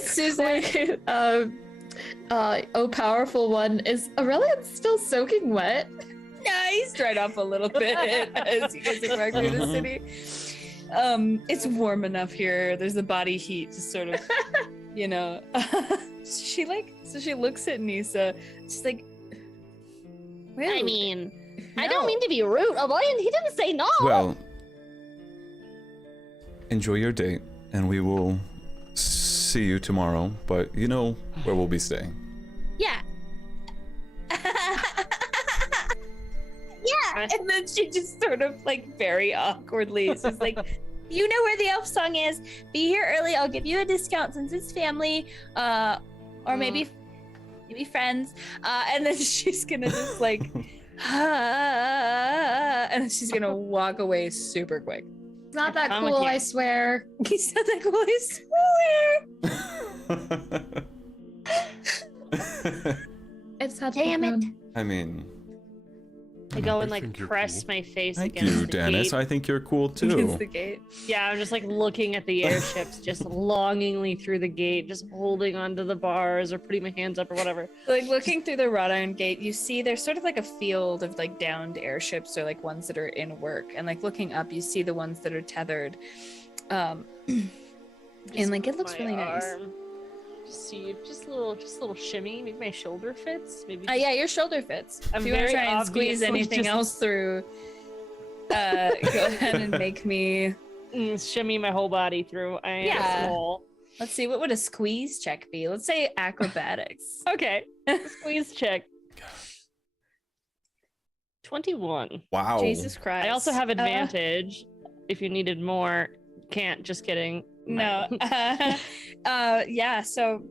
Susan. Oh, powerful one. Is Aurelian still soaking wet? Nice. Right off a little bit as you guys are walking through the city. It's warm enough here. There's the body heat, just sort of, she looks at Nisa. She's like, I rude. mean, I No. don't mean to be rude. Aurelian, he didn't say no. Well, enjoy your date, and we will see you tomorrow. But you know where we'll be staying. Yeah. Yeah. And then she just sort of like very awkwardly is just like, You know where the elf song is. Be here early. I'll give you a discount since it's family, or maybe friends. and then she's gonna just like, and then she's gonna walk away super quick. It's not that I'm with cool, you. I swear. He's not that cool, I swear. It's had Damn it. I mean, I go I and like think you're press cool. my face thank against you, the Dennis. gate. I think you're cool Against too. the gate. Yeah, I'm just like looking at the airships, just longingly through the gate, just holding onto the bars or putting my hands up or whatever. Like looking through the wrought iron gate, you see there's sort of like a field of like downed airships or like ones that are in work. And like looking up, you see the ones that are tethered. And like it looks My really nice. arm. Just see, just a little shimmy. Maybe my shoulder fits. Maybe. Yeah, your shoulder fits. I'm if you want to very try and squeeze obviously anything just- else through, go ahead and make me. Shimmy my whole body through. I am Yeah. small. Let's see, what would a squeeze check be? Let's say acrobatics. Okay. Squeeze check. 21. Wow. Jesus Christ. I also have advantage if you needed more. Can't. Just kidding. No. Yeah, so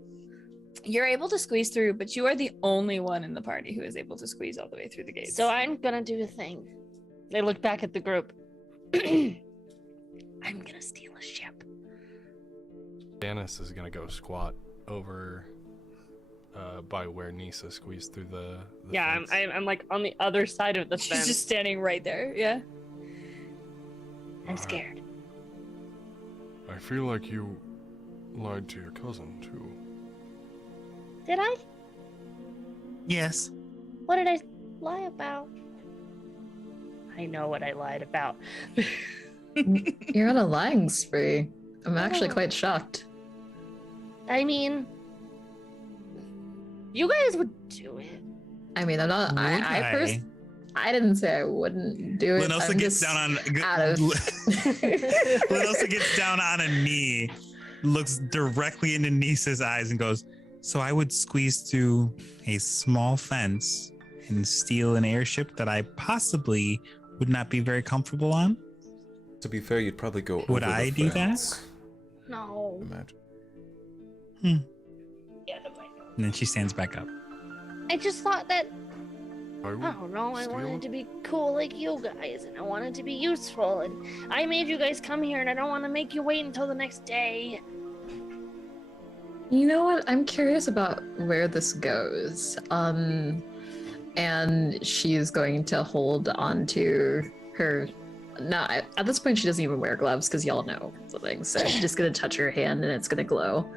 you're able to squeeze through, but you are the only one in the party who is able to squeeze all the way through the gates. So I'm gonna do a thing. They look back at the group. I'm gonna steal a ship. Dennis is gonna go squat over by where Nisa squeezed through the Yeah, fence. I'm like on the other side of the she's fence. just standing right there. Yeah. I'm scared. I feel like you lied to your cousin, too. Did I? Yes. What did I lie about? I know what I lied about. You're on a lying spree. I'm actually Oh. quite shocked. I mean, you guys would do it. I mean, I'm not. I didn't say I wouldn't do it. Lenosa I'm gets just down on out of. Lenosa gets down on a knee, looks directly into Nisa's eyes, and goes, "So I would squeeze through a small fence and steal an airship that I possibly would not be very comfortable on? To be fair, you'd probably go Would over I the do fence, No. imagine. Yeah, And then she stands back up. I just thought that, I I would don't know, I steal wanted it. to be cool like you guys, and I wanted to be useful, and I made you guys come here, and I don't want to make you wait until the next day. You know what? I'm curious about where this goes. And she's going to hold on to her. No, at this point, she doesn't even wear gloves because y'all know the thing. So she's just going to touch her hand and it's going to glow.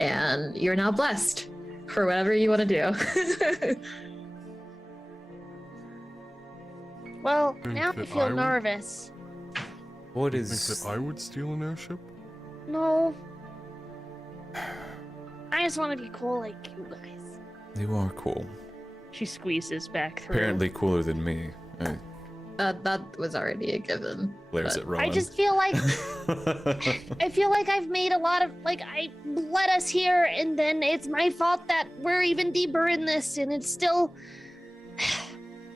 And you're now blessed for whatever you want to do. Well, Think now I that feel I would- nervous. What You think is... that I would steal an airship? No. I just want to be cool like you guys. You are cool. She squeezes back through. Apparently cooler than me. That was already a given. Glares but- at Rowan. I just feel like I feel like I've made a lot of I led us here, and then it's my fault that we're even deeper in this, and it's still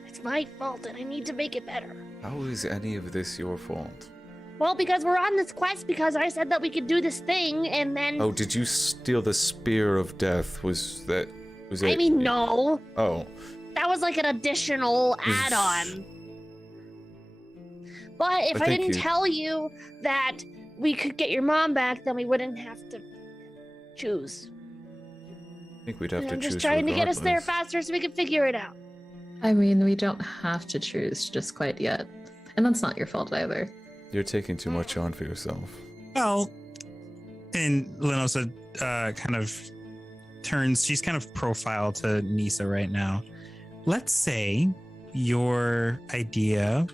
it's my fault, and I need to make it better. How is any of this your fault? Well, because we're on this quest because I said that we could do this thing, and then Oh, did you steal the spear of death? Was it? I mean, no, Oh, that was like an additional add-on. But if I I think didn't you- tell you that we could get your mom back, then we wouldn't have to choose. I think we'd have And to I'm choose just trying to get us there regardless. faster so we can figure it out. I mean, we don't have to choose just quite yet. And that's not your fault either. You're taking too much on for yourself. Well, and Lenosa kind of turns, she's kind of profile to Nisa right now. Let's say your idea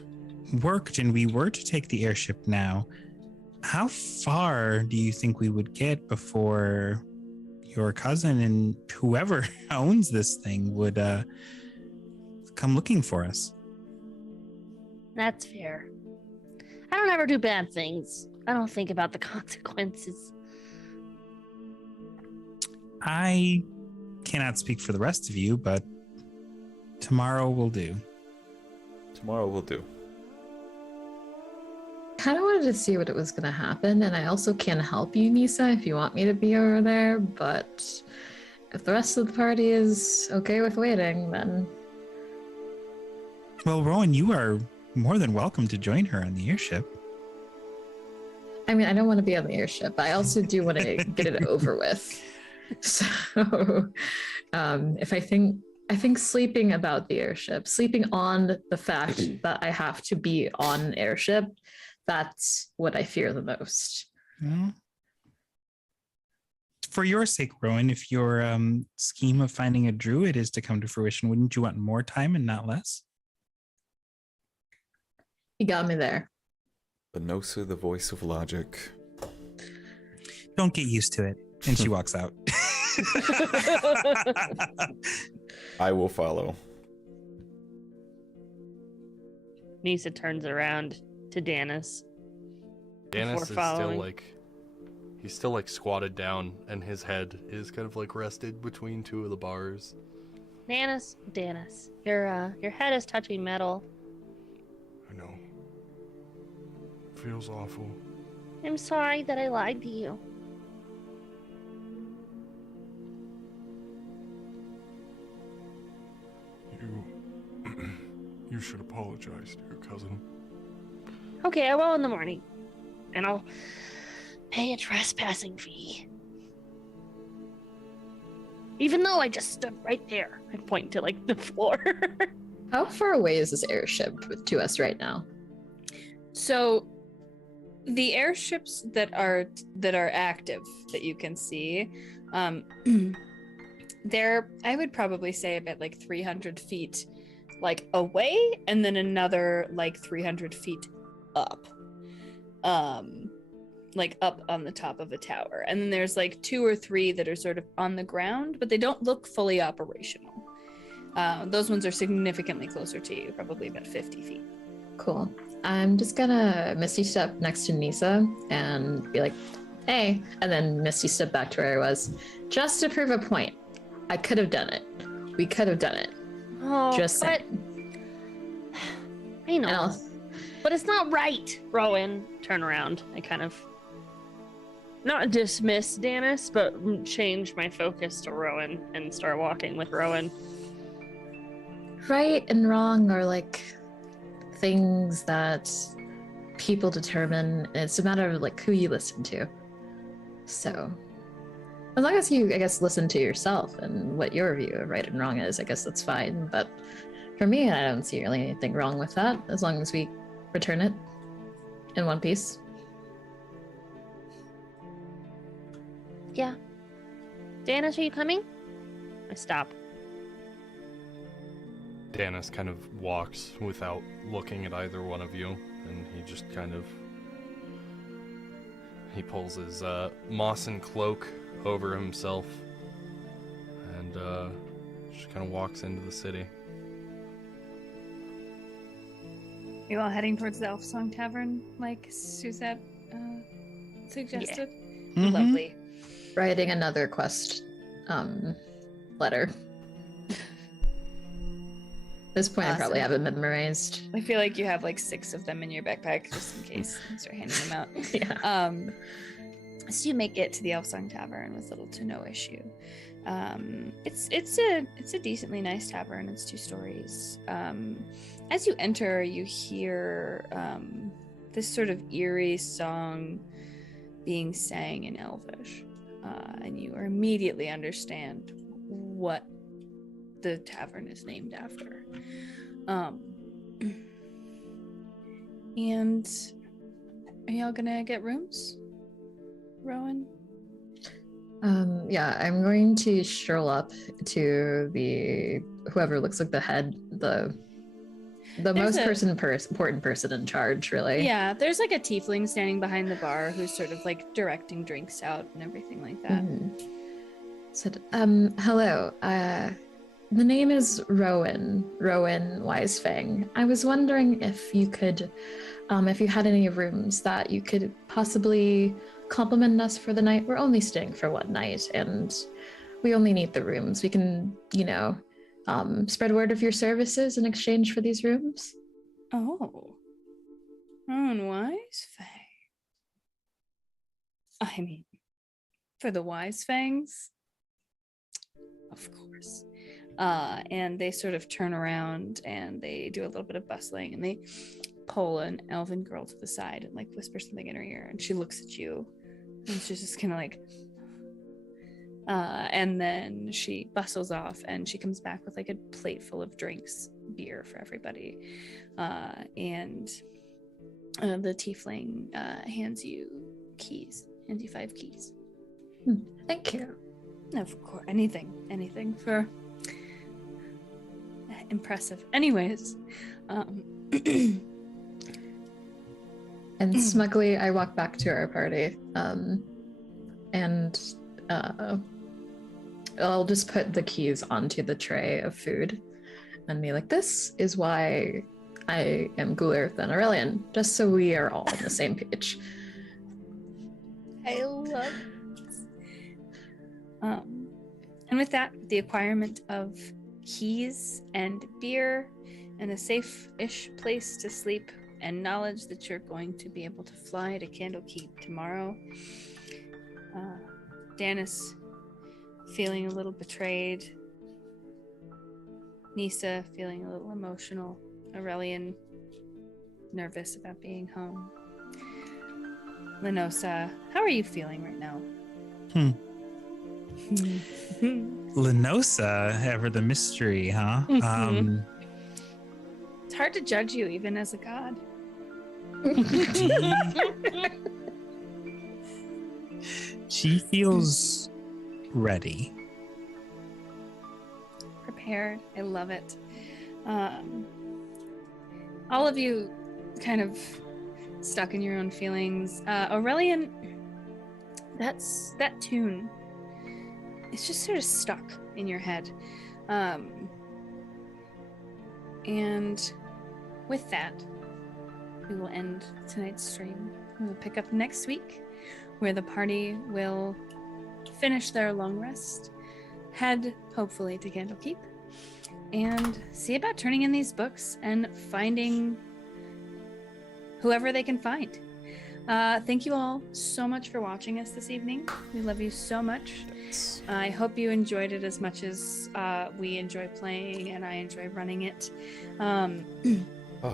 worked and we were to take the airship now. How far do you think we would get before your cousin and whoever owns this thing would come looking for us? That's fair. I don't ever do bad things. I don't think about the consequences. I cannot speak for the rest of you, but tomorrow will do. Tomorrow we'll do. Kind of wanted to see what it was going to happen, and I also can help you, Nisa, if you want me to be over there, but if the rest of the party is okay with waiting, then... Well, Rowan, you are more than welcome to join her on the airship. I mean, I don't want to be on the airship, but I also do want to get it over with. So, if I think sleeping about the airship, sleeping on the fact that I have to be on an airship, that's what I fear the most. Well, for your sake, Rowan, if your scheme of finding a druid is to come to fruition, wouldn't you want more time and not less? You got me there. Lenosa, the voice of logic. Don't get used to it. And she walks out. I will follow. Nisa turns around to Danis. Danis Before is following. he's still squatted down, and his head is kind of rested between two of the bars. Danis, your head is touching metal. I know. Feels awful. I'm sorry that I lied to you. You should apologize to your cousin. Okay, I will in the morning. And I'll pay a trespassing fee. Even though I just stood right there. I point to the floor. How far away is this airship to us right now? So the airships that are active that you can see, they're, I would probably say, about 300 feet away, and then another 300 feet up, up on the top of a tower. And then there's 2 or 3 that are sort of on the ground, but they don't look fully operational. Those ones are significantly closer to you, probably about 50 feet. Cool. I'm just gonna Misty step next to Nisa and be like, hey, and then Misty step back to where I was, just to prove a point. I could have done it. We could have done it. Oh, Just but saying. I know. But it's not right. Rowan, turn around. I kind of not dismiss Danis, but change my focus to Rowan and start walking with Rowan. Right and wrong are like things that people determine. It's a matter of like who you listen to. So as long as you, I guess, listen to yourself and what your view of right and wrong is, I guess that's fine. But for me, I don't see really anything wrong with that, as long as we return it in one piece. Yeah. Danis, are you coming? I stop. Danis kind of walks without looking at either one of you, and he just kind of... He pulls his mossin cloak over himself and just kind of walks into the city. You all heading towards the Elf Song Tavern, like Suzette suggested? Mhm. Lovely. Writing another quest letter. At this point, I probably Awesome. have it memorized. I feel like you have like 6 of them in your backpack just in case you start handing them out. Yeah. So you make it to the Elf Song Tavern with little to no issue. It's a decently nice tavern. It's 2 stories. As you enter, you hear this sort of eerie song being sang in Elvish, and you immediately understand what the tavern is named after. And are y'all gonna get rooms, Rowan? Yeah, I'm going to stroll up to the whoever looks like the head, the most important person in charge, really. Yeah, there's like a tiefling standing behind the bar who's sort of like directing drinks out and everything like that. Said, hello. The name is Rowan Wisefang. I was wondering if you could, if you had any rooms that you could possibly compliment us for the night. We're only staying for one night, and we only need the rooms. We can, spread word of your services in exchange for these rooms. Oh. Rowan Wisefang. I mean, for the Wisefangs? Of course. And they sort of turn around and they do a little bit of bustling and they pull an elven girl to the side and like whisper something in her ear, and she looks at you and she's just kind of like and then she bustles off and she comes back with like a plate full of drinks, beer for everybody, and the tiefling hands you 5 keys. Thank you. Of course, anything for impressive. Anyways, And smugly, I walk back to our party, and I'll just put the keys onto the tray of food and be like, this is why I am cooler than Aurelian, just so we are all on the same page. I love it. And with that, the acquirement of keys and beer and a safe-ish place to sleep and knowledge that you're going to be able to fly to Candlekeep tomorrow, Danis feeling a little betrayed, Nisa feeling a little emotional, Aurelian nervous about being home. Lenosa, how are you feeling right now? Lenosa, ever the mystery, huh? It's hard to judge you even as a god. She feels ready. Prepared. I love it. All of you kind of stuck in your own feelings. Aurelian, that tune, it's just sort of stuck in your head. And with that, we will end tonight's stream. We will pick up next week, where the party will finish their long rest, head hopefully to Candlekeep, and see about turning in these books and finding whoever they can find. Thank you all so much for watching us this evening. We love you so much. I hope you enjoyed it as much as we enjoy playing and I enjoy running it.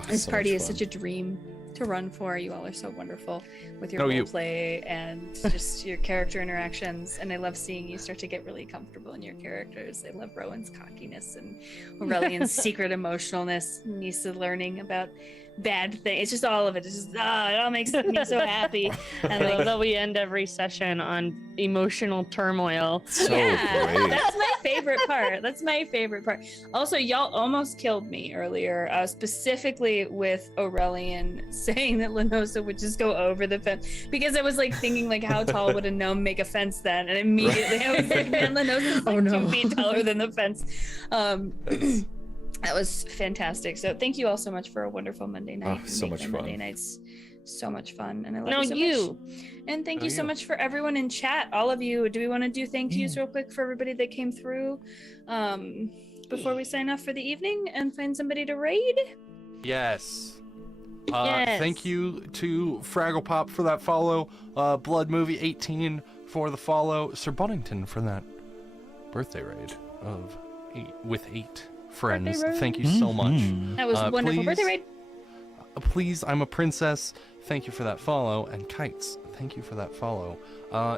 This party is such a dream to run for. You all are so wonderful with your role play and just your character interactions, and I love seeing you start to get really comfortable in your characters. I love Rowan's cockiness and Aurelian's secret emotionalness, Nisa learning about bad things. It's just all of it. It's just it all makes me so happy. And I love that we end every session on emotional turmoil. So great. That's my favorite part. That's my favorite part. Also, y'all almost killed me earlier, specifically with Aurelian saying that Lenosa would just go over the fence, because I was like thinking like how tall would a gnome make a fence then, and immediately I was like, man, Lenosa's like 2 feet taller than the fence. That was fantastic. So thank you all so much for a wonderful Monday night. So much fun. Monday nights so much fun, and I love you so much. And thank you so much for everyone in chat, all of you. Do we want to do thank yous real quick for everybody that came through before we sign off for the evening and find somebody to raid? Yes. Thank you to Fraggle Pop for that follow, Blood Movie 18 for the follow, Sir Bunnington for that birthday raid of 8 friends. Thank you so much. That was wonderful. Birthday raid. Please, I'm a princess. Thank you for that follow. And Kites, thank you for that follow.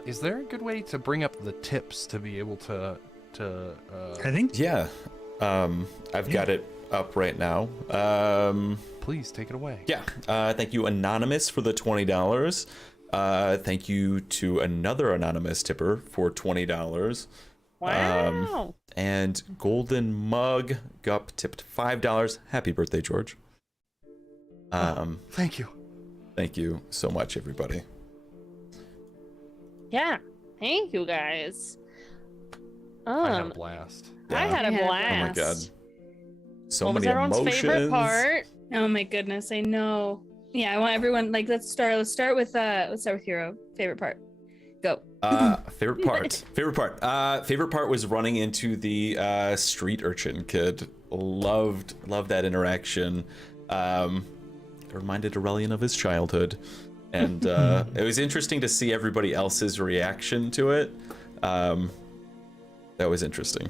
Is there a good way to bring up the tips to be able to I think. Yeah. I've got it up right now. Please take it away. Yeah. Thank you, Anonymous, for the $20. Thank you to another anonymous tipper for $20. Wow. And Golden Mug Gup tipped $5. Happy birthday, George. Thank you. Thank you so much, everybody. Yeah. Thank you, guys. I had a blast. I had a blast. Oh my god. So what many was everyone's emotions. favorite part? Oh my goodness, I know. Yeah, I want everyone, like, let's start with Hero. Favorite part. Go. Favorite part was running into the street urchin kid. Loved that interaction. It reminded Aurelian of his childhood, and it was interesting to see everybody else's reaction to it. That was interesting.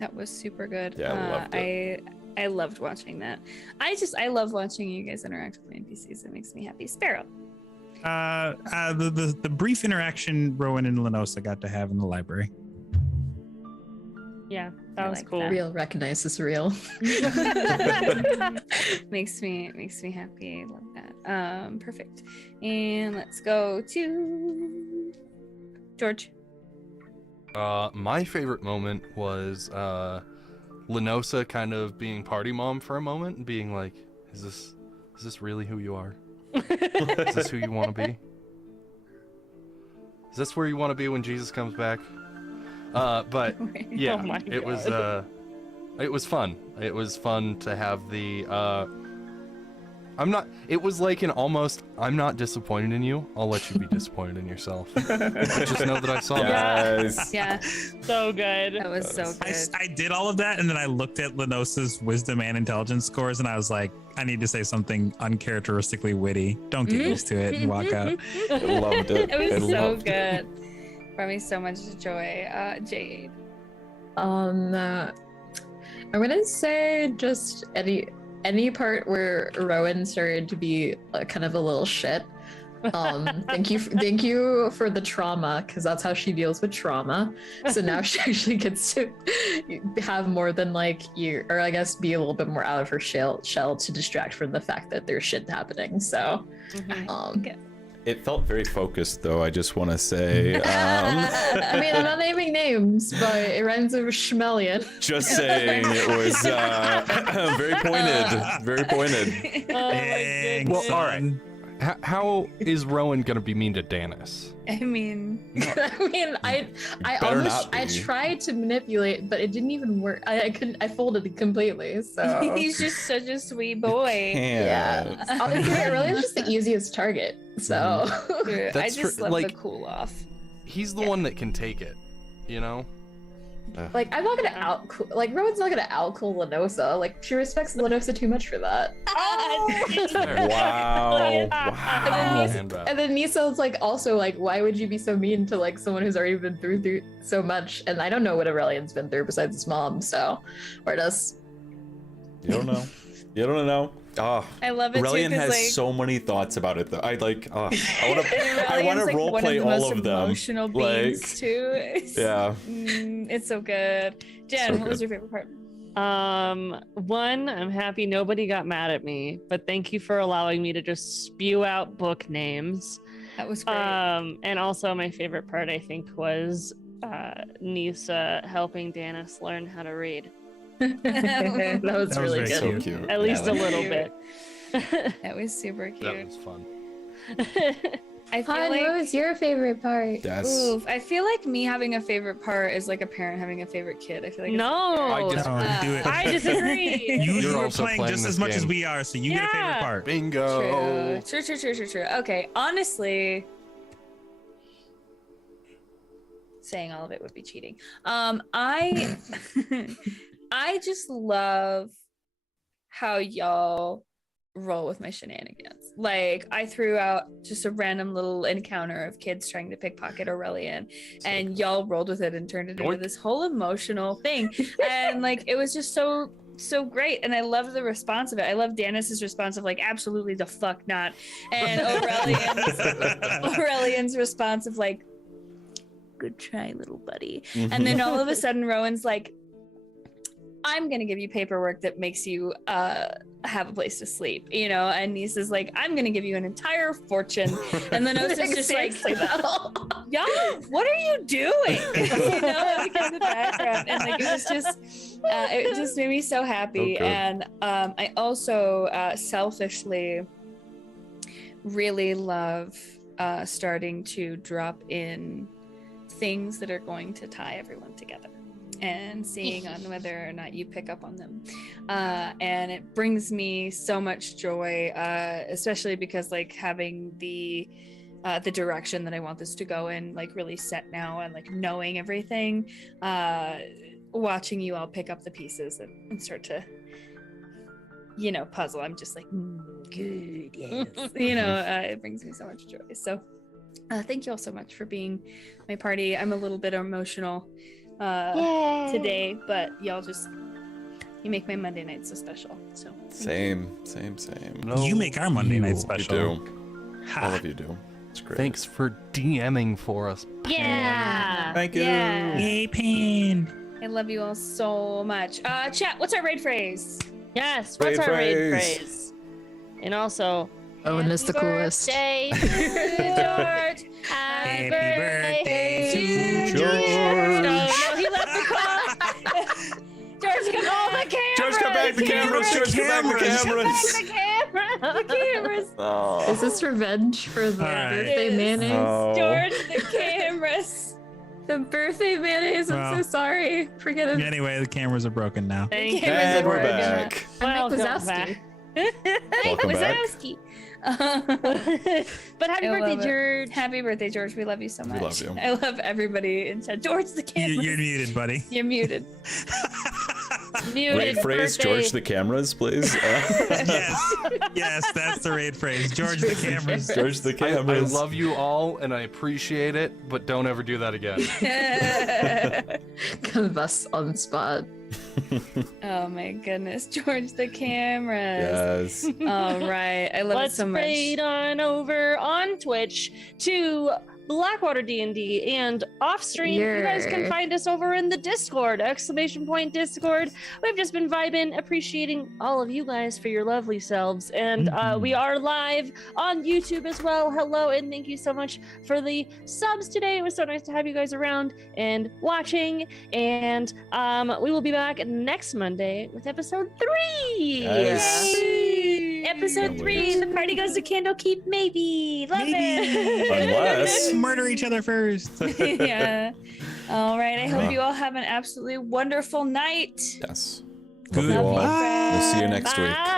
That was super good. Yeah, I loved it. I loved watching that. I love watching you guys interact with NPCs. It makes me happy. Sparrow. The brief interaction Rowan and Lenosa got to have in the library. Yeah, that was cool. Real recognizes real. makes me happy. I love that. Perfect. And let's go to George. My favorite moment was Lenosa kind of being party mom for a moment and being like, is this really who you are? Is this who you want to be? Is this where you want to be when Jesus comes back? But yeah, it was fun. It was fun to have the it was like an almost, I'm not disappointed in you, I'll let you be disappointed in yourself. Just know that I saw that. Yeah. So good. That was so good. I did all of that, and then I looked at Lenosa's wisdom and intelligence scores, and I was like, I need to say something uncharacteristically witty. Don't get used to it and walk out. I loved it. It was so good. Brought me so much joy. Jade. I'm gonna say just any part where Rowan started to be kind of a little shit. Thank you for the trauma, because that's how she deals with trauma. So now she actually gets to have more than or I guess be a little bit more out of her shell to distract from the fact that there's shit happening. So It felt very focused, though, I just want to say. I mean, I'm not naming names, but it rhymes with Schmelian. Just saying, it was very pointed. Very pointed. Oh my goodness. Well, all right. How is Rowan gonna be mean to Danis? I tried to manipulate, but it didn't even work. I couldn't. I folded it completely. So he's just such a sweet boy. Yeah. Honestly, it really is just the easiest target. So I just love the cool off. He's the one that can take it, you know. Like, I'm not gonna Rowan's not gonna outcool Lenosa. Like, she respects Lenosa too much for that. Wow. Wow. And then Nisa's like, also like, why would you be so mean to like someone who's already been through so much? And I don't know what Aurelian's been through besides his mom, so, or does. You don't know. You don't know. Oh, I love it Aurelian too, 'cause, has like, so many thoughts about it though. I want to Aurelian's, like, one roleplay the all most of them. emotional beings Like, too. It's, yeah. it's so good. Jen, So what was good. your favorite part? One, I'm happy nobody got mad at me, but thank you for allowing me to just spew out book names. That was great. And also my favorite part, I think, was Nisa helping Danis learn how to read. That was really very good. So cute. At least a was little cute. bit. That was super cute. That was fun. I feel Han, like what was your favorite part? Yes. oof, I feel like me having a favorite part is like a parent having a favorite kid. I feel like it's No, I just- No, do it. I disagree. You You're were also playing playing just this as much as game. we are, so you get a favorite Yeah. part. Bingo. True. Okay, honestly, saying all of it would be cheating. I I just love how y'all roll with my shenanigans. Like, I threw out just a random little encounter of kids trying to pickpocket Aurelian, and y'all rolled with it and turned it into Yoink. this whole emotional thing. And like, it was just so great, and I love the response of it. I love Danis's response of like, absolutely the fuck not, and Aurelian's response of like, good try, little buddy. And then all of a sudden Rowan's like, I'm gonna give you paperwork that makes you have a place to sleep, you know, and Nisa's like, I'm gonna give you an entire fortune, and then Osa's just like, y'all, what are you doing? You know, like in the background, and like it just made me so happy. Okay. And I also selfishly really love starting to drop in things that are going to tie everyone together and seeing on whether or not you pick up on them, and it brings me so much joy, especially because like having the direction that I want this to go in like really set now, and like knowing everything, watching you all pick up the pieces and start to, you know, puzzle. I'm just like, good, yes. You know, it brings me so much joy. So thank you all so much for being my party. I'm a little bit emotional today, but y'all you make my Monday night so special. So Same. No, You make our Monday night You special. do. Ha. All of you do. It's great. Thanks for DMing for us. Yeah. Thank you. Yeah. Yay, pain. I love you all so much. Chat, what's our raid phrase? Yes. Raid What's our raid phrase. phrase? And also, Owen is the happy coolest. birthday to George. Happy birthday to George. No, he left the call. George, come on the camera. George, come back the cameras. George, come back the cameras. The camera. The cameras. Oh. Is this revenge for the All right. birthday mayonnaise? Oh. George, the cameras. The birthday mayonnaise, I'm Well. so sorry. Forget it. Anyway, the cameras are broken now. Thank you. Cameras And are we're broken. back. I'm Nick Welcome Wazowski. Welcome back. Wazowski. But happy I birthday, love it. George. Happy birthday, George. We love you so much. love you. I love everybody in chat. George, the cameras. You're muted, buddy. You're muted. Muted Raid phrase, birthday. George the cameras, please. Yes, that's the raid phrase. George the cameras. George the I cameras. love you all and I appreciate it, but don't ever do that again. Combust on spot. Oh my goodness, George, the cameras. Yes. All right, I love Let's it so much. raid on over on Twitch to Blackwater D&D, and off stream you guys can Yeah. find us over in the Discord, !Discord. We've just been vibing, appreciating all of you guys for your lovely selves, and we are live on YouTube as well. Hello, and thank you so much for the subs today. It was so nice to have you guys around and watching, and we will be back next Monday with episode 3. Yes. Yay! Episode Can't 3, wait. the party goes to Candlekeep, maybe. Love Maybe. it. Unless. Murder each other first. Yeah. All right. I hope you all have an absolutely wonderful night. Yes. Love you all. Goodbye. We'll see you next week. Bye.